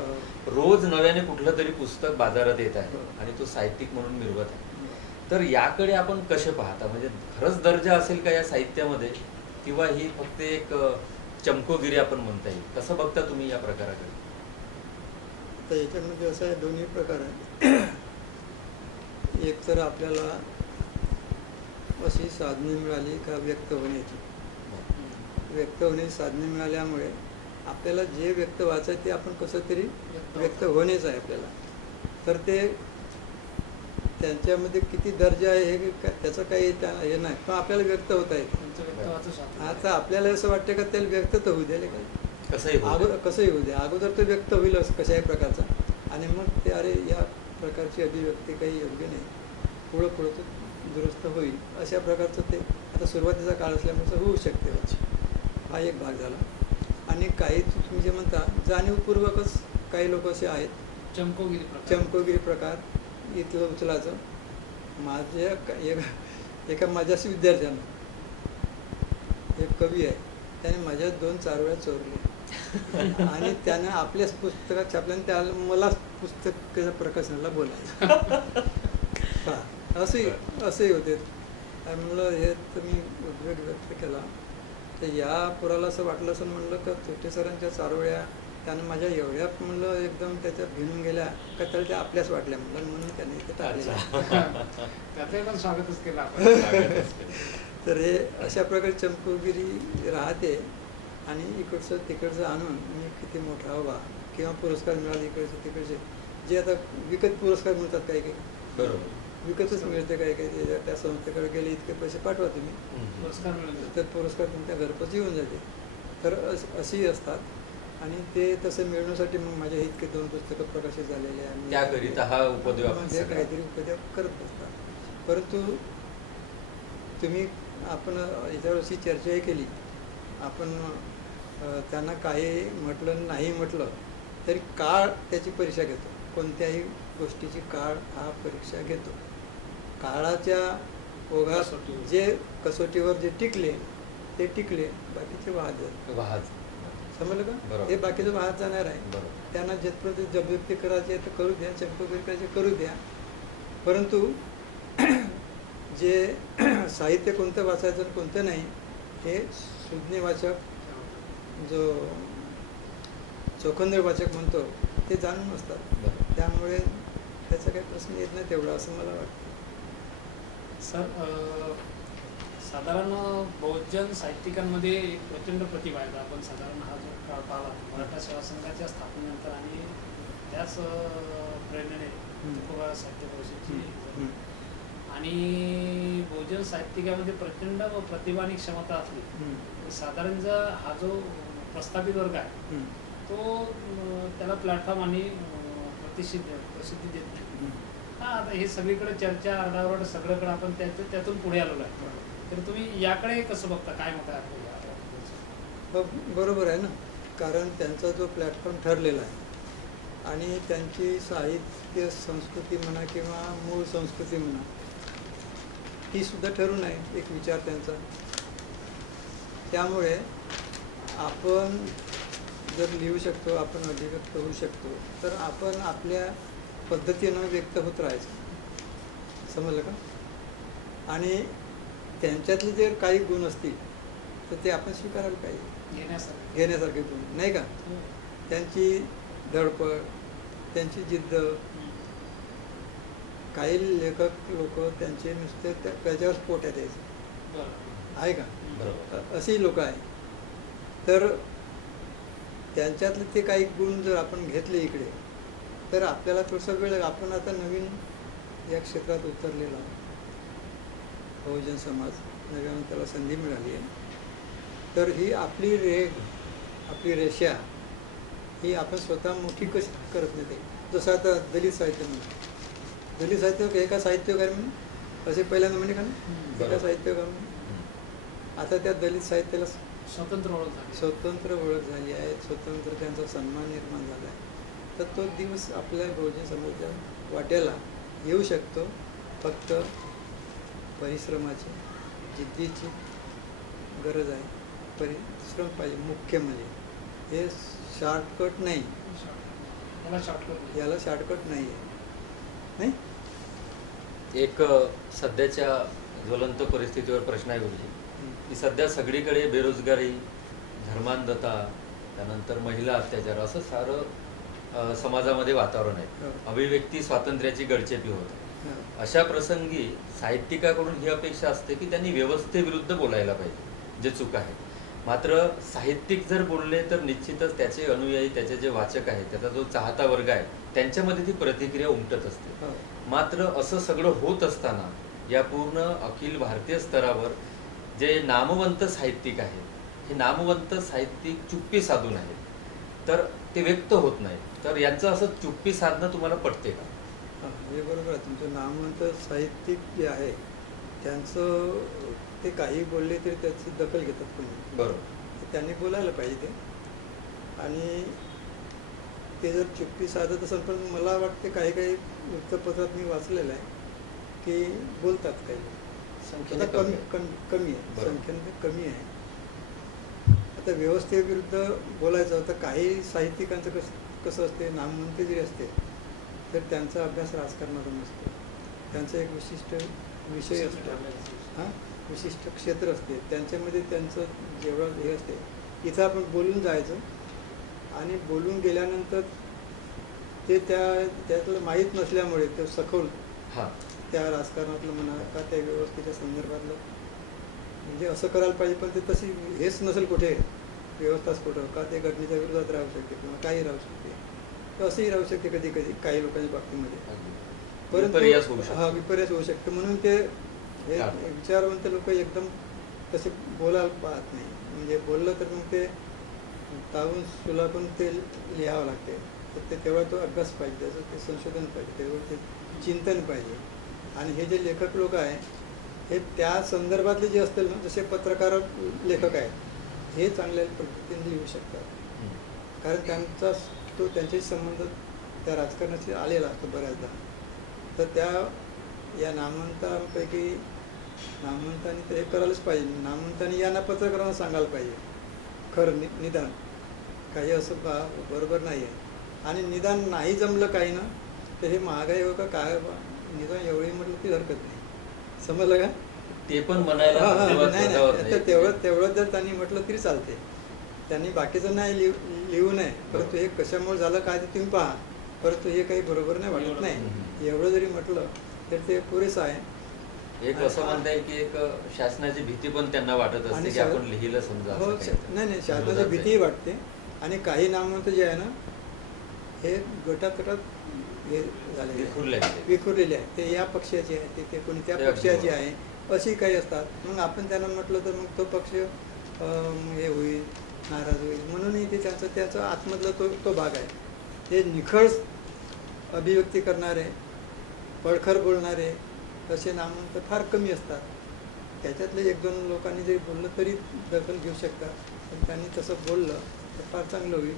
रोज नव्याने कुठलं तरी पुस्तक बाजारात येत आहे आणि तो साहित्यिक म्हणून मिरवत आहे. तर याकडे आपण कसे पाहता? म्हणजे खरंच दर्जा असेल का या साहित्यामध्ये किंवा ही फक्त एक चमकोगिरी आपण म्हणता येईल? कसं बघता तुम्ही या प्रकाराकडे? तर याच्यामध्ये असं आहे दोन्ही प्रकार आहे. एक तर आपल्याला अशी साधने मिळाली का व्यक्त होण्याची साधने मिळाल्यामुळे आपल्याला जे व्यक्त व्हायचं आहे ते आपण कसं तरी व्यक्त होणेच आहे आपल्याला. तर ते त्यांच्यामध्ये किती दर्जा आहे हे त्याचं काही हे नाही पण आपल्याला व्यक्त होता येते. आता आपल्याला असं वाटतं का त्याला व्यक्त तर होऊ द्यायला काय कसंही होऊ द्या अगोदर तो व्यक्त होईल कशाही प्रकारचा आणि मग ते अरे या प्रकारची अभिव्यक्ती काही योग्य नाही पुढं तो दुरुस्त होईल अशा प्रकारचं ते आता सुरुवातीचा काळ असल्यामुळे होऊ शकते. हा एक भाग झाला. आणि काही तुम्ही जे म्हणता जाणीवपूर्वकच काही लोक असे आहेत चमकोगिरी प्रकार इथलं उचलाचं. माझ्या एका माझ्याशी विद्यार्थ्यानं एक कवी आहे त्याने माझ्या 2 चारोळ्या चोरल्या आणि त्यानं आपल्याच पुस्तकात छापल्याने त्याला मला पुस्तकाच्या प्रकाशनाला बोलायचं. हा असंही होते. म्हणलं हे तर मी उद्वेग व्यक्त केला तर या पोराला असं वाटलं असं म्हणलं का छोटे सरांच्या चारोळ्या त्यानं माझ्या एवढ्या म्हणलं एकदम त्याच्यात भिनून गेल्या का त्याला त्या आपल्याच वाटल्या म्हणून त्याने इथे टाकले. स्वागतच केलं. तर हे अशा प्रकारे चमकोगिरी राहते आणि इकडचं तिकडचं आणून मी किती मोठा हवा किंवा पुरस्कार मिळाले इकडचे तिकडचे जे आता विकत पुरस्कार मिळतात काही काही बरोबर. विकतच मिळते काही काही त्या संस्थेकडे गेले इतके पैसे पाठवा तुम्ही पुरस्कार मिळून जातो. तर पुरस्कार तुमच्या घरपोच येऊन जाते. तर अशी असतात आणि ते तसं मिळवण्यासाठी मग माझे इतके 2 पुस्तकं प्रकाशित झालेले आहे आणि त्याकरिता हा उपद्व्याप त्यामध्ये सगळा. काहीतरी उपद्व्याप करत असतात. परंतु तुम्ही आपण याच्यावर अशी चर्चाही केली आपण त्यांना काही म्हटलं नाही म्हटलं तरी काळ त्याची परीक्षा घेतो. कोणत्याही गोष्टीची काळ हा परीक्षा घेतो. काळाच्या ओघात कसोटीवर. जे कसोटीवर जे टिकले ते टिकले, बाकीचे वाहत जातात. वाहत. समजलं का? बरोबर. हे बाकीचं वाहत जाणार आहे. बरोबर. त्यांना जिथपर्यंत जबरदस्ती करायची आहे तर करू द्या, चमकोगिरी करायची करू द्या. परंतु जे साहित्य कोणतं वाचायचं आणि कोणतं नाही हे सुज्ञ वाचक जो चोखंदळ वाचक म्हणतो ते जाणून असतात. बरोबर. त्यामुळे त्याचा काही प्रश्न येत नाही तेवढा असं मला वाटतं. सर साधारण बहुजन साहित्यिकांमध्ये एक प्रचंड प्रतिभा आहे. आपण साधारण हा जो काळ पाहिला मराठा सेवा संघाच्या स्थापनेनंतर आणि त्याच प्रेरणेने तुकोबा साहित्य परिषदेची हं. आणि बहुजन साहित्यिकामध्ये प्रचंड प्रतिभा आणि क्षमता असली हं. साधारण जर हा जो प्रस्थापित वर्ग आहे हं. तो त्याला प्लॅटफॉर्म आणि प्रसिद्धी देत नाही. हा आता हे सगळीकडे चर्चा आरडाओरड सगळीकडे आपण त्यातून पुढे आलेलो आहे. तर तुम्ही याकडे कसं बघता, काय मत आहे आपलं यावर? बरोबर आहे ना, कारण त्यांचा जो प्लॅटफॉर्म ठरलेला आहे आणि त्यांची साहित्य संस्कृती म्हणा किंवा मूळ संस्कृती म्हणा ही सुद्धा ठरून आहे एक विचार त्यांचा. त्यामुळे आपण जर लिहू शकतो, आपण अभिव्यक्त होऊ शकतो तर आपण आपल्या पद्धतीनं व्यक्त होत राहायचं. समजलं का? आणि त्यांच्यातले जे काही गुण असतील तर ते आपण स्वीकारायला पाहिजे. घेण्यासारखे गुण नाही का? त्यांची धडपड, त्यांची जिद्द. काही लेखक लोक त्यांचे नुसते त्याच्यावर पोट्या द्यायचे आहे का? बरोबर. अशी लोक आहे. तर त्यांच्यातले ते काही गुण जर आपण घेतले इकडे तर आपल्याला थोडासा वेळ, आपण आता नवीन या क्षेत्रात उतरलेलो आहोत. बहुजन समाज नव्यानं त्याला संधी मिळाली आहे. तर ही आपली आपली रेषा ही आपण स्वतः मोठी कशी करत नाही. ते जसं आता दलित साहित्य म्हणून, दलित साहित्य एका साहित्यकार म्हणून असे पहिल्यांदा म्हणे का ना, एका साहित्यकार म्हणून आता त्या दलित साहित्याला स्वतंत्र ओळख झाली आहे, स्वतंत्र त्यांचा सन्मान निर्माण झाला आहे. तर तो दिवस आपल्या बहुजन समाजाच्या वाट्याला येऊ शकतो. फक्त परिश्रमाची, जिद्दीची गरज आहे. परिश्रम पाहिजे मुख्य म्हणजे. हे शॉर्टकट नाही, याला शॉर्टकट नाही आहे. नाही एक सध्याच्या ज्वलंत परिस्थितीवर प्रश्न आहे गुरुजी, की सध्या सगळीकडे बेरोजगारी, धर्मांधता, त्यानंतर महिला अत्याचार असं सारं समाजामध्ये वातावरण आहे. अभिव्यक्ती स्वातंत्र्याची गडचेपी होत आहे. अशा प्रसंगी साहित्यिकाकडून ही अपेक्षा असते की त्यांनी व्यवस्थेविरुद्ध बोलायला पाहिजे, जे चूक आहे. मात्र साहित्यिक जर बोलले तर निश्चितच त्याचे अनुयायी, त्याचे जे वाचक आहेत, त्याचा जो चाहता वर्ग आहे, त्यांच्यामध्ये ती प्रतिक्रिया उमटत असते. मात्र असं सगळं होत असताना या पूर्ण अखिल भारतीय स्तरावर जे नामवंत साहित्यिक आहेत, हे नामवंत साहित्यिक चुप्पी साधून आहेत, तर ते व्यक्त होत नाही. तर यांचं असं चुप्पी साधणं तुम्हाला पटते का? हे बरोबर आहे. तुमचं नामवंत साहित्यिक जे आहे त्यांचं ते काही बोलले तरी त्याची दखल घेतात कोणी. बरोबर. त्यांनी बोलायला पाहिजे ते. आणि ते जर चुप्पी साधत असेल, पण मला वाटते काही काही वृत्तपत्रात मी वाचलेलं आहे की बोलतात काही. संख्येने कमी आहे, संख्येने कमी आहे. आता व्यवस्थेविरुद्ध बोलायचं तर काही साहित्यिकांचं कसं असते, नामवंत जरी असते तर त्यांचा अभ्यास राजकारणाचा नसतो. त्यांचा एक विशिष्ट विषय असतो, हां, विशिष्ट क्षेत्र असते, त्यांच्यामध्ये त्यांचं जेवढं हे असते. इथं आपण बोलून जायचं आणि बोलून गेल्यानंतर ते त्यातलं माहीत नसल्यामुळे ते सखोल त्या राजकारणातलं म्हणा का त्या व्यवस्थेच्या संदर्भातलं म्हणजे असं करायला पाहिजे, पण ते तशी हेच नसेल कुठे व्यवस्था स्फोटक का ते घटनेच्या विरोधात राहू शकते किंवा काही राहू शकते, तर असंही राहू शकते कधी कधी काही लोकांच्या बाबतीमध्ये. विपर्यास होऊ शकतो. हा विपर्यास होऊ शकतो. म्हणून ते हे टाळतात. विचारवंत लोक एकदम तसे बोलायला पाहत नाही. म्हणजे बोललं तर मग ते तावून सुलाखून ते लिहावं लागते. तर ते तेवढा तो अभ्यास पाहिजे, त्याचं ते संशोधन पाहिजे, तेवढं ते चिंतन पाहिजे. आणि हे जे लेखक लोक आहे हे त्या संदर्भातले जे असतील ना, जसे पत्रकार लेखक आहेत, हे चांगल्या पद्धतीने लिहू शकतात. कारण त्यांचा तो त्यांच्याशी संबंध त्या राजकारणाशी आलेला असतो बऱ्याचदा. तर त्या या नामवंतांपैकी नामवंतांनी तर हे करायलाच पाहिजे. नामवंतांनी यांना पत्रकारांना सांगायला पाहिजे खरं निदान काही असं बरोबर नाही आहे. आणि निदान नाही जमलं काही ना, तर हे महागाई हो का काय निदान एवढी म्हटलं ती हरकत नाही. समजलं का? ते पण म्हणायला नाही तेव्हा नाही, बजावत आता नाही. तेवढं जर त्यांनी म्हटलं तरी चालते. त्यांनी बाकीचं नाही लिहू नये, परंतु हे कशामुळे झालं काय ते तुम्ही पहा, परंतु हे काही बरोबर नाही वाटत नाही. एवढं जरी म्हटलं तर ते पुरेसं आहे. एक असं म्हणता येईल की एक शासनाची भीती पण त्यांना वाटत असते की आपण लिहिलं समजा हो, असं काही. नाही शासनाची भीतीही वाटते. आणि काही नामवंत जे आहे ना हे गटातटात हे झालेले विखुरलेले आहे. ते या पक्षाचे आहे, ते कोणी त्या ते अगदी पक्षाचे बरोबर. आहे, अशी काही असतात. मग आपण त्यांना म्हटलं तर मग तो पक्ष हे होईल, नाराज होईल. म्हणूनही ते त्याचा आतमधला तो भाग आहे. ते निखळ अभिव्यक्ती करणारे, पळखर बोलणारे असे नामवंत फार कमी असतात. त्याच्यातले एक दोन लोकांनी जरी बोललं तरी दखल घेऊ शकतात. पण त्यांनी तसं बोललं तर फार चांगलं होईल.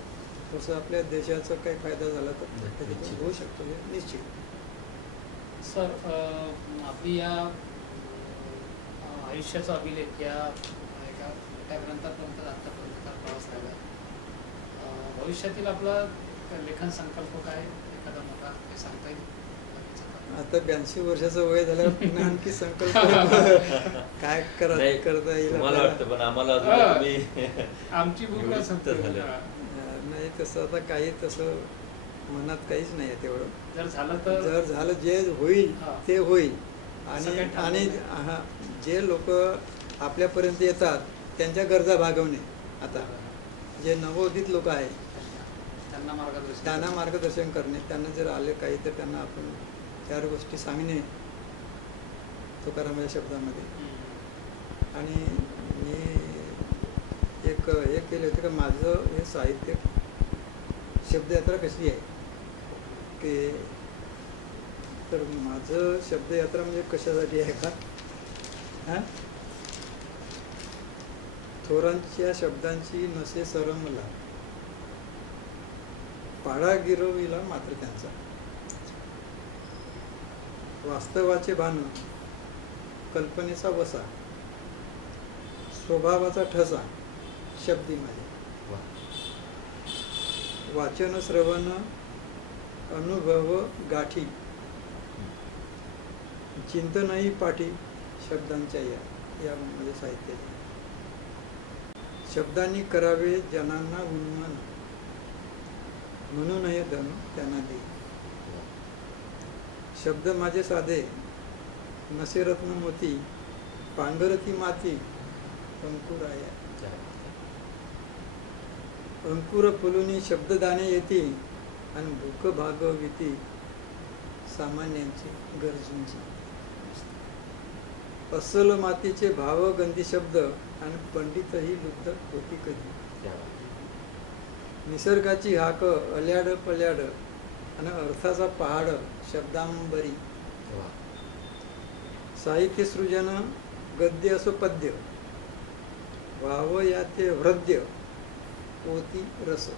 तसं आपल्या देशाचा काही फायदा झाला तर त्याच्यातून होऊ शकतो हे निश्चित. सर, आपली या आयुष्याचा अभिलेख या एका त्या ग्रंथापर्यंत आतापर्यंत प्रवास झाला. भविष्यातील आपला लेखन संकल्प काय, एखादा मोठा ते सांगता येईल? आता 82 वर्षाचं वय झाल्यावर पुन्हा आणखी संकल्प काय नाही, करता येईल मला आपल्याला? वाटतं पण आम्हाला अजून तुम्ही आमची भूमिका निवृत्त संपली. झाले. नाही तसं आता काही तसं मनात काहीच नाही आहे तेवढं. जर झालं तर जर झालं जे होईल ते होईल. असं आणि काही ठरलं आणि नाही. हा जे लोक आपल्यापर्यंत येतात त्यांच्या गरजा भागवणे. आता जे नवोदित लोक आहेत त्यांना मार्गदर्शन करणे. त्यांना जर आले काही तर त्यांना आपण 4 गोष्टी सांगणे तुकारामाच्या शब्दामध्ये. आणि मी एक केले होते का माझं हे साहित्य शब्दयात्रा कशी आहे की, तर माझं शब्दयात्रा म्हणजे कशासाठी आहे का, हां, थोरांच्या शब्दांची नसे सरमला, पाडा गिरविला मात्र त्यांचा, वास्तवाचे भान, कल्पनेचा वसा, स्वभावाचा ठसा, शब्दी माझे, वाचन श्रवण अनुभव गाठी, चिंतनही पाठी शब्दांच्या या म्हणजे साहित्याच्या. शब्दांनी करावे जनांना उन्मान, म्हणून हे धन त्यांना दे. शब्द माझे साधे नसे रत्न मोती, पांघरती माती अंकुराया. अंकुर फुलुनी शब्ददाने येती, आणि भूक भागविती सामान्यांची गरजूंची. अस्सल मातीचे भावगंधी शब्द, आणि पंडितही लुब्ध होती कधी. निसर्गाची हाक अल्याड पल्याड, आणि अर्थाचा पहाड शब्दांबरी. साहित्य सृजन गद्य असो पद्य, व्हावं या ते हृदय पोती रस.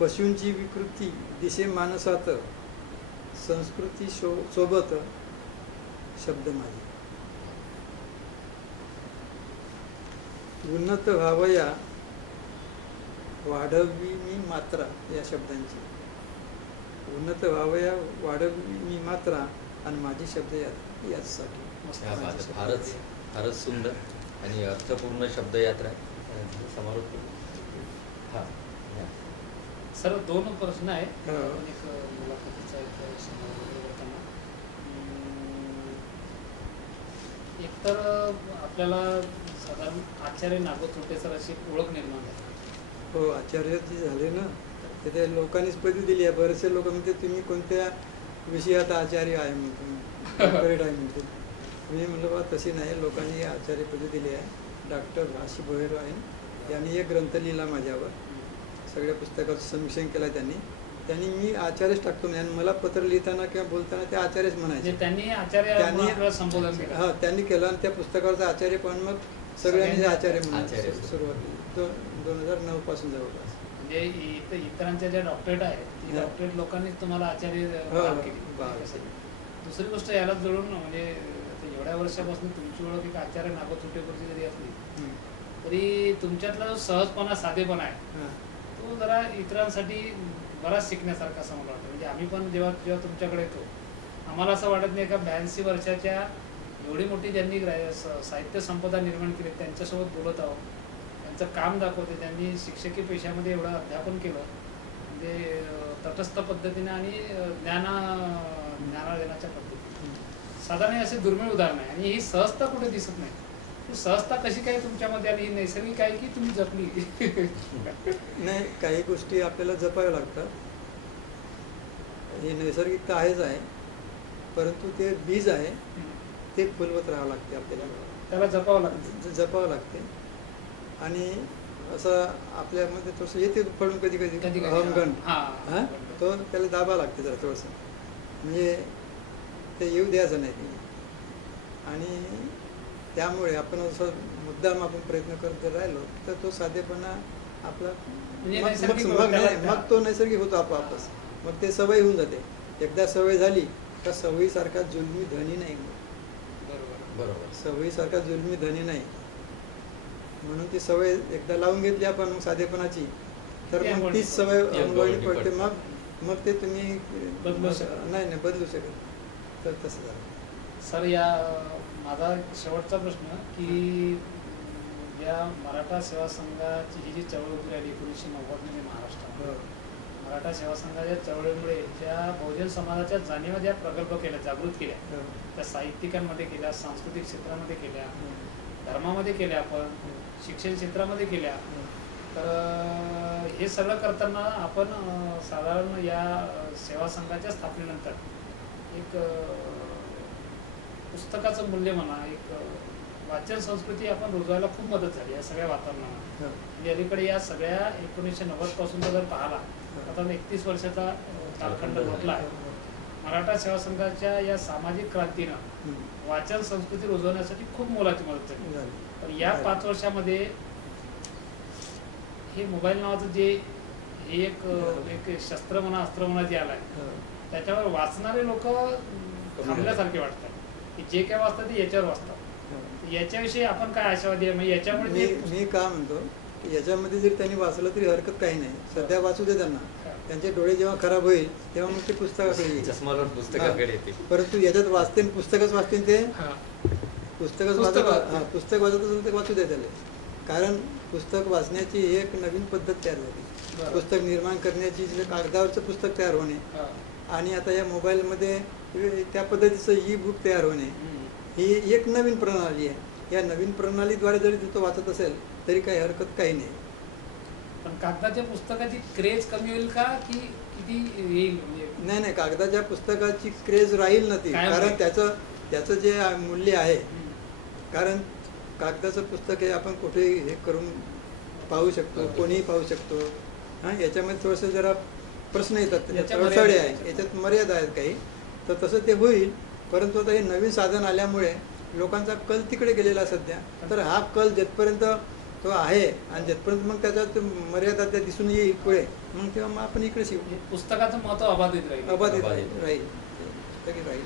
पशूंची विकृती दिसे मानसात, संस्कृती सोबत शब्द माझे. उन्नत व्हावया वाढवी मी मात्रा या शब्दांची. उन्नत व्हावया वाढवी मी मात्रा, आणि माझी शब्द याचसाठी. फारच फारच सुंदर आणि अर्थपूर्ण शब्दयात्रा समारोप. हां सर, 2 प्रश्न आहेत. हा. आपण एक मुलाखतीचा एक समारोप करताना एक तर आपल्याला साधारण आचार्य नागोचोटे सर अशी ओळख निर्माण झाली. हो, आचार्य जे झाले ना तर ते लोकांनीच पदवी दिली आहे. बरेचसे लोक म्हणते तुम्ही कोणत्या विषयात आचार्य आहे म्हणतो, डॉक्टरेट आहे म्हणते. मी म्हटलं बा तशी नाही, लोकांनी आचार्य पदवी दिली आहे. डॉक्टर राशी भोयर आहे, त्यांनी एक ग्रंथ लिहिला माझ्यावर, सगळ्या पुस्तकाचं समीक्षण केलं त्यांनी मी आचार्यच टाकतो म्हणजे. आणि मला पत्र लिहिताना किंवा बोलताना ते आचार्यच म्हणायचे. म्हणजे त्यांनी आचार्य म्हणून आपल्याला संबोधन केलं. हां, त्यांनी केलं आणि त्या पुस्तकावरचा आचार्य पण मग सगळ्यांनी आचार्य म्हणून आचार्य. सुरुवात केली. 2009 पासून जवळपास. म्हणजे इतरांच्या ज्या डॉक्टरेट आहेत ती हा. डॉक्टरेट लोकांनीच तुम्हाला आचार्य हो, बहाल हो, केली. बहाल असं. केली. दुसरी गोष्ट याला जोडून म्हणजे आता एवढ्या वर्षापासून तुमची ओळख एक आचार्य नागोचोटे गुरुजी जरी असली हम्म. तरी तुमच्यातला जो सहजपणा साधेपणा आहे हां. तो जरा इतरांसाठी बराच शिकण्यासारखा असं मला वाटतं. म्हणजे आम्ही पण जेव्हा जेव्हा तुमच्याकडे येतो आम्हाला असं वाटत नाही का 82 वर्षाच्या एवढी मोठी ज्यांनी साहित्य संपदा निर्माण केली त्यांच्यासोबत बोलत आहोत. त्यांचं काम दाखवते. त्यांनी शिक्षकी पेशामध्ये एवढं अध्यापन केलं म्हणजे तटस्थ पद्धतीने आणि ज्ञानार्जनाच्या पद्धतीने. साधारण हे असे दुर्मिळ उदाहरण आहे आणि ही सहजता कुठे दिसत नाही. ही सहजता कशी काय तुमच्यामध्ये आली? ही नैसर्गिक आहे की तुम्ही जपली? नाही, काही गोष्टी आपल्याला जपाव्या लागतात. हे नैसर्गिक तर आहेच आहे, परंतु ते बीज आहे ते फुलवत राहावं लागते आपल्याला, त्याला जपावं लागतं. जपावं लागते. आणि असं आपल्यामध्ये थोडंसं येते पडून कधी कधी कधी कधी अहमगण, हां. हां, तो त्याला दाबा लागते जरा थोडंसं, म्हणजे ते येऊ द्यायचं नाही ते. आणि त्यामुळे आपण असं मुद्दाम आपण प्रयत्न करत जर राहिलो तर तो साधेपणा आपला म्हणजे मग नैसर्गिक मग- होतो मग त्याला. मग तो नैसर्गिक होतो आपोआपच. मग ते सवय होऊन जाते. एकदा सवय झाली तर सवयीसारखा जुलमी धनी नाही. बरोबर. बरोबर. सवयीसारखा जुलमी धनी नाही. म्हणून ती सवय एकदा लावून घेतली आपण मग साधेपणाची तर ती मग तीच सवय अंगवळणी अंगवळणी पडते. पडते. मग ते तुम्ही बदलू शकत नाही बदलू शकत. तर तसं झालं. सर या माझा शेवटचा प्रश्न की या मराठा सेवा संघाची ही जी चळवळ उभी राहिली 1990 मध्ये महाराष्ट्रात, हो. मराठा सेवा संघाच्या चळवळीमुळे ज्या बहुजन समाजाच्या जाणीवा ज्या प्रगल्भ केल्या, जागृत केल्या, हो. त्या साहित्यिकांमध्ये केल्या, सांस्कृतिक क्षेत्रामध्ये केल्या, हो. धर्मामध्ये केल्या, आपण शिक्षण क्षेत्रामध्ये केल्या. तर हे सगळं करताना आपण साधारण या सेवा संघाच्या स्थापनेनंतर एक पुस्तकाचं मूल्य म्हणा, एक वाचन संस्कृती आपण रुजवायला खूप मदत झाली या सगळ्या वातावरणाला. हो. म्हणजे अलीकडे या सगळ्या 1990 पासून जर पाहिला आता 31 वर्षाचा कालखंड लोटला आहे. मराठा सेवा संघाच्या या सामाजिक क्रांतीनं हम्म. वाचन संस्कृती रुजवण्यासाठी खूप मोलाची मदत झाली. झालं. पण या 5 वर्षामध्ये हे मोबाईल नावाचं जे हे एक शस्त्र म्हणा, अस्त्र म्हणा जे आलाय हो. त्याच्यावर वाचणारे लोक थांबल्यासारखे वाटतात की जे काय वाचतात ते याच्यावर वाचतात. हो. याच्याविषयी आपण काय आशावादी आहे? म्हणजे याच्यामुळे मी ते मी काय म्हणतो की याच्यामध्ये जरी त्यांनी वाचलं तरी हरकत काही नाही. सध्या वाचू दे त्यांना. त्यांचे डोळे जेव्हा खराब होईल तेव्हा मग ते पुस्तकाकडे येईल. चष्मा लावून पुस्तकाकडे येते. परंतु याच्यात वाचते पुस्तकच वाचते ते हा. पुस्तकच पुस्तक वाचत वाचते. पुस्तक वाचत असेल तर वाचू दे त्याला. कारण पुस्तक वाचण्याची एक नवीन पद्धत तयार झाली. बरं. पुस्तक निर्माण करण्याची जे कागदावरचं पुस्तक तयार होणे हा. आणि आता या मोबाईलमध्ये त्या पद्धतीचं ई बुक तयार होणे हम्म. ही एक नवीन प्रणाली आहे. या नवीन प्रणालीद्वारे जरी तो वाचत असेल तरी काही हरकत काही नाही. पण कागदाच्या पुस्तकाची क्रेज कमी होईल का की किती येईल? म्हणजे नाही कागदाच्या पुस्तकाची क्रेज राहील ना ती. कायम कारण राहील. त्याचं जे मूल्य आहे, हम्म. कारण कागदाचं पुस्तक हे आपण कुठेही हे करून पाहू शकतो, कोणीही पाहू शकतो. हां, याच्यामध्ये थोडंसं जरा प्रश्न येतात, त्याच्यात याच्या अडथळे मर्यादा आहे, याच्यात मर्यादा आहेत काही. तर तसं ते होईल. परंतु आता हे नवीन साधन आल्यामुळे लोकांचा कल तिकडे गेलेला आहे सध्या. तर हा कल जिथपर्यंत तो आहे आणि जिथपर्यंत मग त्याच्यात मर्यादा त्या दिसून येईल पुढे, मग तेव्हा मग आपण इकडे शिकू. हे पुस्तकाचं महत्व अबाधित राहील. अबाधित अबाधित. राहील. पुस्तकी राहील.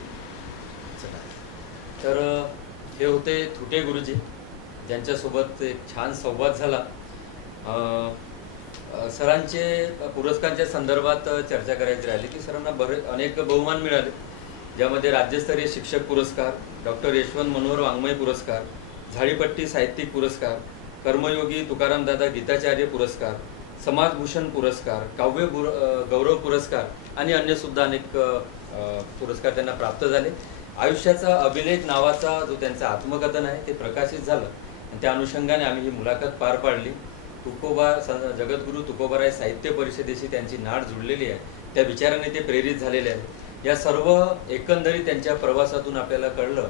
तर हे होते थुटे गुरुजी, ज्यांच्यासोबत एक छान संवाद झाला. सरांचे पुरस्कारांच्या संदर्भात चर्चा करायची राहिली की सरांना अनेक बहुमान मिळाले, ज्यामध्ये राज्यस्तरीय शिक्षक पुरस्कार, डॉक्टर यशवंत मनोहर वाङ्मय पुरस्कार, झाडीपट्टी साहित्यिक पुरस्कार, कर्मयोगी तुकारामदादा गीताचार्य पुरस्कार, समाजभूषण पुरस्कार, काव्य गौरव पुरस्कार आणि अन्य सुद्धा अनेक पुरस्कार त्यांना प्राप्त झाले. आयुष्याचा अभिलेख नावाचा जो त्यांचा आत्मकथन आहे ते प्रकाशित झालं. आणि त्या अनुषंगाने आम्ही ही मुलाखत पार पाडली. जगद्गुरू तुकोबाराय साहित्य परिषदेशी त्यांची नाळ जुळलेली आहे. त्या विचाराने ते प्रेरित झालेले आहेत. या सर्व एकंदरीत त्यांच्या प्रवासातून आपल्याला कळलं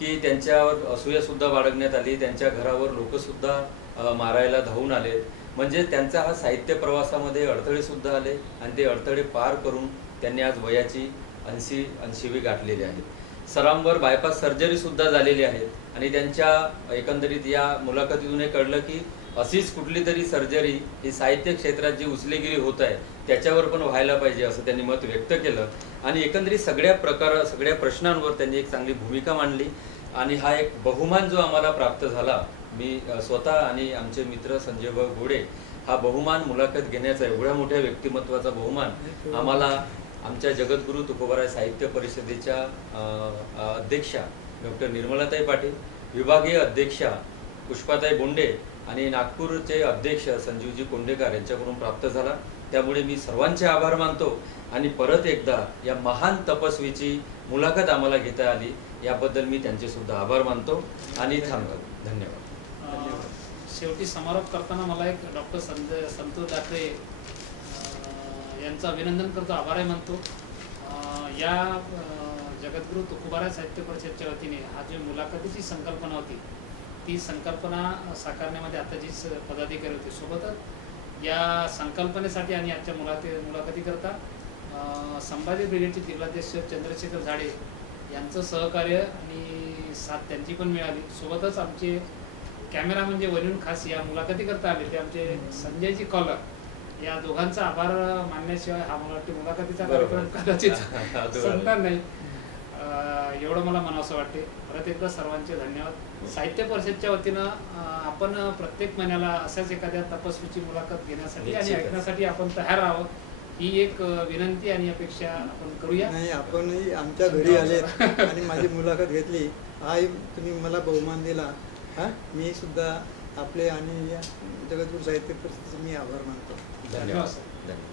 की त्यांच्यावर असूयासुद्धा बाळगण्यात आली, त्यांच्या घरावर लोकसुद्धा मारायला धावून आले. म्हणजे त्यांचा हा साहित्य प्रवासामध्ये अडथळेसुद्धा आले आणि ते अडथळे पार करून त्यांनी आज वयाची 80वी गाठलेली आहे. सरांवर बायपास सर्जरीसुद्धा झालेली आहे आणि त्यांच्या एकंदरीत या मुलाखतीतून हे कळलं की अशीच कुठली तरी सर्जरी ही साहित्य क्षेत्रात जी उचलेगिरी होत आहे त्याच्यावर पण व्हायला पाहिजे असं त्यांनी मत व्यक्त केलं. आणि एकंदरीत सगळ्या प्रश्नांवर त्यांनी एक चांगली भूमिका मांडली. आणि हा एक बहुमान जो आम्हाला प्राप्त झाला, मी स्वतः आणि आमचे मित्र संजय भाऊ घोडे, हा बहुमान मुलाखत घेण्याचा एवढ्या मोठ्या व्यक्तिमत्वाचा बहुमान आम्हाला आमच्या जगद्गुरू तुकोबाराय साहित्य परिषदेच्या अध्यक्षा डॉक्टर निर्मलाताई पाटील, विभागीय अध्यक्षा पुष्पाताई बोंडे आणि नागपूरचे अध्यक्ष संजीवजी कोंडेकर यांच्याकडून प्राप्त झाला. त्यामुळे मी सर्वांचे आभार मानतो आणि परत एकदा या महान तपस्वीची मुलाखत आम्हाला घेता आली याबद्दल मी त्यांचे सुद्धा आभार मानतो आणि थांबतो. धन्यवाद. शेवटी समारोप करताना मला एक डॉक्टर संतोष दात्रे यांचं अभिनंदन करतो, आभारही मानतो. या जगद्गुरू तुकोबाराय साहित्य परिषदेच्या वतीने हा जी मुलाखतीची संकल्पना होती ती संकल्पना साकारण्यामध्ये आता जीच पदाधिकारी होते, सोबतच या संकल्पनेसाठी आणि आजच्या मुलाखतीकरता संभाजी ब्रिगेडचे जिल्हाध्यक्ष चंद्रशेखर झाडे यांचं सहकार्य आणि साथ त्यांची पण मिळाली. सोबतच आमचे कॅमेरा म्हणजे वरून खास या मुलाखतीकरता आले ते आमचे संजयजी कॉलर, या दोघांचा आभार मानण्याशिवाय हा मला वाटते मुलाखतीचा कार्यक्रम कदाचित संपणार नाही. एवढं मला म्हणावंसं वाटते. परत एकदा सर्वांचे धन्यवाद. साहित्य परिषदच्या वतीनं आपण प्रत्येक महिन्याला अशाच एखाद्या तपस्वीची मुलाखत घेण्यासाठी आणि ऐकण्यासाठी आपण तयार आहोत, ही एक विनंती आणि अपेक्षा आपण करूया. नाही, आपणही आमच्या घरी आले आणि माझी मुलाखत घेतली, हाही तुम्ही मला बहुमान दिला. मी सुद्धा आपले आणि या जगद्गुरू साहित्य परिषदेचे मी आभार मानतो. धन्यवाद. धन्यवाद.